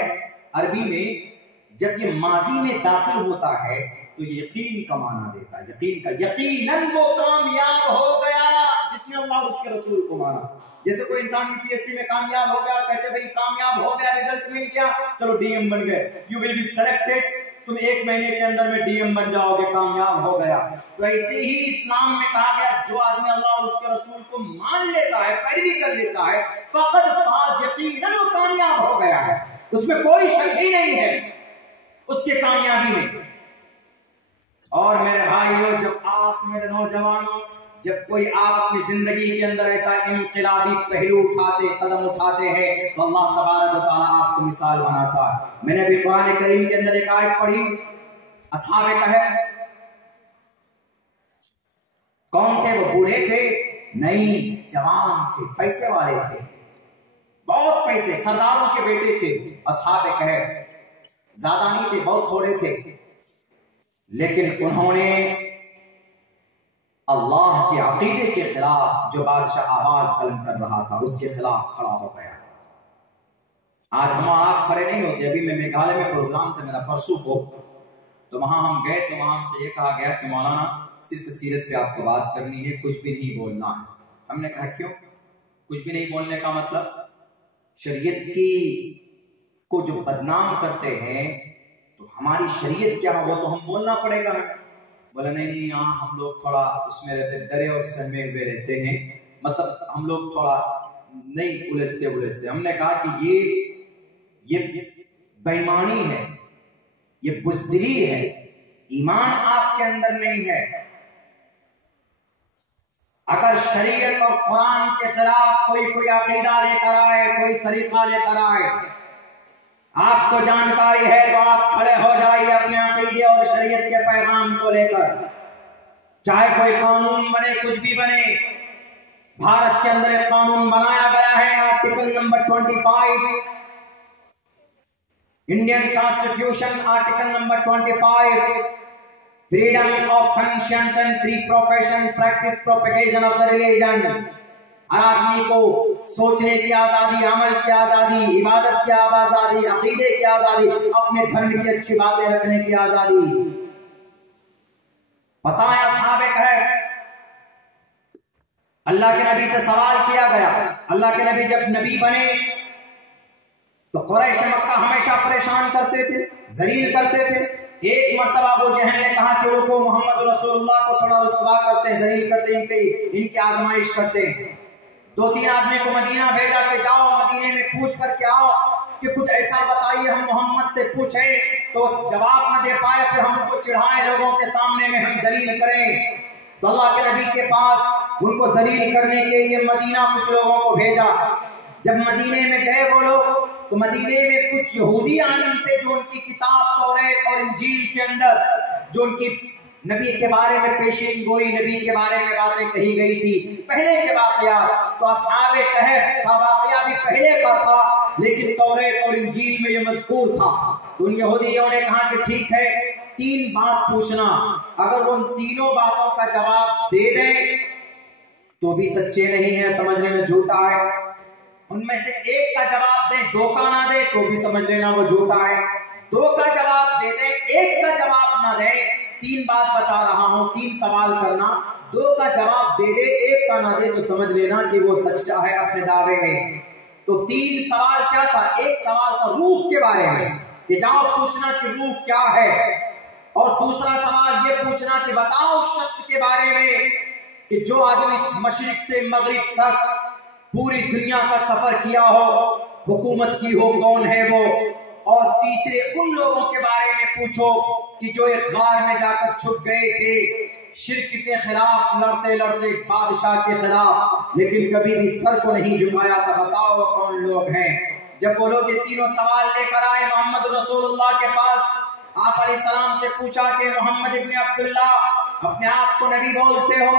अरबी में, जब ये माजी में दाखिल होता है तो ये यकीन का माना देता है, यकीन का, यकीनन वो कामयाब हो गया जिसने अल्लाह और उसके रसूल को माना। जैसे कोई इंसान यूपीएससी में कामयाब हो गया, कहते भाई कामयाब हो गया, रिजल्ट मिल गया, चलो डीएम बन गए, यू विल बी सिलेक्टेड, तुम 1 महीने के अंदर में डीएम बन जाओगे, कामयाब हो गया। तो ऐसे ही इस्लाम में कहा गया जो आदमी अल्लाह और उसके रसूल को मान लेता है, पैरवी कर लेता है, फक़द फाज़, यकीनन वो कामयाब हो गया है, उसमें कोई शक ही नहीं है उसके कामयाबी में। और मेरे भाइयों, जब आप मेरे नौजवानों, जब कोई आप अपनी जिंदगी के अंदर ऐसा इनकलाबी पहलू उठाते, कदम उठाते हैं, तो अल्लाह तबारक व तआला आपको मिसाल बनाता है। मैंने अभी कुरान करीम के अंदर एक आयत पढ़ी, असहाबे कहफ, कौन थे वो? बूढ़े थे? नहीं, जवान थे, पैसे वाले थे, बहुत पैसे, सरदारों के बेटे थे असहाबे कहफ, ज्यादा नहीं थे, बहुत थोड़े थे, लेकिन उन्होंने अल्लाह के अकीदे के खिलाफ जो बादशाह आवाज बुलंद कर रहा था उसके खिलाफ खड़ा हो गया। आज हम आप खड़े नहीं होते। अभी मैं मेघालय में प्रोग्राम था मेरा परसों को, तो वहां हम गए तो वहां से ये कहा गया कि मौलाना सिर्फ सीरत पे आपको बात करनी है, कुछ भी नहीं बोलना है। हमने कहा क्यों? कुछ भी नहीं बोलने का मतलब शरीयत की को जो बदनाम करते हैं, तो हमारी शरीयत क्या हो तो हम बोलना पड़ेगा। बोला नहीं, यहाँ हम लोग थोड़ा उसमें रहते, डरे और सहमे हुए रहते हैं, मतलब हम लोग थोड़ा नहीं उलझते। हमने कहा कि ये बेईमानी है, ये बुज़दिली है, ईमान आपके अंदर नहीं है। अगर शरीयत और कुरान के खिलाफ कोई अकीदा लेकर आए, कोई तरीका लेकर आए, आपको जानकारी है तो आप खड़े हो जाइए अपने अकीदे और शरीयत के पैगाम को लेकर। चाहे कोई कानून बने, कुछ भी बने, भारत के अंदर एक कानून बनाया गया है, article number 25, Indian constitution article number 25, freedom of conscience and free profession practice propagation of the religion. हर आदमी को सोचने की आजादी, अमल की आजादी, इबादत की आजादी, अकीदे की आजादी, अपने धर्म की अच्छी बातें रखने की आजादी। पता है असहाबे कहफ, अल्लाह के नबी से सवाल किया गया। अल्लाह के नबी जब नबी बने तो कुरैश मक्का हमेशा परेशान करते थे, जलील करते थे। एक मर्तबा अबू जहल ने कहा कि वो मोहम्मद रसूलुल्लाह को थोड़ा रुस्वा करते हैं, जलील करते हैं, इनकी आजमाइश करते हैं। 2-3 आदमी को मदीना भेजा कि जाओ मदीने में पूछ करके आओ कि कुछ ऐसा बताइए, हम मोहम्मद से पूछें तो जवाब न दे पाए, फिर हम उनको चिढ़ाएं, लोगों के सामने में हम जलील करें। तो अल्लाह के नबी के पास उनको जलील करने के लिए मदीना कुछ लोगों को भेजा। जब मदीने में गए वो लोग, तो मदीने में कुछ यहूदी आलिम थे जो उनकी किताब तौरात और इंजील के अंदर जो उनकी नबी के बारे में पेशीन गोई, नबी के बारे में बातें कही गई थी, पहले के वाकयात। तो असहाबे कहफ का वाकया भी पहले का था, लेकिन तौरात और इंजील में ये मज़कूर था। तो उन यहूदियों ने कहा कि ठीक है, 3 बात पूछना, अगर वो उन तीनों बातों का जवाब दे दें तो भी सच्चे नहीं है, समझ लेना झूठा है। उनमें से एक का जवाब दें, 2 का ना दे तो भी समझ लेना वो झूठा है। 2 का जवाब दे दें, 1 का जवाब ना दे, तीन बात बता रहा हूं, 3 सवाल करना, 2 का जवाब दे दे, 1 का ना दे तो समझ लेना कि वो सच्चा है अपने दावे में। तो 3 सवाल क्या था? एक सवाल था रूह के बारे में कि जाओ पूछना कि रूह क्या है, और दूसरा सवाल ये पूछना कि बताओ शख्स के बारे में कि जो आदमी मशरिक से मगरिब तक पूरी दुनिया का सफर किया हो, हुकूमत की हो, कौन है वो। और तीसरे उन लोगों के बारे में पूछो कि जो एक गार में जाकर छुप गए थे शिर्क के खिलाफ लड़ते लड़ते, बादशाह के खिलाफ, लेकिन कभी भी सर को नहीं झुकाया था। बताओ वो कौन लोग हैं। जब वो लोग ये तीनों सवाल लेकर आए मोहम्मद रसूलुल्लाह के पास, आप अलैहिस्सलाम से पूछा कि मोहम्मद इब्न अब्दुल्लाह, अपने आप को नबी बोलते हो,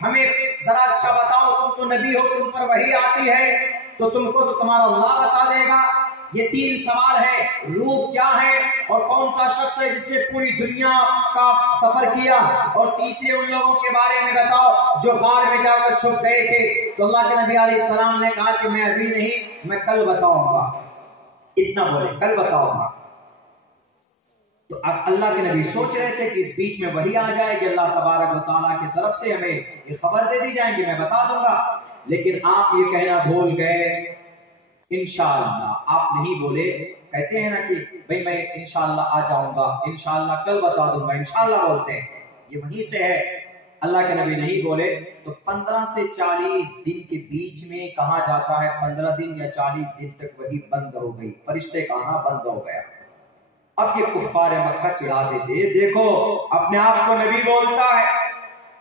हमें जरा अच्छा बताओ, तुम तो नबी हो, तुम पर वही आती है, तो तुमको तो तुम्हारा अल्लाह बता देगा। ये 3 सवाल है, रूह क्या है, और कौन सा शख्स है जिसने पूरी दुनिया का सफर किया, और तीसरे उन लोगों के बारे में बताओ जो गार में जाकर छुप गए थे। तो अल्लाह के नबी अलैहिस्सलाम ने कहा कि मैं अभी नहीं, मैं कल बताऊंगा। इतना बोले, कल बताऊंगा। तो अब अल्लाह के नबी सोच रहे थे कि इस बीच में वही आ जाएगी, अल्लाह तबारक व तआला की तरफ से हमें ये खबर दे दी जाएगी, मैं बता दूंगा। लेकिन आप ये कहना भूल गए इंशाअल्लाह। आप नहीं बोले, कहते हैं ना कि भाई मैं इंशाअल्लाह आ जाऊंगा, इंशाअल्लाह कल बता दूंगा, इंशाअल्लाह बोलते हैं, ये वहीं से है। अल्लाह के नबी नहीं बोले। तो 15 से 40 दिन के बीच में कहा जाता है 15 दिन या 40 दिन तक वही बंद हो गई, फरिश्ते का आना बंद हो गया। अब ये कुफ्फार मक्का चिढ़ा देते, देखो अपने आप को नबी बोलता है,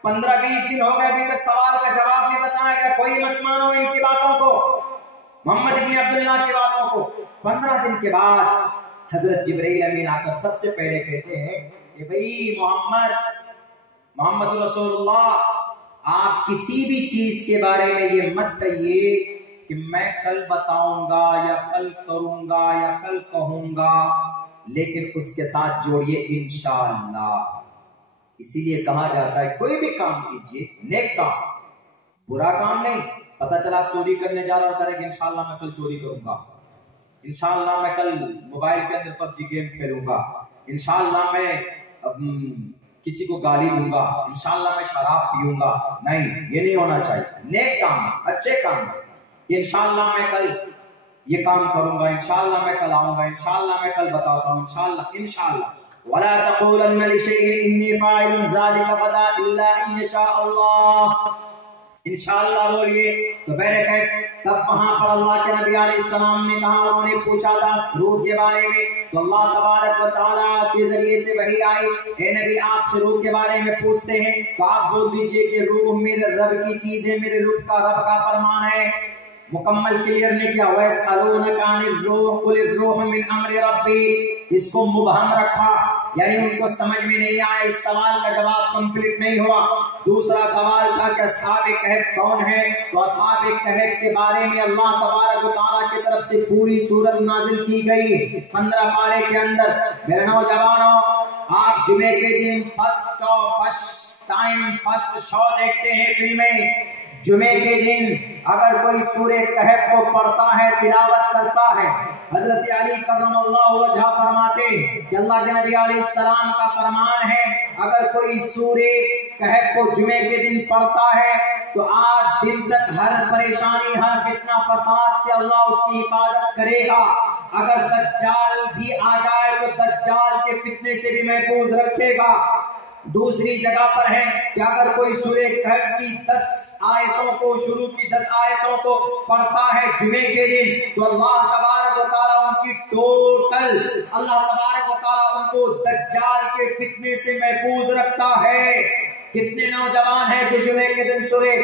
15-20 दिन हो गए अभी तक सवाल का जवाब नहीं बताया गया, कोई मत मानो इनकी बातों को, मोहम्मद इब्न अब्दुल्लाह की बातों को। 15 दिन के बाद हजरत जिब्रील अमीन आकर सबसे पहले कहते हैं कि भाई मोहम्मद रसूलुल्लाह, आप किसी भी चीज के बारे में ये मत कहिए कि मैं कल बताऊंगा या कल करूंगा या कल कहूंगा, लेकिन उसके साथ जोड़िए इंशाअल्लाह। इसीलिए कहा जाता है कोई भी काम कीजिए, नेक काम, बुरा काम नहीं। पता चला आप चोरी करने जा रहा होता है कि इंशाअल्लाह मैं कल चोरी करूंगा, इंशाअल्लाह मैं कल मोबाइल के अंदर पबजी गेम खेलूंगा, इंशाअल्लाह मैं किसी को गाली दूंगा, इंशाअल्लाह मैं शराब पीऊंगा। नहीं, ये नहीं होना चाहिए। नेक काम, अच्छे काम, इंशाअल्लाह मैं कल ये काम करूंगा, इंशाअल्लाह मैं कल आऊंगा, इंशाअल्लाह मैं कल बताता हूं, इंशाअल्लाह। वला तक़ूलन्ना लिशैइन इन्नी फ़ाइलुन ज़ालिका गदा इल्ला इन शाअल्लाह। इंशाअल्लाह बोलिए तो बैरकत। तब वहां पर अल्लाह के नबी अलैहिस्सलाम ने कहा, उन्होंने पूछा था रूह के बारे में, तो अल्लाह तबारक व तआला के जरिए से वही आई, ए नबी आपसे रूह के बारे में पूछते हैं तो आप बोल दीजिए कि रूह मेरे रब की चीज है, मेरे रब का फरमान है। मुकम्मल क्लियर ने किया, वयसअलूनका अनिर रूह कुल रूह मिन अम्रि रब्बी, इसको मुबहम रखा, यानी उनको समझ में नहीं आया, इस सवाल का जवाब कंप्लीट नहीं हुआ। दूसरा सवाल था कि अस्हाब कहफ कौन है, तो अस्हाब कहफ के बारे में अल्लाह तबारक व तआला की तरफ से पूरी सूरत नाजिल की गई 15 पारे के अंदर। मेरे नौजवानों, आप जुमे के दिन फर्स्ट शो देखते हैं फिल्में, जुमे के दिन अगर कोई सूरे कहफ को पढ़ता है, तिलावत करता है, हजरत अली करमल्लाहु वजह फरमाते कि अल्लाह के नबी अलैहिस्सलाम का फरमान है, अगर कोई सूरे कहफ को जुमे के दिन पढ़ता है तो 8 दिन तक हर परेशानी, हर फितना फसाद से अल्लाह उसकी हिफाजत करेगा। अगर दज्जाल भी आ जाए तो दज्जाल के फितने से भी महफूज रखेगा। दूसरी जगह पर है कि अगर कोई सूरे कहफ की 10 आयतों को, शुरू की 10 आयतों को पढ़ता है जुमे के दिन, तो अल्लाह तबारक व तआला उनकी टोटल, अल्लाह तबारक व तआला उनको दज्जाल के फितने से महफूज रखता है। कितने नौजवान हैं जो जुमे के दिन सूरे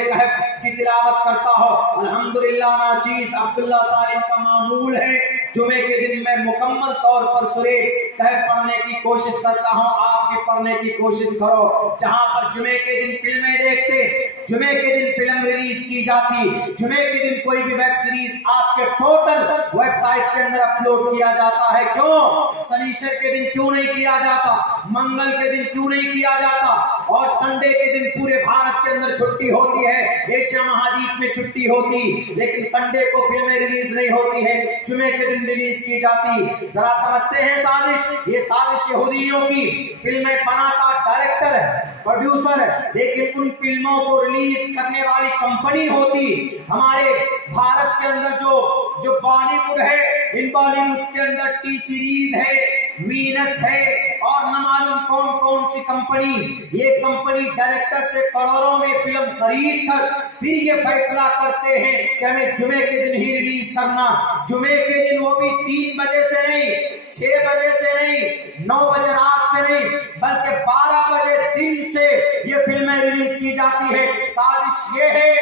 कहफ की तिलावत करता हो। अल्हम्दुलिल्लाह नाचीज अब्दुल्ला सालिम का मामूल है, जुमे के दिन मैं मुकम्मल तौर पर सूरे कहफ पढ़ने की कोशिश करता हूं, आप भी पढ़ने की कोशिश करो। जहां पर जुमे के दिन फिल्में देखते, जुमे के दिन फिल्म रिलीज की जाती, जुमे के दिन कोई भी वेब सीरीज आपके टोटल वेबसाइट के अंदर अपलोड किया जाता है। क्यों? शनिचर के दिन क्यों नहीं किया जाता? मंगल के दिन क्यों नहीं किया जाता? और संडे के दिन पूरे भारत के अंदर छुट्टी होती है, एशिया महाद्वीप में छुट्टी होती, लेकिन संडे को फिल्में रिलीज नहीं होती है, जुमे के दिन रिलीज की जाती। जरा समझते हैं साजिश, ये साजिश यहूदियों की। फिल्में बनाता डायरेक्टर है, प्रोड्यूसर है, लेकिन उन फिल्मों को रिलीज करने वाली कंपनी होती। हमारे भारत के अंदर जो बॉलीवुड है, इन बॉलीवुड के अंदर टी सीरीज है, वीनस है और न मालूम कौन कौन सी कंपनी। ये कंपनी डायरेक्टर से करोड़ों में फिल्म खरीद कर फिर ये फैसला करते हैं कि हमें जुमे के दिन ही रिलीज करना। जुमे के दिन वो भी 3 बजे से नहीं, 6 बजे से नहीं, 9 बजे रात से नहीं, बल्कि 12 बजे दिन से ये फिल्में रिलीज की जाती है। साजिश ये है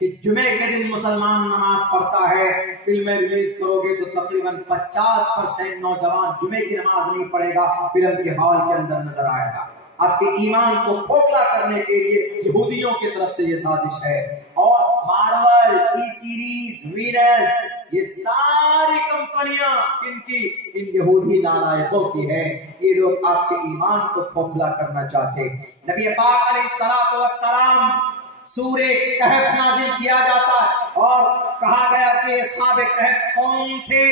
कि जुमे के दिन मुसलमान नमाज पढ़ता है, फिल्में रिलीज करोगे तो तकरीबन 50% नौजवान जुमे की नमाज नहीं पढ़ेगा, फिल्म के हॉल के अंदर नजर आएगा। आपके ईमान को खोखला करने के लिए यहूदियों की तरफ से ये साजिश है। और मार्वल, टी सीरीज, वीनस, ये सारी कंपनियां इनकी इन यहूदी नालायकों की है। ये लोग आपके ईमान को खोखला करना चाहते। नबी पाक अलैहिस्सलातु वस्सलाम सूरे कहफ नाजिल किया जाता और कहा गया कि असहाबे कहफ कौन थे।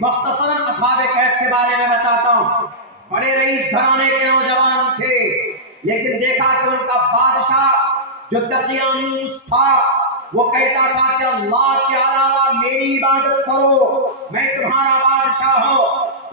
मुख्तसरन असहाबे कहफ के बारे में बताता हूँ। बड़े रईस घराने के नौजवान थे, लेकिन देखा कि उनका बादशाह जो दकियानूस था वो कहता था कि अल्लाह के अलावा मेरी इबादत करो, मैं तुम्हारा बादशाह हूँ।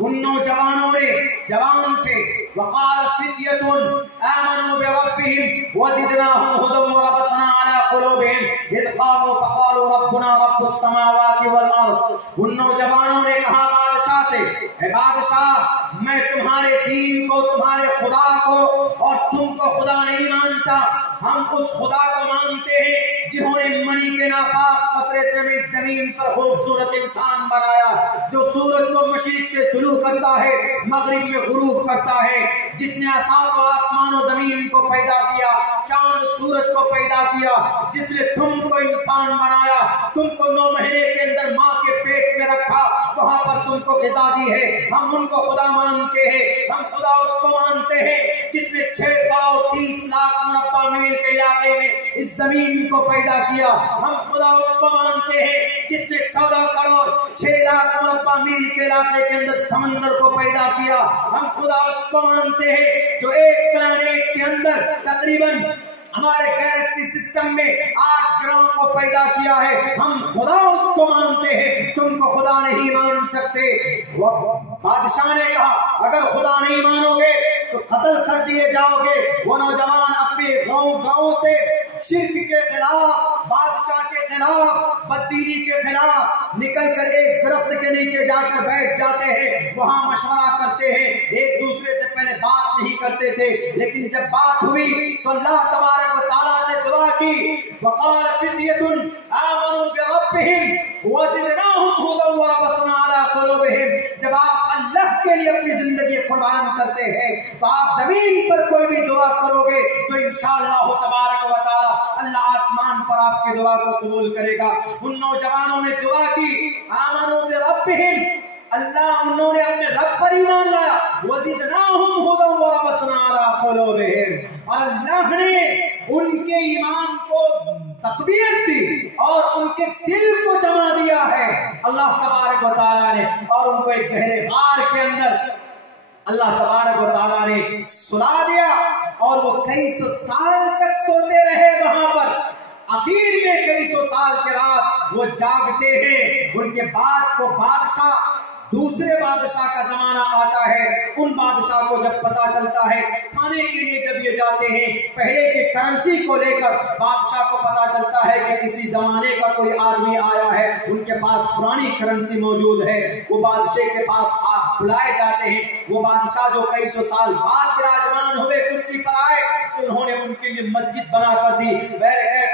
उन नौजवानों ने, जवान थे, वक़ालत फित्यतुन आमनू बिरब्बिहिम वज़िदनाहुम हुदन वरबतना अला क़ुलूबिहिम इज़ क़ामू फ़क़ालू रब्बुना रब्बुस समावाति वल अर्ज़। उन नौजवानों ने कहा बादशाह से, ऐ बादशाह, मैं तुम्हारे दीन को, तुम्हारे खुदा को और तुमको खुदा नहीं मानता, हम उस खुदा को मानते हैं जिन्होंने मणि के नापाक कतरे से इस जमीन पर खूबसूरत इंसान बनाया, जो सूरज को मशीद से तुलू करता है, मगरिब में गुरूब करता है, जिसने आसमान और जमीन को पैदा किया, चांद सूरज को पैदा किया, जिसने तुमको इंसान बनाया, तुमको 9 महीने के अंदर माँ के पेट में रखा, वहां पर तुमको ग़िज़ा दी है। हम उनको खुदा मानते हैं, हम खुदा उसको मानते हैं जिसने 6 करोड़ 30 लाख मुरब्बा मील के इलाके में इस जमीन को पैदा किया। हम खुदा उसको मानते हैं जिसने 14 करोड़ 6 लाख मुरब्बा मील के इलाके के अंदर समंदर को पैदा किया। हम खुदा उसको मानते हैं जो एक प्लैनेट के अंदर तकरीबन हमारे गैलेक्सी सिस्टम में 8 ग्रहों को पैदा किया है। हम खुदा उसको मानते हैं, तुमको खुदा नहीं मान सकते। वो बादशाह ने कहा, अगर खुदा नहीं मानोगे तो कत्ल कर दिए जाओगे। वो नौजवान अपने गांव से शिर्क के खिलाफ, बादशाह के खिलाफ, बददीनी के खिलाफ निकल कर एक दरख्त के नीचे जाकर बैठ जाते हैं, वहां मशवरा करते हैं। एक दूसरे से पहले बात नहीं करते थे, लेकिन जब बात हुई तो अल्लाह तबारक व तआला से दुआ की। वक़ाल फित्यतुन आमनू बिरब्बिहिम वज़िदनाहुम हुदन वरबतना अला क़ुलूबिहिम। जब आप अल्लाह के लिए अपनी जिंदगी कुर्बान करते हैं तो आप जमीन पर कोई भी दुआ करोगे तो इंशाअल्लाह तबारक व तआला अल्लाह आसमान पर आपकी दुआ को कबूल करेगा। उन नौजवानों ने दुआ की, आमनू बिरब्बिहिम, अल्लाह, उन्होंने अपने रब पर ईमान लाया, वज़िदनाहुम हुदन वरबतना अला क़ुलूबिहिम, और अल्लाह ने उनके ईमान को तक़वीयत दी और उनके दिल को जमा दिया है अल्लाह तबारक व तआला ने, और उनको एक गहरे गार के अंदर अल्लाह तबारक व तआला ने सुला दिया और वो कई सौ साल तक सोते रहे वहां पर। आखिर में कई सौ साल के बाद वो जागते हैं। उनके बाद को बादशाह, दूसरे बादशाह का जमाना आता है। उन बादशाह को जब पता चलता है, खाने के लिए जब ये जाते हैं, पहले की करेंसी को लेकर बादशाह को पता चलता है कि किसी जमाने का कोई आदमी आया है, उनके पास पुरानी करेंसी मौजूद है। वो बादशाह के पास आप बुलाए जाते हैं। वो बादशाह जो कई सौ साल बाद विराजमान हुए कुर्सी पर आए, तो उन्होंने उनके लिए मस्जिद बना कर दी।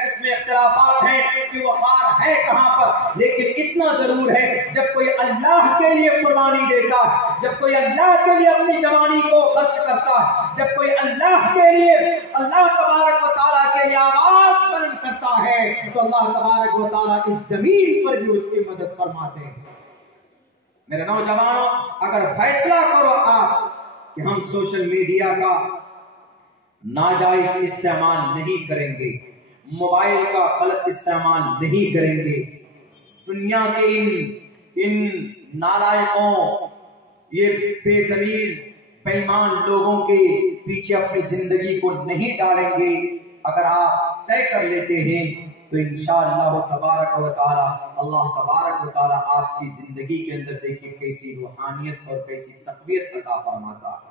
इसमें इख्तिलाफात हैं कि वो खार है कहां पर, लेकिन इतना जरूर है, जब कोई अल्लाह के लिए कुर्बानी देता, जब कोई अल्लाह के लिए अपनी जवानी को खर्च करता, जब कोई अल्लाह के लिए, अल्लाह तबारक व तआला के लिए आवाज बुलंद करता है, तो अल्लाह तबारक व तआला इस जमीन पर भी उसकी मदद फरमाते हैं। मेरे नौजवानों, अगर फैसला करो आप कि हम सोशल मीडिया का नाजायज इस्तेमाल नहीं करेंगे, मोबाइल का गलत इस्तेमाल नहीं करेंगे, दुनिया के इन नालायकों, ये बेज़मीर बेईमान लोगों के पीछे अपनी जिंदगी को नहीं डालेंगे। अगर आप तय कर लेते हैं तो इंशाअल्लाह तबारक व तआला अल्लाह तबारक व तआला आपकी जिंदगी के अंदर देखिए कैसी रूहानियत और कैसी तक़वियत अता फरमाता है।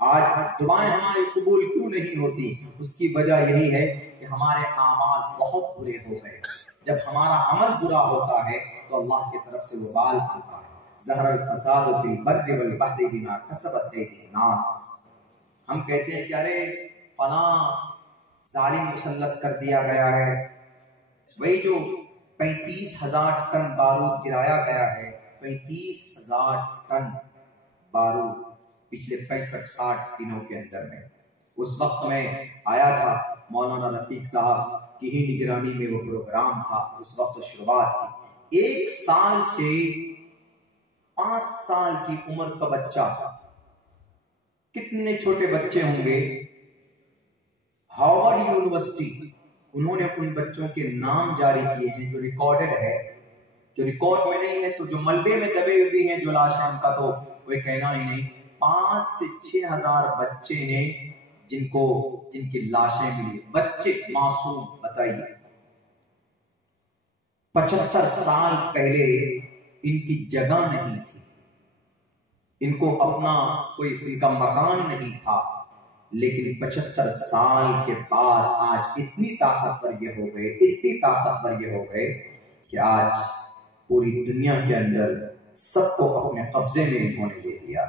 आज दुआएं हमारी कबूल क्यों नहीं होती? उसकी वजह यही है कि हमारे आमाल बहुत बुरे हो गए। जब हमारा अमल बुरा होता है तो अल्लाह की तरफ से वबाल आता है। ज़हरल फ़साद फिल बर्रि वल बहरि बिमा कसबत ऐदीन नास। हम कहते हैं कि अरे फलां जालिम मुसल्लत कर दिया गया है। वही जो 35,000 टन बारूद गिराया गया है, 35,000 टन बारूद पिछले 65-60 दिनों के अंदर में। उस वक्त में आया था मौलाना रफीक साहब की ही निगरानी में वो प्रोग्राम था। उस वक्त शुरुआत थी। 1 साल से 5 साल की उम्र का बच्चा था। कितने छोटे बच्चे होंगे। हार्वर्ड यूनिवर्सिटी उन्होंने उन बच्चों के नाम जारी किए हैं जो रिकॉर्डेड है। जो रिकॉर्ड में नहीं है तो जो मलबे में दबे हुए हैं जो लाशें, उनका तो कोई कहना ही नहीं। 5 से 6 हजार बच्चे हैं जिनकी लाशें मिली। बच्चे मासूम, बताइए 75 साल पहले इनकी जगह नहीं थी, इनको अपना कोई इनका मकान नहीं था, लेकिन 75 साल के बाद आज इतनी ताकतवर ये हो गए, इतनी ताकतवर ये हो गए कि आज पूरी दुनिया के अंदर सबको अपने कब्जे में इन्होंने ले लिया।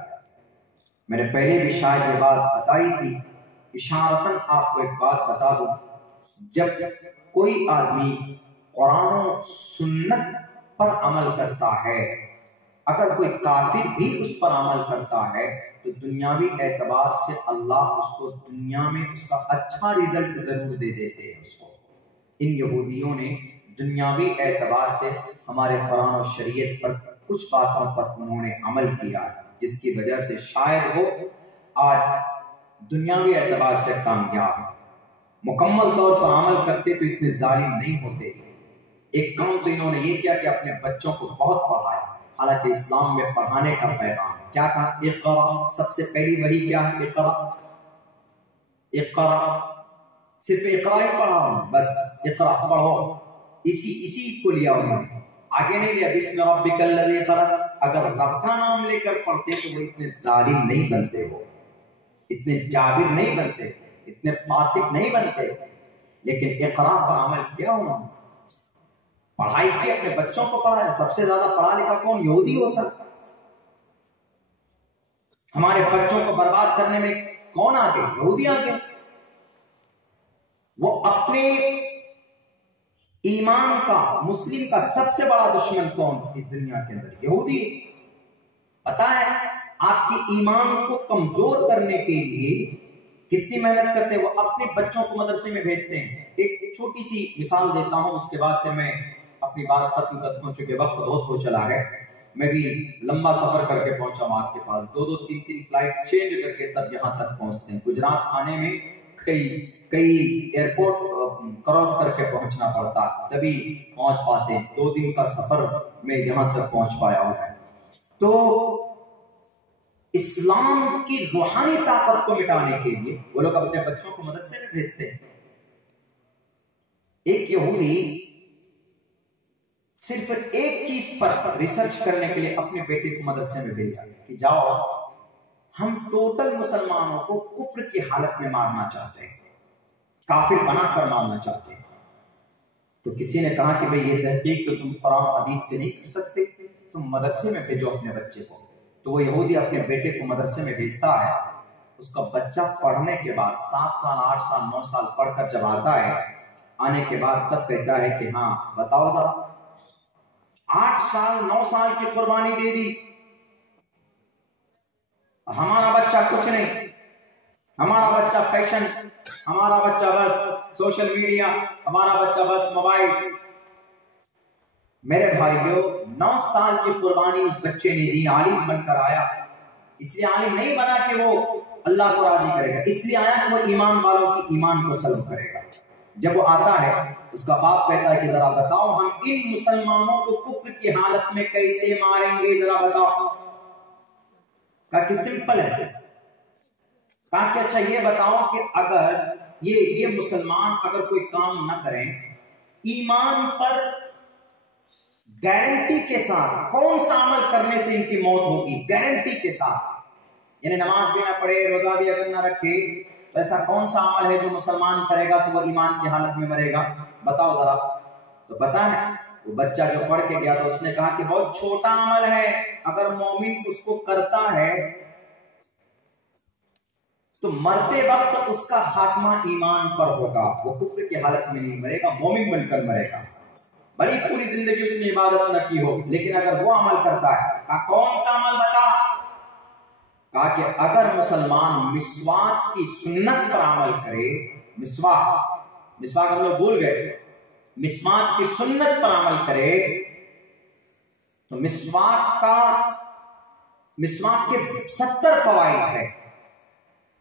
मैंने पहले भी शायद ये बात बताई थी, इशारतन आपको एक बात बता दूं। जब कोई आदमी कुरान और सुन्नत पर अमल करता है, अगर कोई काफिर भी उस पर अमल करता है तो दुनियावी एतबार से अल्लाह उसको दुनिया में उसका अच्छा रिजल्ट जरूर दे देते हैं उसको। इन यहूदियों ने दुनियावी एतबार से हमारे कुरान और शरीयत पर कुछ बातों पर उन्होंने अमल किया है, जिसकी वजह से शायद वो आज दुनियावी एतबार से कामयाब। मुकम्मल तौर पर अमल करते तो इतने जालिम नहीं होते। एक काम तो इन्होंने ये किया कि अपने बच्चों को बहुत पढ़ाया। हालांकि इस्लाम में पढ़ाने का पैगाम क्या कहा? इक़रा। सबसे पहली वही क्या है? इक़रा। इक़रा, सिर्फ इक़रा ही पढ़ा, बस इक़रा पढ़ो, इसी को लिया उन्होंने, आगे नहीं लिया। बिस्म रब्बिकल लज़ी खलक़। अगर रब का नाम लेकर पढ़ते तो वो इतने जालिम नहीं बनते, वो इतने जाबिर नहीं बनते, इतने फासिक नहीं बनते। लेकिन इक़रा पर अमल किया उन्होंने, पढ़ाई की, अपने बच्चों को पढ़ाया। सबसे ज्यादा पढ़ा लिखा कौन? यहूदी होता। हमारे बच्चों को बर्बाद करने में कौन आगे? यहूदी आगे। वो अपने ईमान का, मुस्लिम का सबसे बड़ा दुश्मन कौन इस दुनिया के अंदर? यहूदी। पता है आपकी ईमान को कमजोर करने के लिए कितनी मेहनत करते हैं? वो अपने बच्चों को मदरसे में भेजते हैं। एक छोटी सी मिसाल देता हूं, उसके बाद फिर मैं अपनी बात खत्म करता हूं, चूंकि वक्त बहुत हो चला है। मैं भी लंबा सफर करके पहुंचा हूं आपके पास, 2-2, 3-3 फ्लाइट चेंज करके तब यहां तक पहुंचते हैं। गुजरात आने में कई एयरपोर्ट क्रॉस करके पहुंचना पड़ता, तभी पहुंच पाते। 2 दिन का सफर में यहां तक पहुंच पाया हूं। तो इस्लाम की रूहानी ताकत को मिटाने के लिए वो लोग अपने बच्चों को मदरसे में भेजते हैं। एक यहूदी सिर्फ एक चीज पर रिसर्च करने के लिए अपने बेटे को मदरसे में भेजा कि जाओ, हम टोटल मुसलमानों को कुफ्र की हालत में मारना चाहते हैं, काफिर बनाकर मारना चाहते हैं। तो किसी ने कहा कि भाई ये तहकीक तो तुम कुरान हदीस से नहीं कर सकते, तुम मदरसे में भेजो अपने बच्चे को। तो वो यहूदी अपने बेटे को मदरसे में भेजता है। उसका बच्चा पढ़ने के बाद 7 साल 8 साल 9 साल पढ़कर जब आता है, आने के बाद तब कहता है कि हाँ बताओ साहब, 8 साल 9 साल की कुर्बानी दे दी, हमारा बच्चा कुछ नहीं, हमारा बच्चा फैशन, हमारा बच्चा बस सोशल मीडिया, हमारा बच्चा बस मोबाइल। मेरे भाइयों, 9 साल की कुर्बानी उस बच्चे ने दी, आलिम बनकर आया। اس لیے عالم نہیں بنا کہ وہ اللہ کو راضی کرے گا، اس لیے آیا کہ وہ ایمان والوں کی ایمان کو سلب کرے گا۔ جب وہ آتا ہے اس کا باپ کہتا ہے کہ ذرا بتاؤ ہم ان مسلمانوں کو کفر کی حالت میں کیسے ماریں گے، ذرا بتاؤ۔ کہا کہ سمپل ہے، کہا کہ اچھا یہ بتاؤ کہ اگر یہ مسلمان اگر کوئی کام نہ کریں، ایمان پر گارنٹی کے ساتھ کون سا عمل کرنے سے ان کی موت ہوگی؟ گارنٹی کے ساتھ، یعنی نماز بھی نہ پڑھے، روزہ بھی اگر نہ رکھے، تو ایسا کون سا عمل ہے جو مسلمان کرے گا تو وہ ایمان کی حالت میں مرے گا؟ بتاؤ ذرا۔ تو پتا ہے وہ بچہ جو پڑھ کے گیا تو اس نے کہا کہ بہت چھوٹا عمل ہے، اگر مومن اس کو کرتا ہے تو مرتے وقت اس کا خاتمہ ایمان پر ہوگا، وہ کفر کی حالت میں نہیں مرے گا، مومن بن کر مرے گا، بھائی پوری زندگی اس نے عبادت نہ کی ہو، لیکن اگر وہ عمل کرتا ہے۔ کہا کون سا عمل بتا؟ کہا کہ اگر مسلمان مسواک کی سنت پر عمل کرے، مسواک ہم لوگ بھول گئے، مسواک کی سنت پر عمل کرے تو مسواک کے 70 فوائد ہے،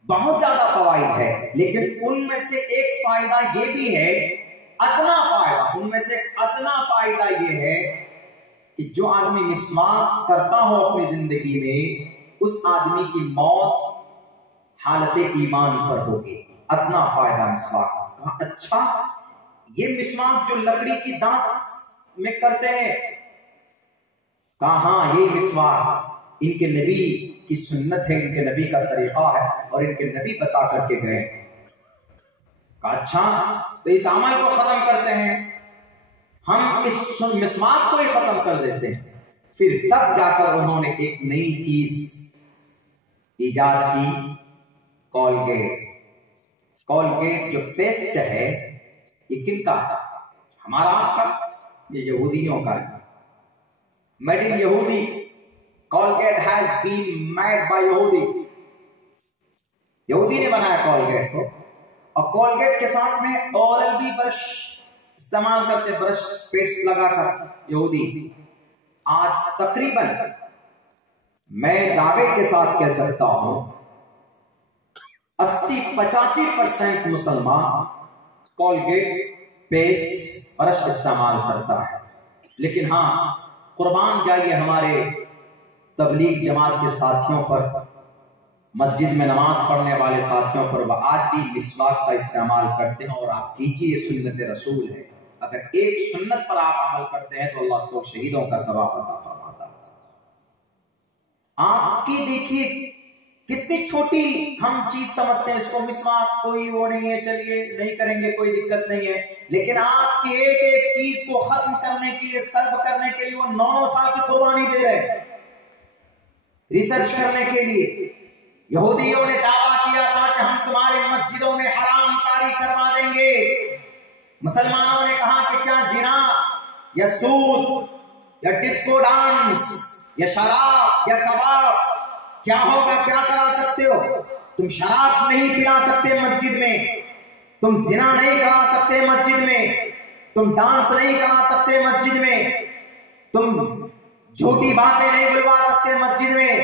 بہت زیادہ فوائد ہے، لیکن ان میں سے ایک فائدہ یہ بھی ہے، ادنا فائدہ، ان میں سے ادنا فائدہ یہ ہے کہ جو آدمی مسواک کرتا ہو اپنی زندگی میں، اس آدمی کی موت حالت ایمان پر ہوگی، ادنا فائدہ مسواک۔ کہا اچھا یہ مسواک جو لکڑی کی دانت میں کرتے ہیں؟ کہا ہاں یہ مسواک ان کے نبی کی سنت ہے، ان کے نبی کا طریقہ ہے اور ان کے نبی بتا کر کے گئے۔ کہا اچھا تو اس عمل کو ختم کرتے ہیں، ہم اس مسواک کو ہی ختم کر دیتے ہیں۔ پھر تب جا کر انہوں نے ایک نئی چیز ایجاد کی، کولگیٹ جو پیسٹ ہے، یہ کن کا؟ ہمارا آپ کا؟ یہ یہودیوں کا ہے، میڈ ان یہودی۔ Colgate has been made by یہودی نے بنایا کولگیٹ کو، اور کولگیٹ کے ساتھ میں اورل بھی برش استعمال کرتے، برش پیسٹ لگا کر یہودی۔ آج تقریباً میں دعوے کے ساتھ کہہ سکتا ہوں 80-85% مسلمان کولگیٹ پیسٹ برش استعمال کرتا ہے، لیکن ہاں قربان جائیے ہمارے تبلیغ جماعت کے ساتھیوں پر، مسجد میں نماز پڑھنے والے ساتھیوں پر، وہ آج بھی مسواک کا استعمال کرتے ہیں، اور آپ کیجئے، یہ سنت رسول ہے۔ اگر ایک سنت پر آپ عمل کرتے ہیں تو اللہ 100 شہیدوں کا ثواب عطا فرماتا ہے۔ آپ کی دیکھیے کتنی چھوٹی ہم چیز سمجھتے ہیں اس کو، مسواک کوئی وہ نہیں ہے، چلیے نہیں کریں گے کوئی دقت نہیں ہے، لیکن آپ کی ایک ایک چیز کو ختم کرنے کے لیے، سلب کرنے کے لیے وہ 9 سال کی قربانی دے رہے ہیں، ریسرچ کرنے کے لیے۔ یہودیوں نے دعویٰ کیا تھا کہ ہم تمہارے مسجدوں میں حرام کاری کروا دیں گے، مسلمانوں نے کہا کہ کیا زنا یا سود یا ڈسکو ڈانس یا شراب یا کباب کیا ہوگا، کیا کرا سکتے ہو؟ تم شراب نہیں پلا سکتے مسجد میں، تم زنا نہیں کرا سکتے مسجد میں، تم ڈانس نہیں کرا سکتے مسجد میں، تم جھوٹی باتیں نہیں بلوا سکتے مسجد میں۔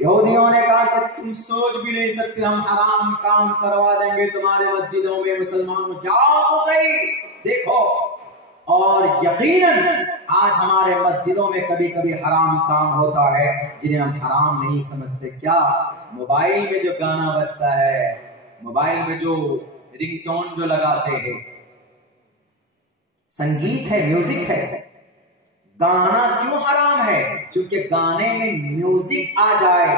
یہودیوں نے کہا کہ تم سوچ بھی نہیں سکتے، ہم حرام کام کروا دیں گے تمہارے مسجدوں میں، مسلمانوں جاؤ تو صحیح دیکھو۔ اور یقیناً آج ہمارے مسجدوں میں کبھی کبھی حرام کام ہوتا ہے جنہیں ہم حرام نہیں سمجھتے۔ کیا موبائل میں جو گانا بجتا ہے، موبائل میں جو رنگ ٹون جو لگاتے ہیں، سنگیت ہے، میوزک ہے، گانا کیوں حرام ہے؟ چونکہ گانے میں میوزک آ جائے،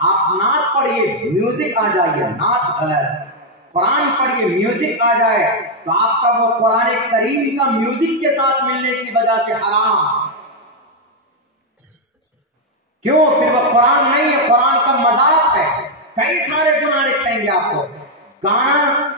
آپ نعت پڑھیے میوزک آ جائے، نعت غلط، قرآن پڑھیے میوزک آ جائے تو آپ کا وہ قرآن کریم کا میوزک کے ساتھ ملنے کی وجہ سے حرام۔ کیوں؟ پھر وہ قرآن نہیں ہے، قرآن کا مذاق ہے، کئی سارے گناہ لکھیں گے آپ کو۔ گانا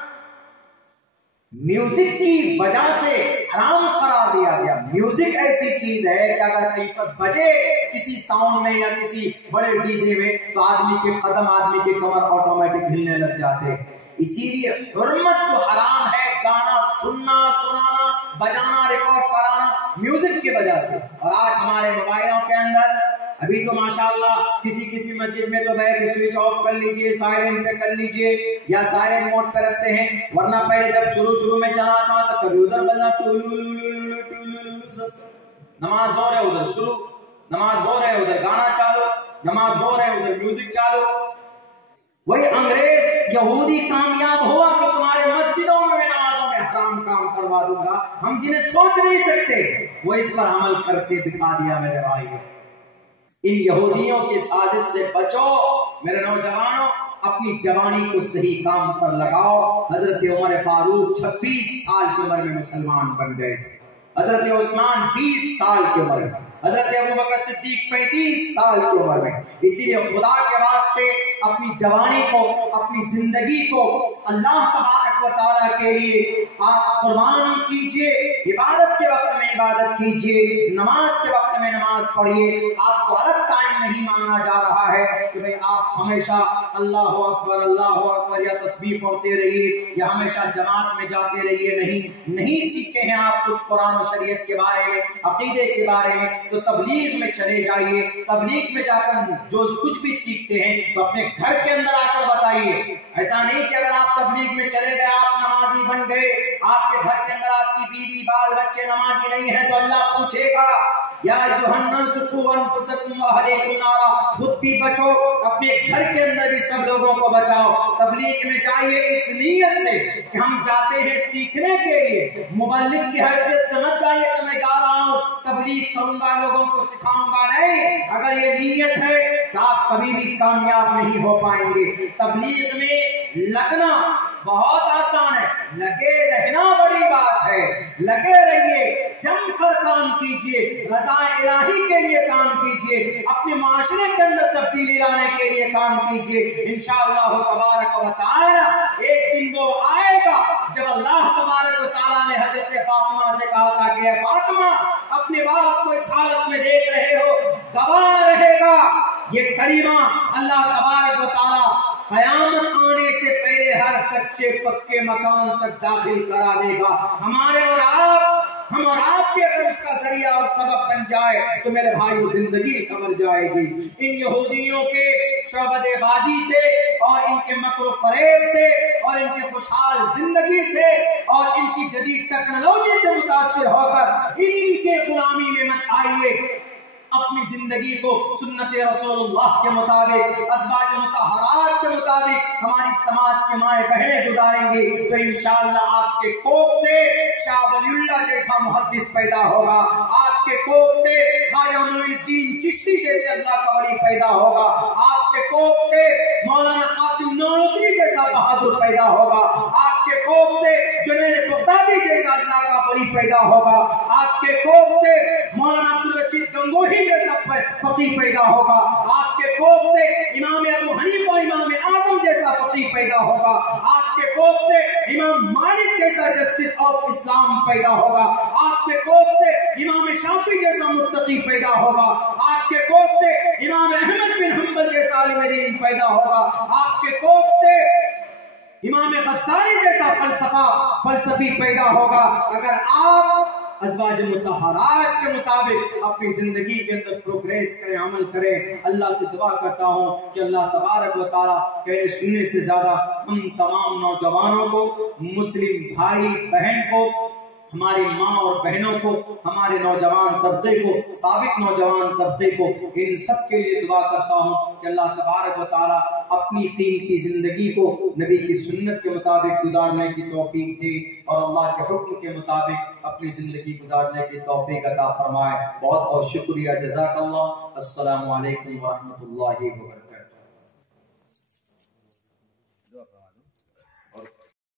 میوزک کی وجہ سے حرام قرار دیا گیا۔ میوزک ایسی چیز ہے کہ اگر کہیں پر بجے کسی ساؤنڈ میں یا کسی بڑے ڈیزے میں تو آدمی کے قدم، آدمی کے کمر آٹومیٹک ہلنے لگ جاتے۔ اسی لیے حرمت جو حرام ہے، گانا سننا، سنانا، بجانا، ریکارڈ کرانا میوزک کی وجہ سے۔ اور آج ہمارے موبائلوں کے اندر अभी तो माशाअल्लाह किसी मस्जिद में तो बैठ के स्विच ऑफ कर लीजिए, साइलेंट पे कर लीजिए या साइलेंट मोड पे रखते हैं, वरना पहले जब शुरू में चला था तो कभी उधर बजना, नमाज हो रहे उधर शुरू, नमाज हो रहे उधर गाना चालू, नमाज हो रहे उधर म्यूजिक चालू। वही अंग्रेज यहूदी कामयाब हुआ कि तुम्हारे मस्जिदों में नमाजों में हराम काम करवा दूंगा, हम जिन्हें सोच नहीं सकते वो इस पर अमल करके दिखा दिया मेरे भाई। इन यहूदियों की साजिश से बचो मेरे नौजवानों, अपनी जवानी को सही काम पर लगाओ। हजरत उमर फारूक 26 साल की उम्र में मुसलमान बन गए थे, हजरत उस्मान 20 साल की उम्र में, हजरत अबू बकर सिद्दीक 35 साल की उम्र में। इसीलिए खुदा के वास्ते अपनी जवानी को, अपनी जिंदगी को अल्लाह तबारक व तआला के लिए आप कुर्बान कीजिए। इबादत के वक्त में इबादत कीजिए, नमाज के वक्त में नमाज पढ़िए। आपको अलग टाइम नहीं मांगा जा रहा है कि भाई आप हमेशा अल्लाहु अकबर या तस्बीह पढ़ते रहिए या हमेशा जमात में जाते रहिए। नहीं सीखे हैं आप कुछ कुरान और शरीयत के बारे में, अकीदे के बारे में, तो तबलीग में चले जाइए। तबलीग में जाकर जो कुछ भी सीखते हैं तो अपने घर के अंदर आकर बताइए। ऐसा नहीं कि अगर आप तबलीग में चले गए आप नमाजी बन गए, आपके घर के अंदर आपकी बीवी बाल बच्चे नमाजी नहीं है तो अल्लाह पूछेगा या खुद भी बचो, अपने घर के अंदर भी सब लोगों को बचाओ। तबलीग में जाइए इस नीयत से कि हम जाते हैं सीखने के लिए, मुबल्लिग की हैसियत समझ जाइए कि मैं जा रहा हूँ तबलीग करूंगा, लोगों को सिखाऊंगा। नहीं, अगर ये नीयत है तो आप कभी भी कामयाब नहीं हो पाएंगे। तबलीग में लगना बहुत आसान है, लगे रहना बड़ी बात है। लगे रहिए, जमकर काम कीजिए, रज़ा इलाही के लिए काम कीजिए, अपने माशरे के अंदर तब्दीली लाने के लिए काम कीजिए। इंशाअल्लाह तबारक व तआला एक दिन वो आएगा जब अल्लाह तबारक व तआला ने हजरत फातिमा से कहा था कि फातिमा अपने बाप को इस हालत में देख रहे हो, गवाह रहेगा ये करीमा अल्लाह तबारक व तआला क़यामत आने से पहले हर कच्चे पक्के मकान तक दाखिल करा देगा। हम और आपके अगर उसका जरिया और सबब बन जाए तो मेरे भाई वो जिंदगी संवर जाएगी। इन यहूदियों के शोबदेबाजी से और इनके मकर फरेब से और इनके खुशहाल जिंदगी से और इनकी जदीद टेक्नोलॉजी से मुतासिर होकर इनके गुलामी में मत आइए। अपनी जिंदगी को सुन्नत रसूलुल्लाह के मुताबिक, अज़वाज मुतहहरात के मुताबिक हमारी समाज के माए बहनें गुजारेंगे तो इंशाअल्लाह आपके कोख से शाह वलीउल्लाह जैसा मुहद्दिस पैदा होगा, आपके कोख से ख्वाजा मोइनुद्दीन चिश्ती जैसे अल्लाह का वली पैदा होगा, आपके कोख से मौलाना कासिम नानोतवी जैसा बहादुर पैदा होगा, आपके कोख से जुनैद बगदादी जैसा अल्लाह का वली पैदा होगा, आपके कोख से मौलाना अब्दुल रशीद गंगोही जैसा फकीह पैदा होगा, आपके कोख से इमाम अबू हनीफा इमाम आजम जैसा फकीह पैदा होगा, आपके कोख से इमाम मालिक जैसा जस्टिस ऑफ इस्लाम पैदा होगा, आपके कोख से इमाम शाफी जैसा मुत्तकी पैदा होगा, आपके कोख से इमाम अहमद बिन हंबल जैसा आलिम दीन पैदा होगा, आपके कोख से इमाम गज़्ज़ाली जैसा फलसफी पैदा होगा। अगर आप अज़वाज मुतहहरात के मुताबिक अपनी जिंदगी के अंदर प्रोग्रेस करें, अमल करें। अल्लाह से दुआ करता हूँ कि अल्लाह तबारक व तआला कहने सुनने से ज्यादा हम तमाम नौजवानों को, मुस्लिम भाई बहन को, हमारी माँ और बहनों को, हमारे नौजवान तबके को, साबिक नौजवान तबके को, इन सब के लिए दुआ करता हूँ कि अल्लाह तबारक व तआला अपनी कीमती जिंदगी को नबी की सुन्नत के मुताबिक गुजारने की तौफीक दे और अल्लाह के हुक्म के मुताबिक अपनी जिंदगी गुजारने की तौफीक अता फरमाए। बहुत बहुत शुक्रिया, जज़ाकल्लाह। अस्सलामु अलैकुम व रहमतुल्लाहि व बरकातहू।